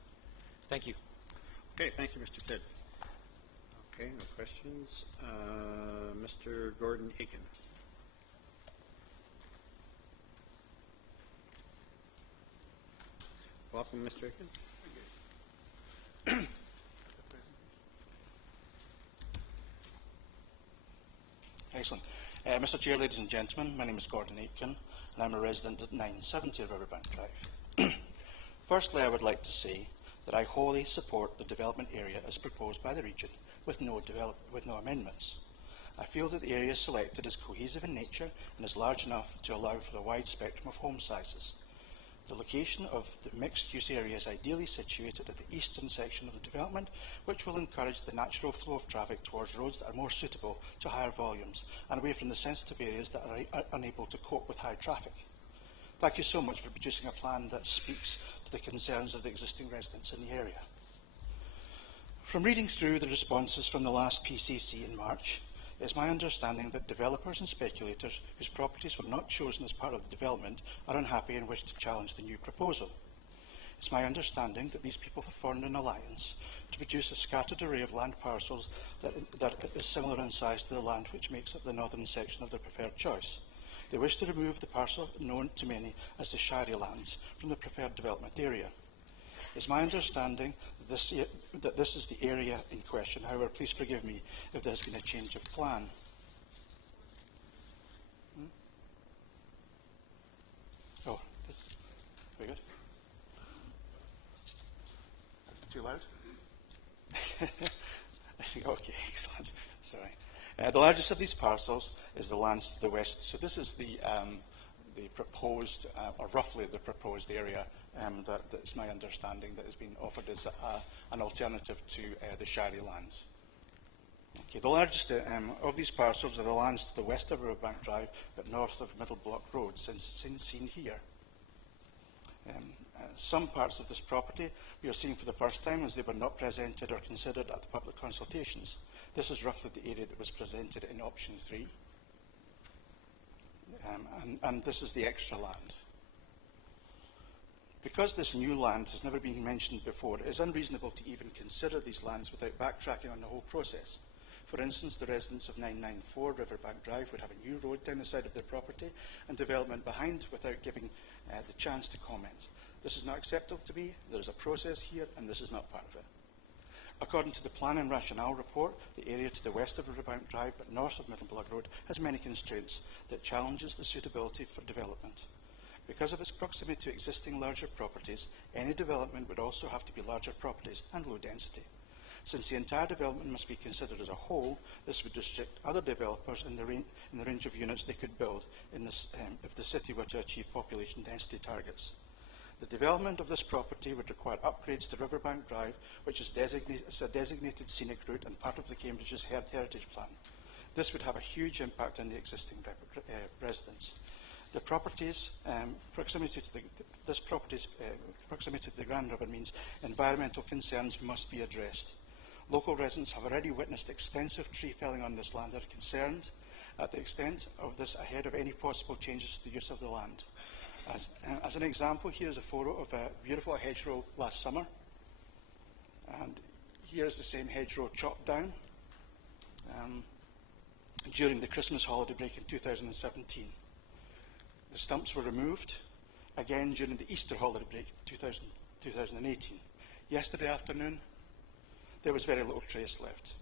Thank you. Okay, thank you, Mr. Kidd. Okay, no questions. Mr. Gordon Aiken. Welcome, Mr. Aiken. Excellent. Mr. Chair, ladies and gentlemen, my name is Gordon Aitken, and I'm a resident at 970 Riverbank Drive. Firstly, I would like to say that I wholly support the development area as proposed by the region with no amendments. I feel that the area selected is cohesive in nature and is large enough to allow for a wide spectrum of home sizes. The location of the mixed-use area is ideally situated at the eastern section of the development, which will encourage the natural flow of traffic towards roads that are more suitable to higher volumes and away from the sensitive areas that are unable to cope with high traffic. Thank you so much for producing a plan that speaks to the concerns of the existing residents in the area. From reading through the responses from the last PCC in March, it is my understanding that developers and speculators whose properties were not chosen as part of the development are unhappy and wish to challenge the new proposal. It's my understanding that these people have formed an alliance to produce a scattered array of land parcels that is similar in size to the land which makes up the northern section of their preferred choice. They wish to remove the parcel known to many as the Shire lands from the preferred development area. It's my understanding that this is the area in question. However, please forgive me if there has been a change of plan. Oh, very good. Too loud? Okay, excellent. Sorry. The largest of these parcels is the lands to the west. So this is the proposed, or roughly the proposed area that's my understanding that has been offered as an alternative to the Shire lands. Okay, the largest of these parcels are the lands to the west of Riverbank Drive, but north of Middle Block Road, seen here. Some parts of this property we are seeing for the first time as they were not presented or considered at the public consultations. This is roughly the area that was presented in option 3. And this is the extra land. Because this new land has never been mentioned before, it is unreasonable to even consider these lands without backtracking on the whole process. For instance, the residents of 994 Riverbank Drive would have a new road down the side of their property and development behind without giving the chance to comment. This is not acceptable to me. There is a process here, and this is not part of it. According to the Plan and Rationale report, the area to the west of Riverbank Drive but north of Middle Block Road has many constraints that challenges the suitability for development. Because of its proximity to existing larger properties, any development would also have to be larger properties and low density. Since the entire development must be considered as a whole, this would restrict other developers in the range of units they could build if the city were to achieve population density targets. The development of this property would require upgrades to Riverbank Drive, which is a designated scenic route and part of the Cambridge's Heritage Plan. This would have a huge impact on the existing residents. The property's proximity to the Grand River means environmental concerns must be addressed. Local residents have already witnessed extensive tree felling on this land and are concerned at the extent of this ahead of any possible changes to the use of the land. As an example, here is a photo of a beautiful hedgerow last summer. And here is the same hedgerow chopped down during the Christmas holiday break in 2017. The stumps were removed again during the Easter holiday break 2018. Yesterday afternoon, there was very little trace left.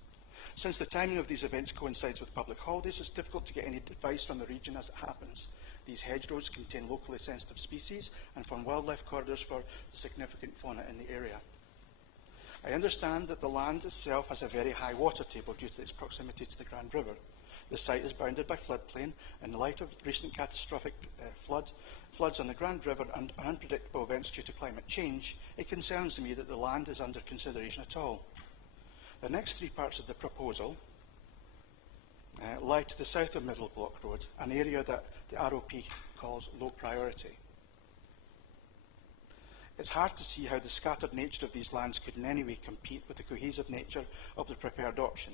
Since the timing of these events coincides with public holidays, it's difficult to get any advice from the region as it happens. These hedgerows contain locally sensitive species and form wildlife corridors for the significant fauna in the area. I understand that the land itself has a very high water table due to its proximity to the Grand River. The site is bounded by floodplain. In the light of recent catastrophic floods on the Grand River and unpredictable events due to climate change, it concerns me that the land is under consideration at all. The next three parts of the proposal lie to the south of Middle Block Road, an area that the ROP calls low priority. It's hard to see how the scattered nature of these lands could in any way compete with the cohesive nature of the preferred option.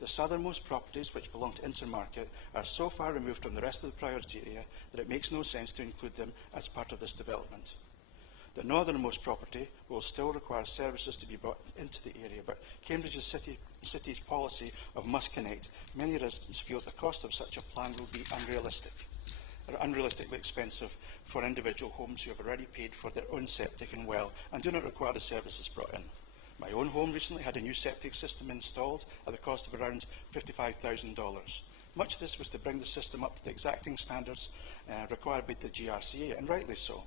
The southernmost properties, which belong to Intermarket, are so far removed from the rest of the priority area that it makes no sense to include them as part of this development. The northernmost property will still require services to be brought into the area, but Cambridge's city's policy of must connect, many residents feel the cost of such a plan will be unrealistically expensive for individual homes who have already paid for their own septic and well and do not require the services brought in. My own home recently had a new septic system installed at the cost of around $55,000. Much of this was to bring the system up to the exacting standards required by the GRCA, and rightly so.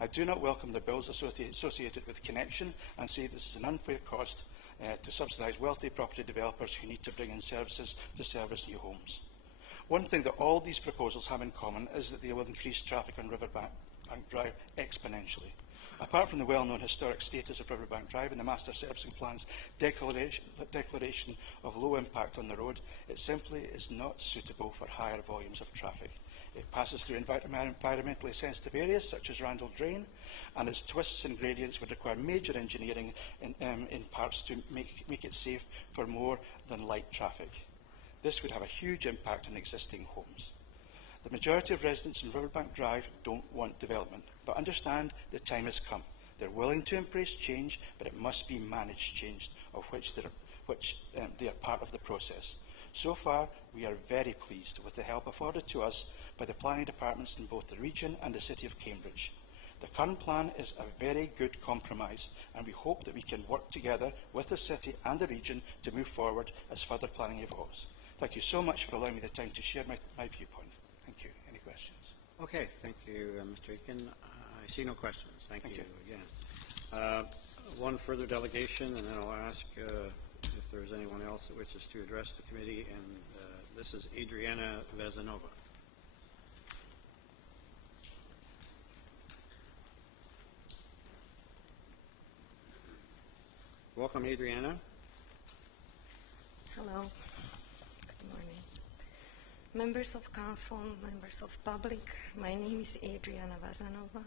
I do not welcome the bills associated with connection and say this is an unfair cost to subsidise wealthy property developers who need to bring in services to service new homes. One thing that all these proposals have in common is that they will increase traffic on Riverbank Drive exponentially. Apart from the well-known historic status of Riverbank Drive and the Master Servicing Plan's declaration of low impact on the road, it simply is not suitable for higher volumes of traffic. It passes through environmentally sensitive areas such as Randall Drain, and its twists and gradients would require major engineering in parts to make it safe for more than light traffic. This would have a huge impact on existing homes. The majority of residents in Riverbank Drive don't want development, but understand the time has come. They're willing to embrace change, but it must be managed change, of which they are part of the process. So far, we are very pleased with the help afforded to us by the planning departments in both the region and the City of Cambridge. The current plan is a very good compromise, and we hope that we can work together with the City and the region to move forward as further planning evolves. Thank you so much for allowing me the time to share my viewpoint. Thank you. Any questions? Okay, thank you, Mr. Aiken. I see no questions. Thank you again. One further delegation, and then I'll ask if there's anyone else that wishes to address the committee, and this is Adriana Vezanova. Welcome, Adriana. Hello. Good morning. Members of council, members of public, my name is Adriana Vezanova,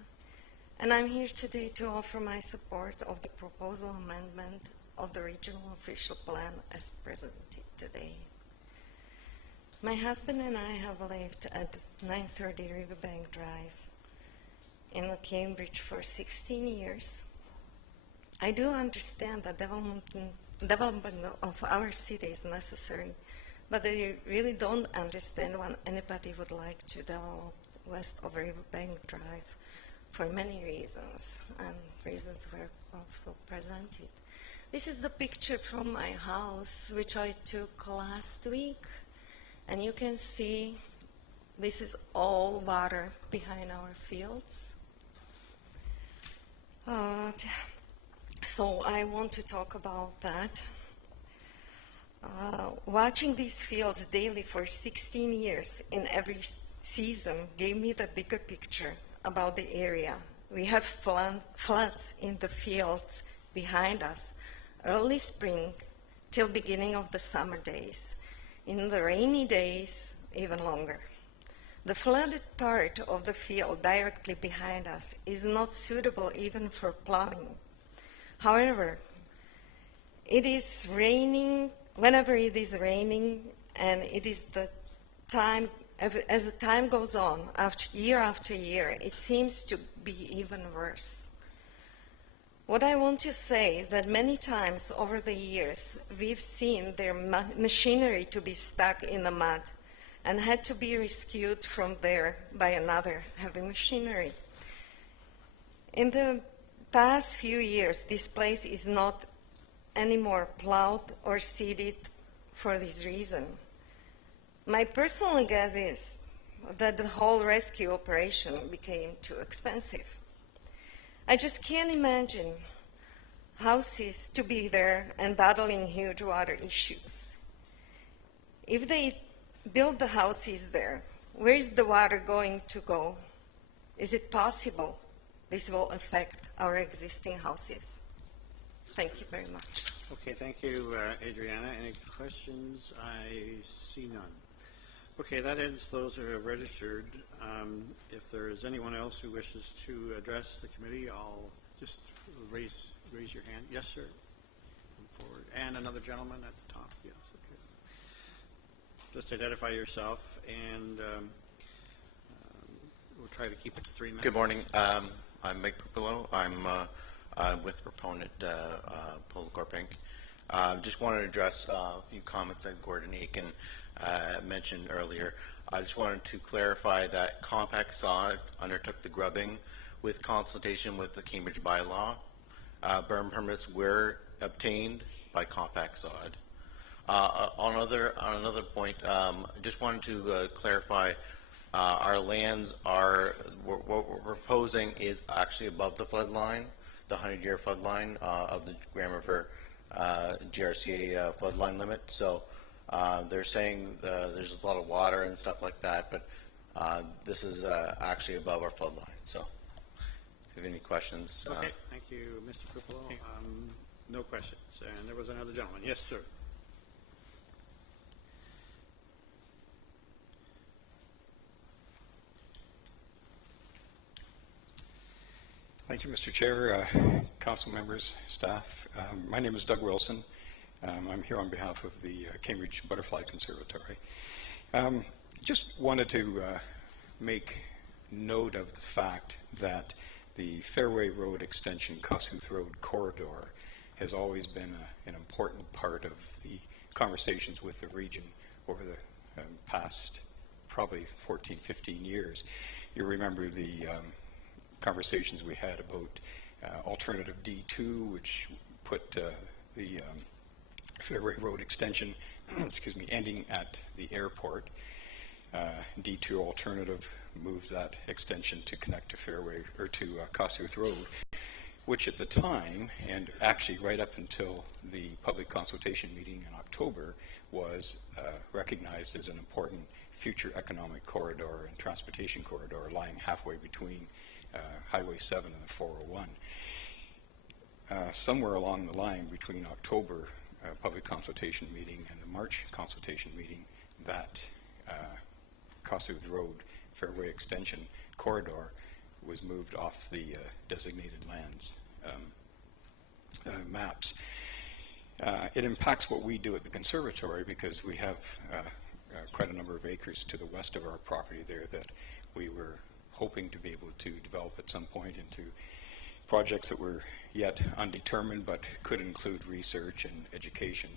and I'm here today to offer my support of the proposal amendment of the regional official plan as presented today. My husband and I have lived at 930 Riverbank Drive in Cambridge for 16 years. I do understand that development of our city is necessary, but I really don't understand why anybody would like to develop west of Riverbank Drive for many reasons, and reasons were also presented. This is the picture from my house, which I took last week, and you can see this is all water behind our fields. So I want to talk about that. Watching these fields daily for 16 years in every season gave me the bigger picture about the area. We have floods in the fields behind us, early spring till beginning of the summer days. In the rainy days, even longer. The flooded part of the field directly behind us is not suitable even for plowing. However, it is raining, whenever it is raining, and it is the time, as the time goes on, after year, it seems to be even worse. What I want to say that many times over the years, we've seen their machinery to be stuck in the mud and had to be rescued from there by another heavy machinery. In the past few years, this place is not anymore plowed or seeded for this reason. My personal guess is that the whole rescue operation became too expensive. I just can't imagine houses to be there and battling huge water issues. If they build the houses there, where is the water going to go? Is it possible this will affect our existing houses? Thank you very much. Okay, thank you, Adriana. Any questions? I see none. Okay, that ends those who have registered. If there is anyone else who wishes to address the committee, I'll just raise your hand. Yes, sir. Come forward. And another gentleman at the top. Yes. Okay. Just identify yourself, and we'll try to keep it to 3 minutes. Good morning. I'm Mike Pupilo. I'm with proponent Polarcorp Inc. Just wanted to address a few comments that Gordon Aiken mentioned earlier. I just wanted to clarify that Compact Sod undertook the grubbing with consultation with the Cambridge bylaw. Burn permits were obtained by Compact Sod. On another point, I just wanted to clarify our lands are, what we're proposing is actually above the flood line, the 100-year flood line of the Grand River GRCA flood line limit. So they're saying there's a lot of water and stuff like that, but this is actually above our flood line. So if you have any questions. Okay, thank you, Mr. Pupilo. No questions. And there was another gentleman. Yes, sir. Thank you, Mr. Chair, council members, staff. My name is Doug Wilson. I'm here on behalf of the Cambridge Butterfly Conservatory. Just wanted to make note of the fact that the Fairway Road Extension Kossuth Road corridor has always been an important part of the conversations with the region over the past probably 14, 15 years. You remember the conversations we had about alternative D2, which put the Fairway Road extension, excuse me, ending at the airport. D2 alternative moved that extension to connect to Fairway or to Kossuth Road, which at the time, and actually right up until the public consultation meeting in October, was recognized as an important future economic corridor and transportation corridor lying halfway between Highway 7 and the 401. Somewhere along the line between October public consultation meeting and the March consultation meeting, that Kossuth Road Fairway Extension corridor was moved off the designated lands maps. It impacts what we do at the conservatory because we have quite a number of acres to the west of our property there that we were hoping to be able to develop at some point into projects that were yet undetermined but could include research and education.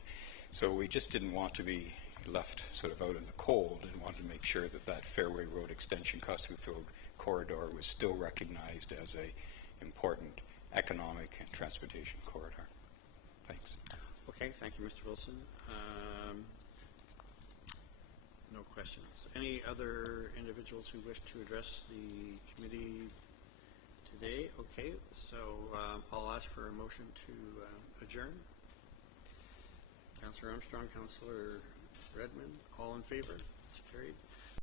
So we just didn't want to be left sort of out in the cold and wanted to make sure that that Fairway Road Extension Kossuth Road corridor was still recognized as a important economic and transportation corridor. Thanks. Okay, thank you, Mr. Wilson. No questions. Any other individuals who wish to address the committee today? Okay, so I'll ask for a motion to adjourn. Councillor Armstrong, Councillor Redmond, all in favor? It's carried.